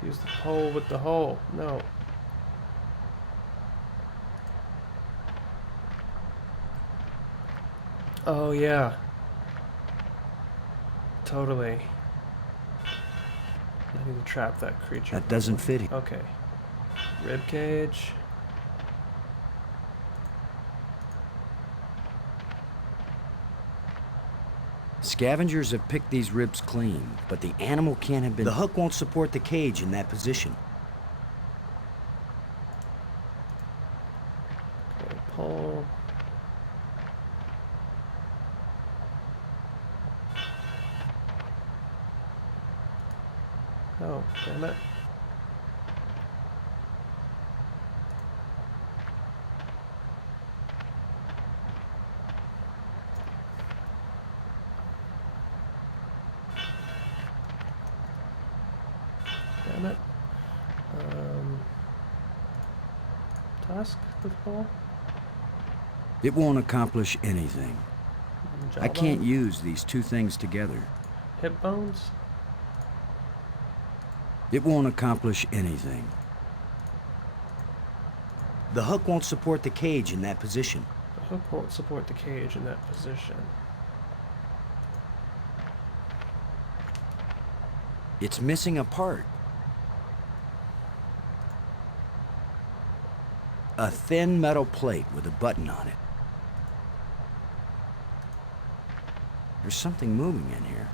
Use the pole with the hole. No. Oh, yeah. totally. I need to trap that creature. That doesn't fit here. Okay. Rib cage. Scavengers have picked these ribs clean, but the animal can't have been... The hook won't support the cage in that position. Okay, pull. Oh, damn it. Damn it. Task with pull? It won't accomplish anything. I can't Jawbone? use these two things together. Hip bones? It won't accomplish anything. The hook won't support the cage in that position. The hook won't support the cage in that position. It's missing a part. A thin metal plate with a button on it. There's something moving in here.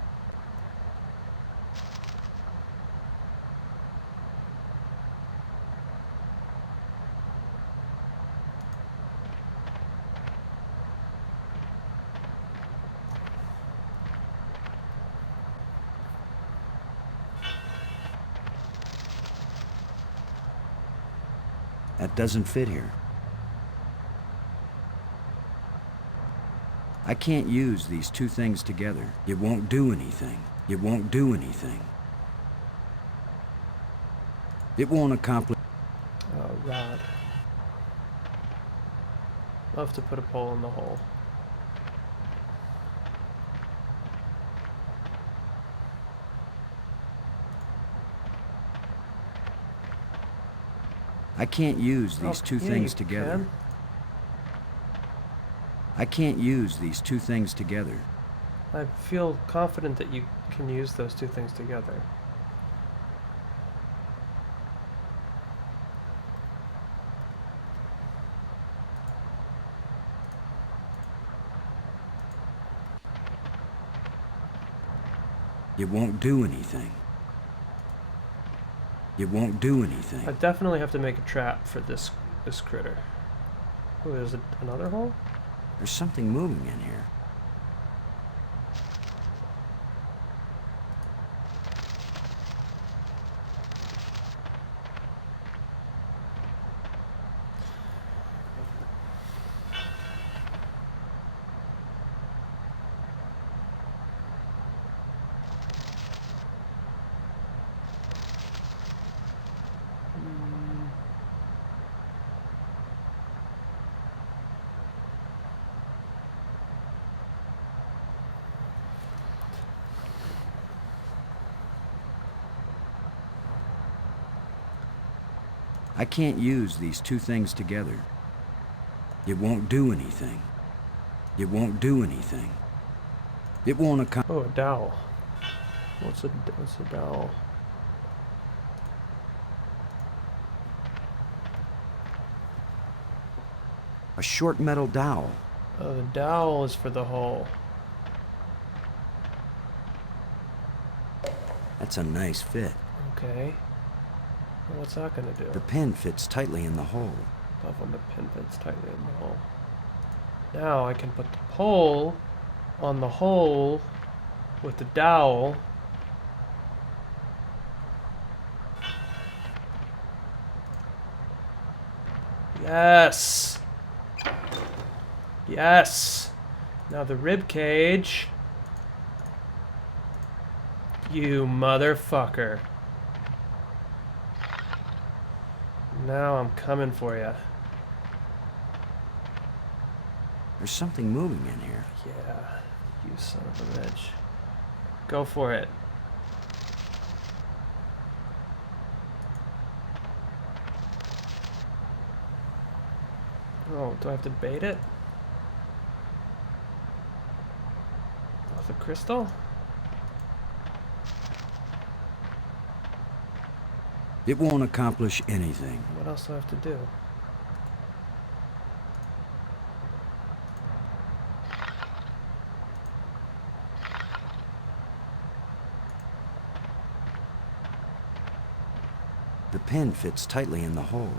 That doesn't fit here. I can't use these two things together. It won't do anything. It won't do anything. It won't accomplish... Rod. Love to put a pole in the hole. I can't use these two Yeah, things you together. can. I can't use these two things together. I feel confident that you can use those two things together. It won't do anything. It won't do anything. I definitely have to make a trap for this critter. Oh, there's another hole? There's something moving in here. I can't use these two things together. It won't do anything. It won't do anything. It won't accomplish... Oh, a dowel. What's a dowel? A short metal dowel. Oh, the dowel is for the hole. That's a nice fit. Okay. Well, what's that gonna do? The pin fits tightly in the hole. Love when the pin fits tightly in the hole. Now I can put the pole on the hole with the dowel. Yes! Yes! Now the rib cage. You motherfucker. Now I'm coming for you. There's something moving in here. Yeah, you son of a bitch. Go for it. Oh, do I have to bait it? With a crystal? It won't accomplish anything. What else do I have to do? The pin fits tightly in the hole.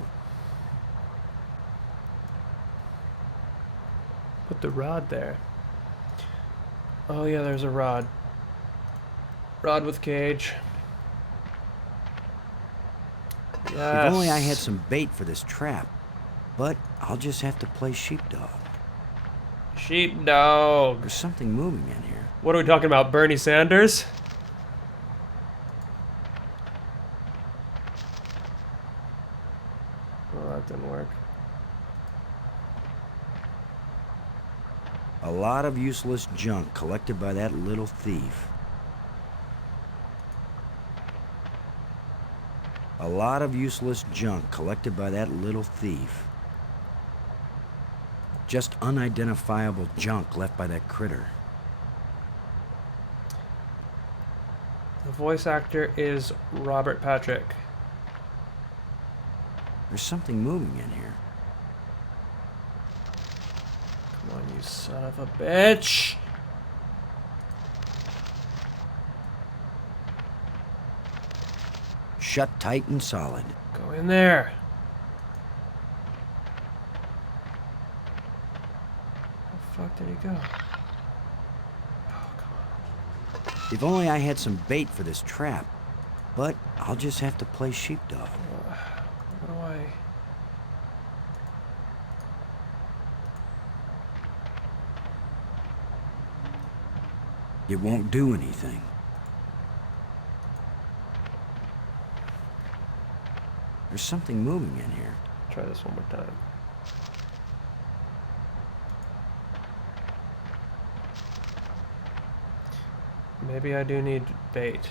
Put the rod there. Oh yeah, there's a rod. Rod with cage. Yes. If only I had some bait for this trap. But I'll just have to play sheepdog. Sheepdog. There's something moving in here. What are we talking about? Bernie Sanders? Well, that didn't work. A lot of useless junk collected by that little thief. A lot of useless junk collected by that little thief. Just unidentifiable junk left by that critter. The voice actor is Robert Patrick. There's something moving in here. Come on, you son of a bitch! Shut tight and solid. Go in there. Where the fuck did he go? Oh, come on. If only I had some bait for this trap. But I'll just have to play sheepdog. What do I... It won't do anything. There's something moving in here. Try this one more time. Maybe I do need bait.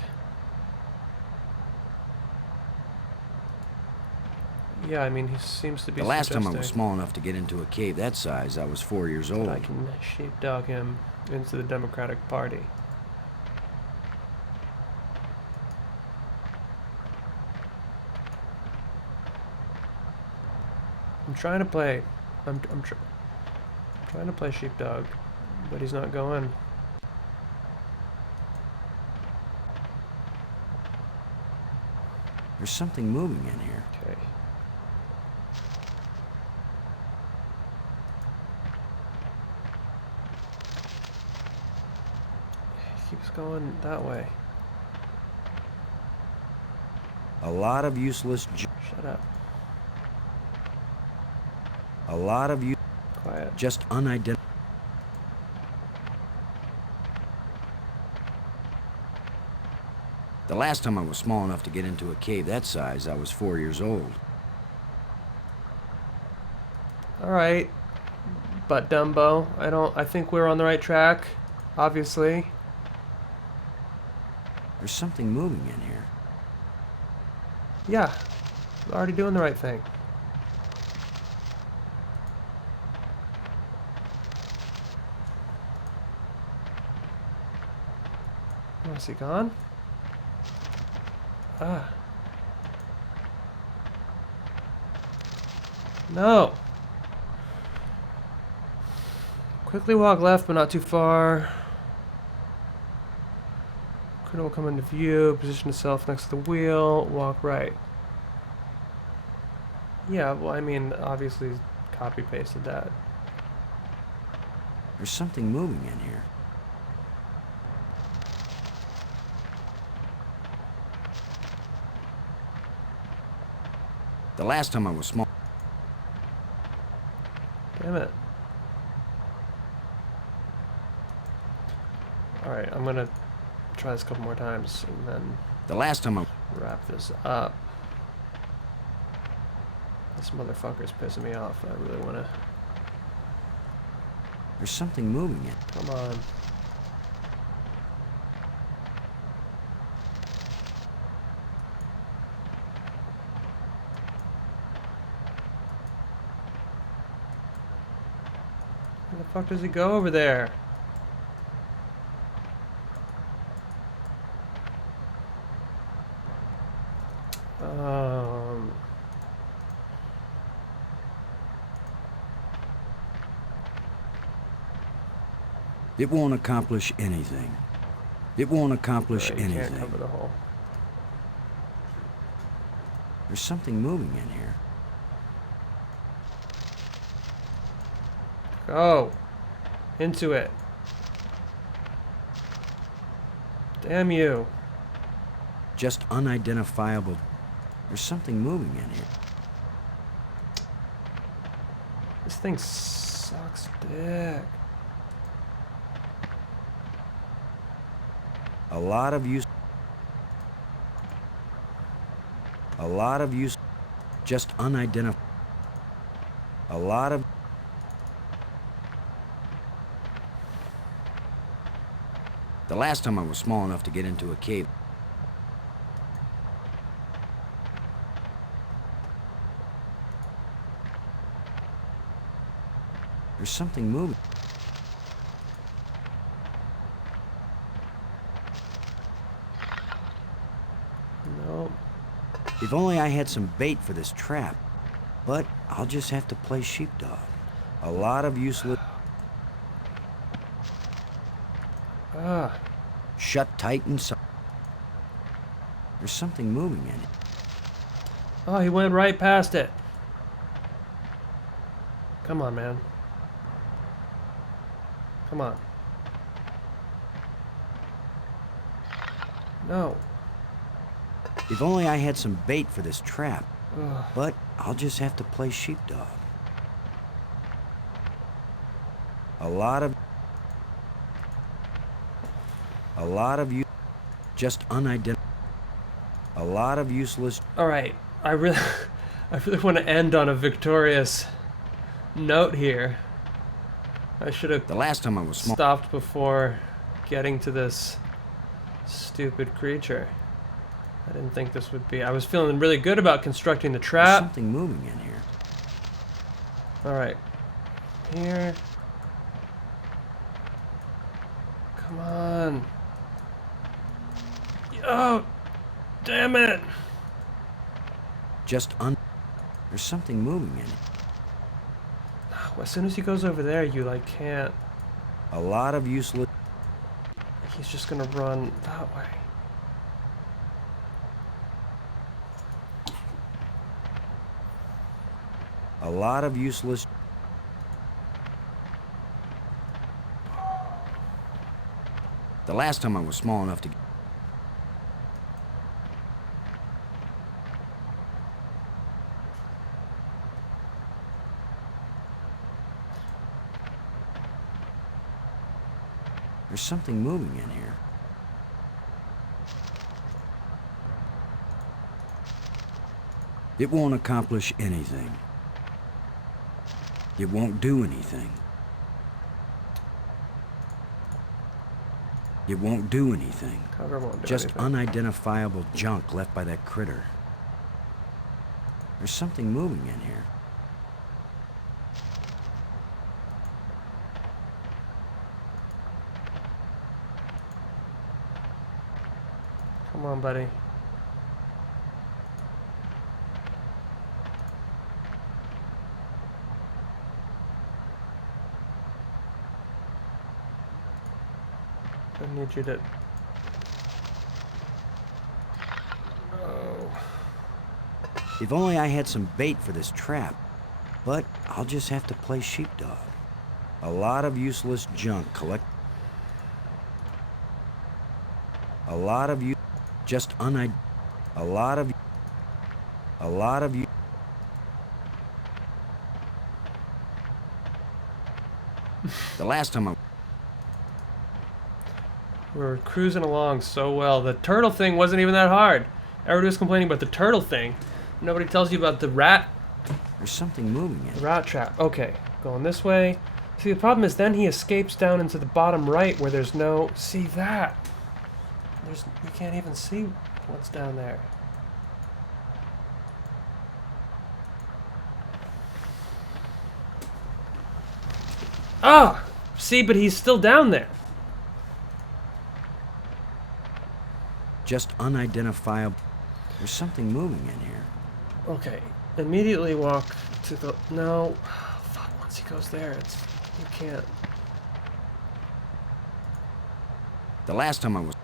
Yeah, I mean, he seems to be The last time I was suggesting small enough to get into a cave that size, I was 4 years old. I can sheepdog him into the Democratic Party. I'm trying to play. I'm trying to play sheepdog, but he's not going. There's something moving in here. Okay. He keeps going that way. A lot of useless Shut up. A lot of you Quiet. just unidentified. The last time I was small enough to get into a cave that size, I was 4 years old. Alright. But Dumbo, I think we're on the right track. Obviously. There's something moving in here. Yeah. We're already doing the right thing. Oh, is he gone? Ah. No! Quickly walk left, but not too far. Critter will come into view, position itself next to the wheel, walk right. Yeah, well, I mean, obviously copy-pasted that. There's something moving in here. The last time I was small. Damn it. Alright, I'm gonna try this a couple more times and then The last time I. wrap this up. This motherfucker's pissing me off. I really wanna... There's something moving in. Come on. Where the fuck does he go over there? Um, It won't accomplish anything. It won't accomplish you can't anything. cover the hole. There's something moving in here. Go. Into it. Damn you. Just unidentifiable. There's something moving in here. This thing sucks dick. A lot of use. Just unidentifiable. A lot of. The last time I was small enough to get into a cave. There's something moving. Nope. If only I had some bait for this trap. But I'll just have to play sheepdog. A lot of useless. Ah. Shut tight inside. There's something moving in it. Oh, he went right past it. Come on, man. Come on. No. If only I had some bait for this trap. Ugh. But I'll just have to play sheepdog. A lot of you just unidentified. A lot of useless. All right. I really want to end on a victorious note here. I should have The last time I was small. stopped before getting to this stupid creature. I didn't think this would be. I was feeling really good about constructing the There's trap. something moving in here. All right. Here. Come on. Oh, damn it. There's something moving in it. As soon as he goes over there, you like can't. A lot of useless. He's just gonna run that way. A lot of useless. The last time I was small enough to. There's something moving in here. It won't accomplish anything. It won't do anything. It won't do anything. Cover won't do Just anything. unidentifiable junk left by that critter. There's something moving in here. Come on, buddy. I need you to. Oh. If only I had some bait for this trap. But I'll just have to play sheepdog. A lot of useless junk collect. A lot of you. Just unid. A lot of you. The last time I. We were cruising along so well. The turtle thing wasn't even that hard. Everybody was complaining about the turtle thing. Nobody tells you about the rat. There's something moving in The it. rat trap. Okay, going this way. See, the problem is then he escapes down into the bottom right where there's no. See that? You can't even see what's down there. Ah! See, but he's still down there. Just unidentifiable. There's something moving in here. Okay. Immediately walk to the... No. Fuck, once he goes there, it's... You can't... The last time I was...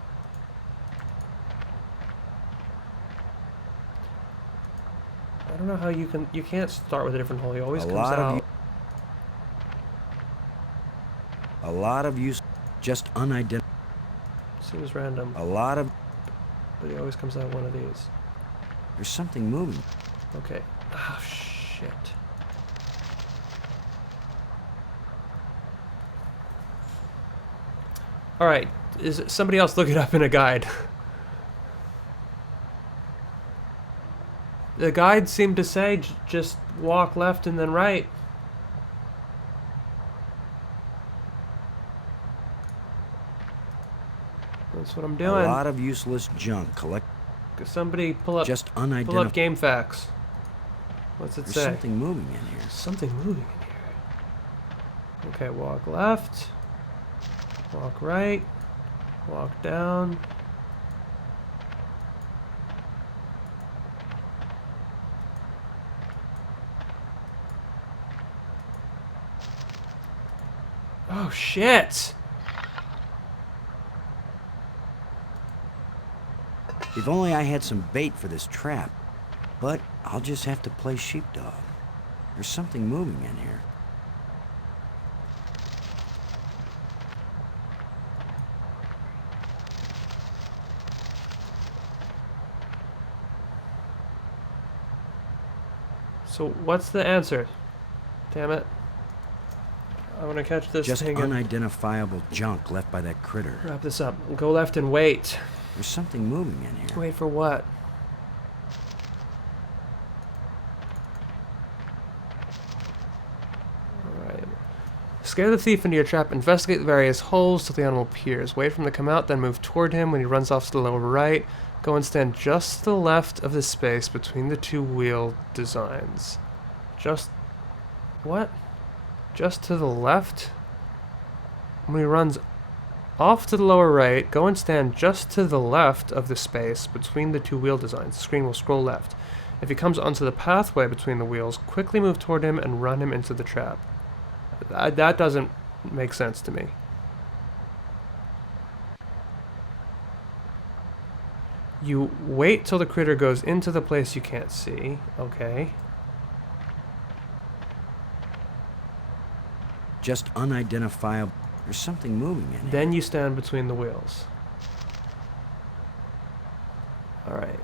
I don't know how you can... You can't start with a different hole. He always A comes lot of out. you- A lot of you just unidentified. Seems random. A lot of... But he always comes out one of these. There's something moving. Okay. Oh, shit. Alright. Is somebody else look it up in a guide? The guide seemed to say just walk left and then right. That's what I'm A doing. lot of useless junk collect. Somebody pull up Unidentified. game facts. What's it There's say? something moving in here. Something moving in here. Okay, walk left. Walk right. Walk down. Oh shit! If only I had some bait for this trap. But I'll just have to play sheepdog. There's something moving in here. So what's the answer? Damn it. I want to catch this Just thing and unidentifiable junk left by that critter. wrap this up. Go left and wait. There's something moving in here. Wait for what? Alright. Scare the thief into your trap. Investigate the various holes till the animal appears. Wait for him to come out, then move toward him. When he runs off to the lower right, go and stand just to the left of the space between the two wheel designs. Just... What? Just to the left? When he runs off to the lower right, go and stand just to the left of the space between the two wheel designs. The screen will scroll left. If he comes onto the pathway between the wheels, quickly move toward him and run him into the trap. That doesn't make sense to me. You wait till the critter goes into the place you can't see. Okay. Just unidentifiable. There's something moving in here. Then you stand between the wheels. Alright.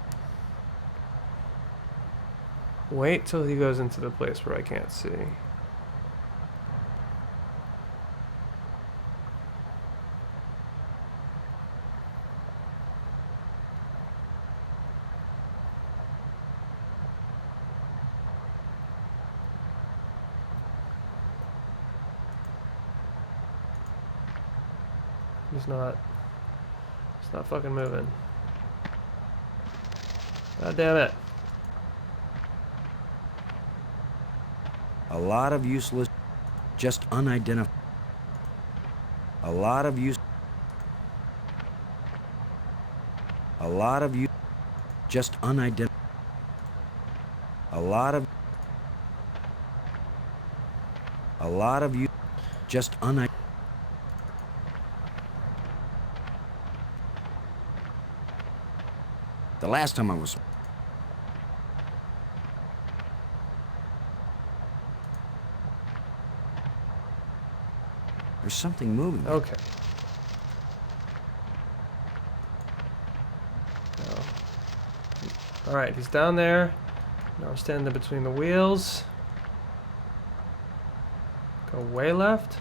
Wait till he goes into the place where I can't see. He's not fucking moving. God damn it. A lot of useless, just unidentified. A lot of use. A lot of you, just unidentified. A lot of. A lot of you, just unidentified. The last time I was. There's something moving. Okay. Alright, he's down there. Now I'm standing between the wheels. Go way left.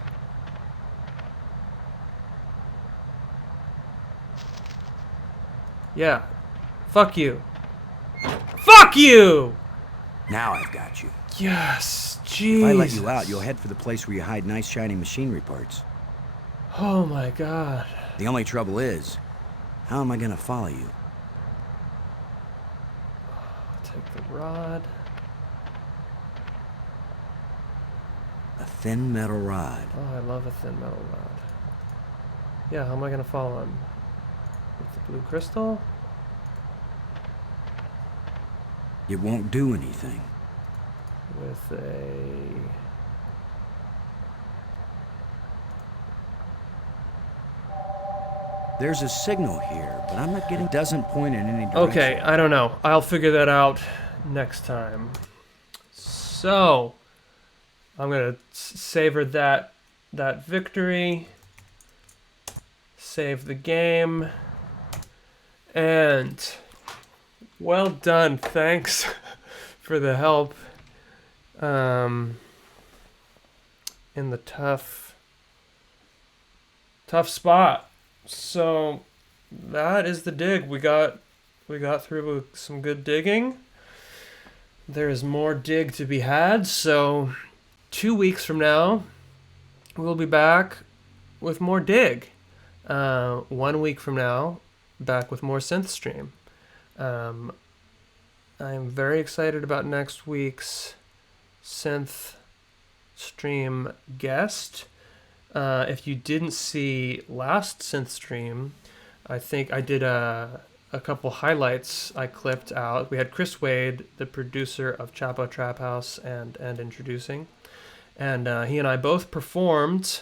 Yeah. Fuck you. Fuck you! Now I've got you. Yes. Jesus. If I let you out, you'll head for the place where you hide nice shiny machinery parts. Oh my god. The only trouble is, how am I gonna follow you? Take the rod. A thin metal rod. Oh, I love a thin metal rod. Yeah, how am I gonna follow him? With the blue crystal? It won't do anything. with a... There's a signal here, but I'm not getting... It doesn't point in any direction. Okay, I don't know. I'll figure that out next time. So, I'm gonna savor that victory. Save the game. And well done. Thanks for the help in the tough spot. So that is the dig. We got through some good digging. There is more dig to be had. So 2 weeks from now, we'll be back with more dig. 1 week from now, back with more synth stream. I'm very excited about next week's synth stream guest. If you didn't see last synth stream, I think I did a couple highlights I clipped out. We had Chris Wade, the producer of Chapo Trap House and Introducing, and he and I both performed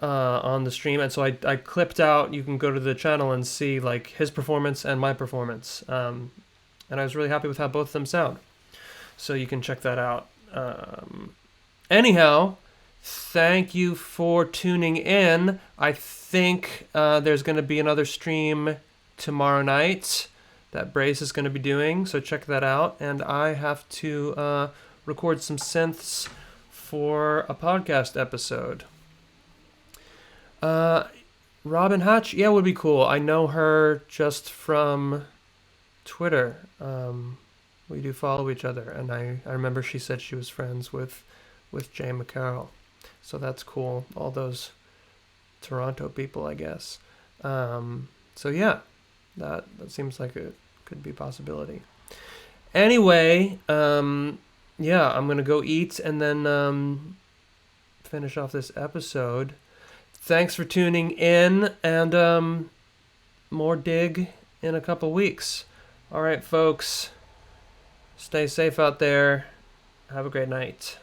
on the stream, and so I clipped out. You can go to the channel and see like his performance and my performance, and I was really happy with how both of them sound. So you can check that out. Anyhow, thank you for tuning in. I think there's going to be another stream tomorrow night that Brace is going to be doing, so check that out. And I have to record some synths for a podcast episode. Robin Hatch, yeah, would be cool. I know her just from Twitter. We do follow each other, and I remember she said she was friends with Jay McCarroll. So that's cool. All those Toronto people, I guess. So yeah, that seems like it could be a possibility. Anyway, yeah, I'm going to go eat and then finish off this episode. Thanks for tuning in, and more dig in a couple weeks. All right, folks, stay safe out there. Have a great night.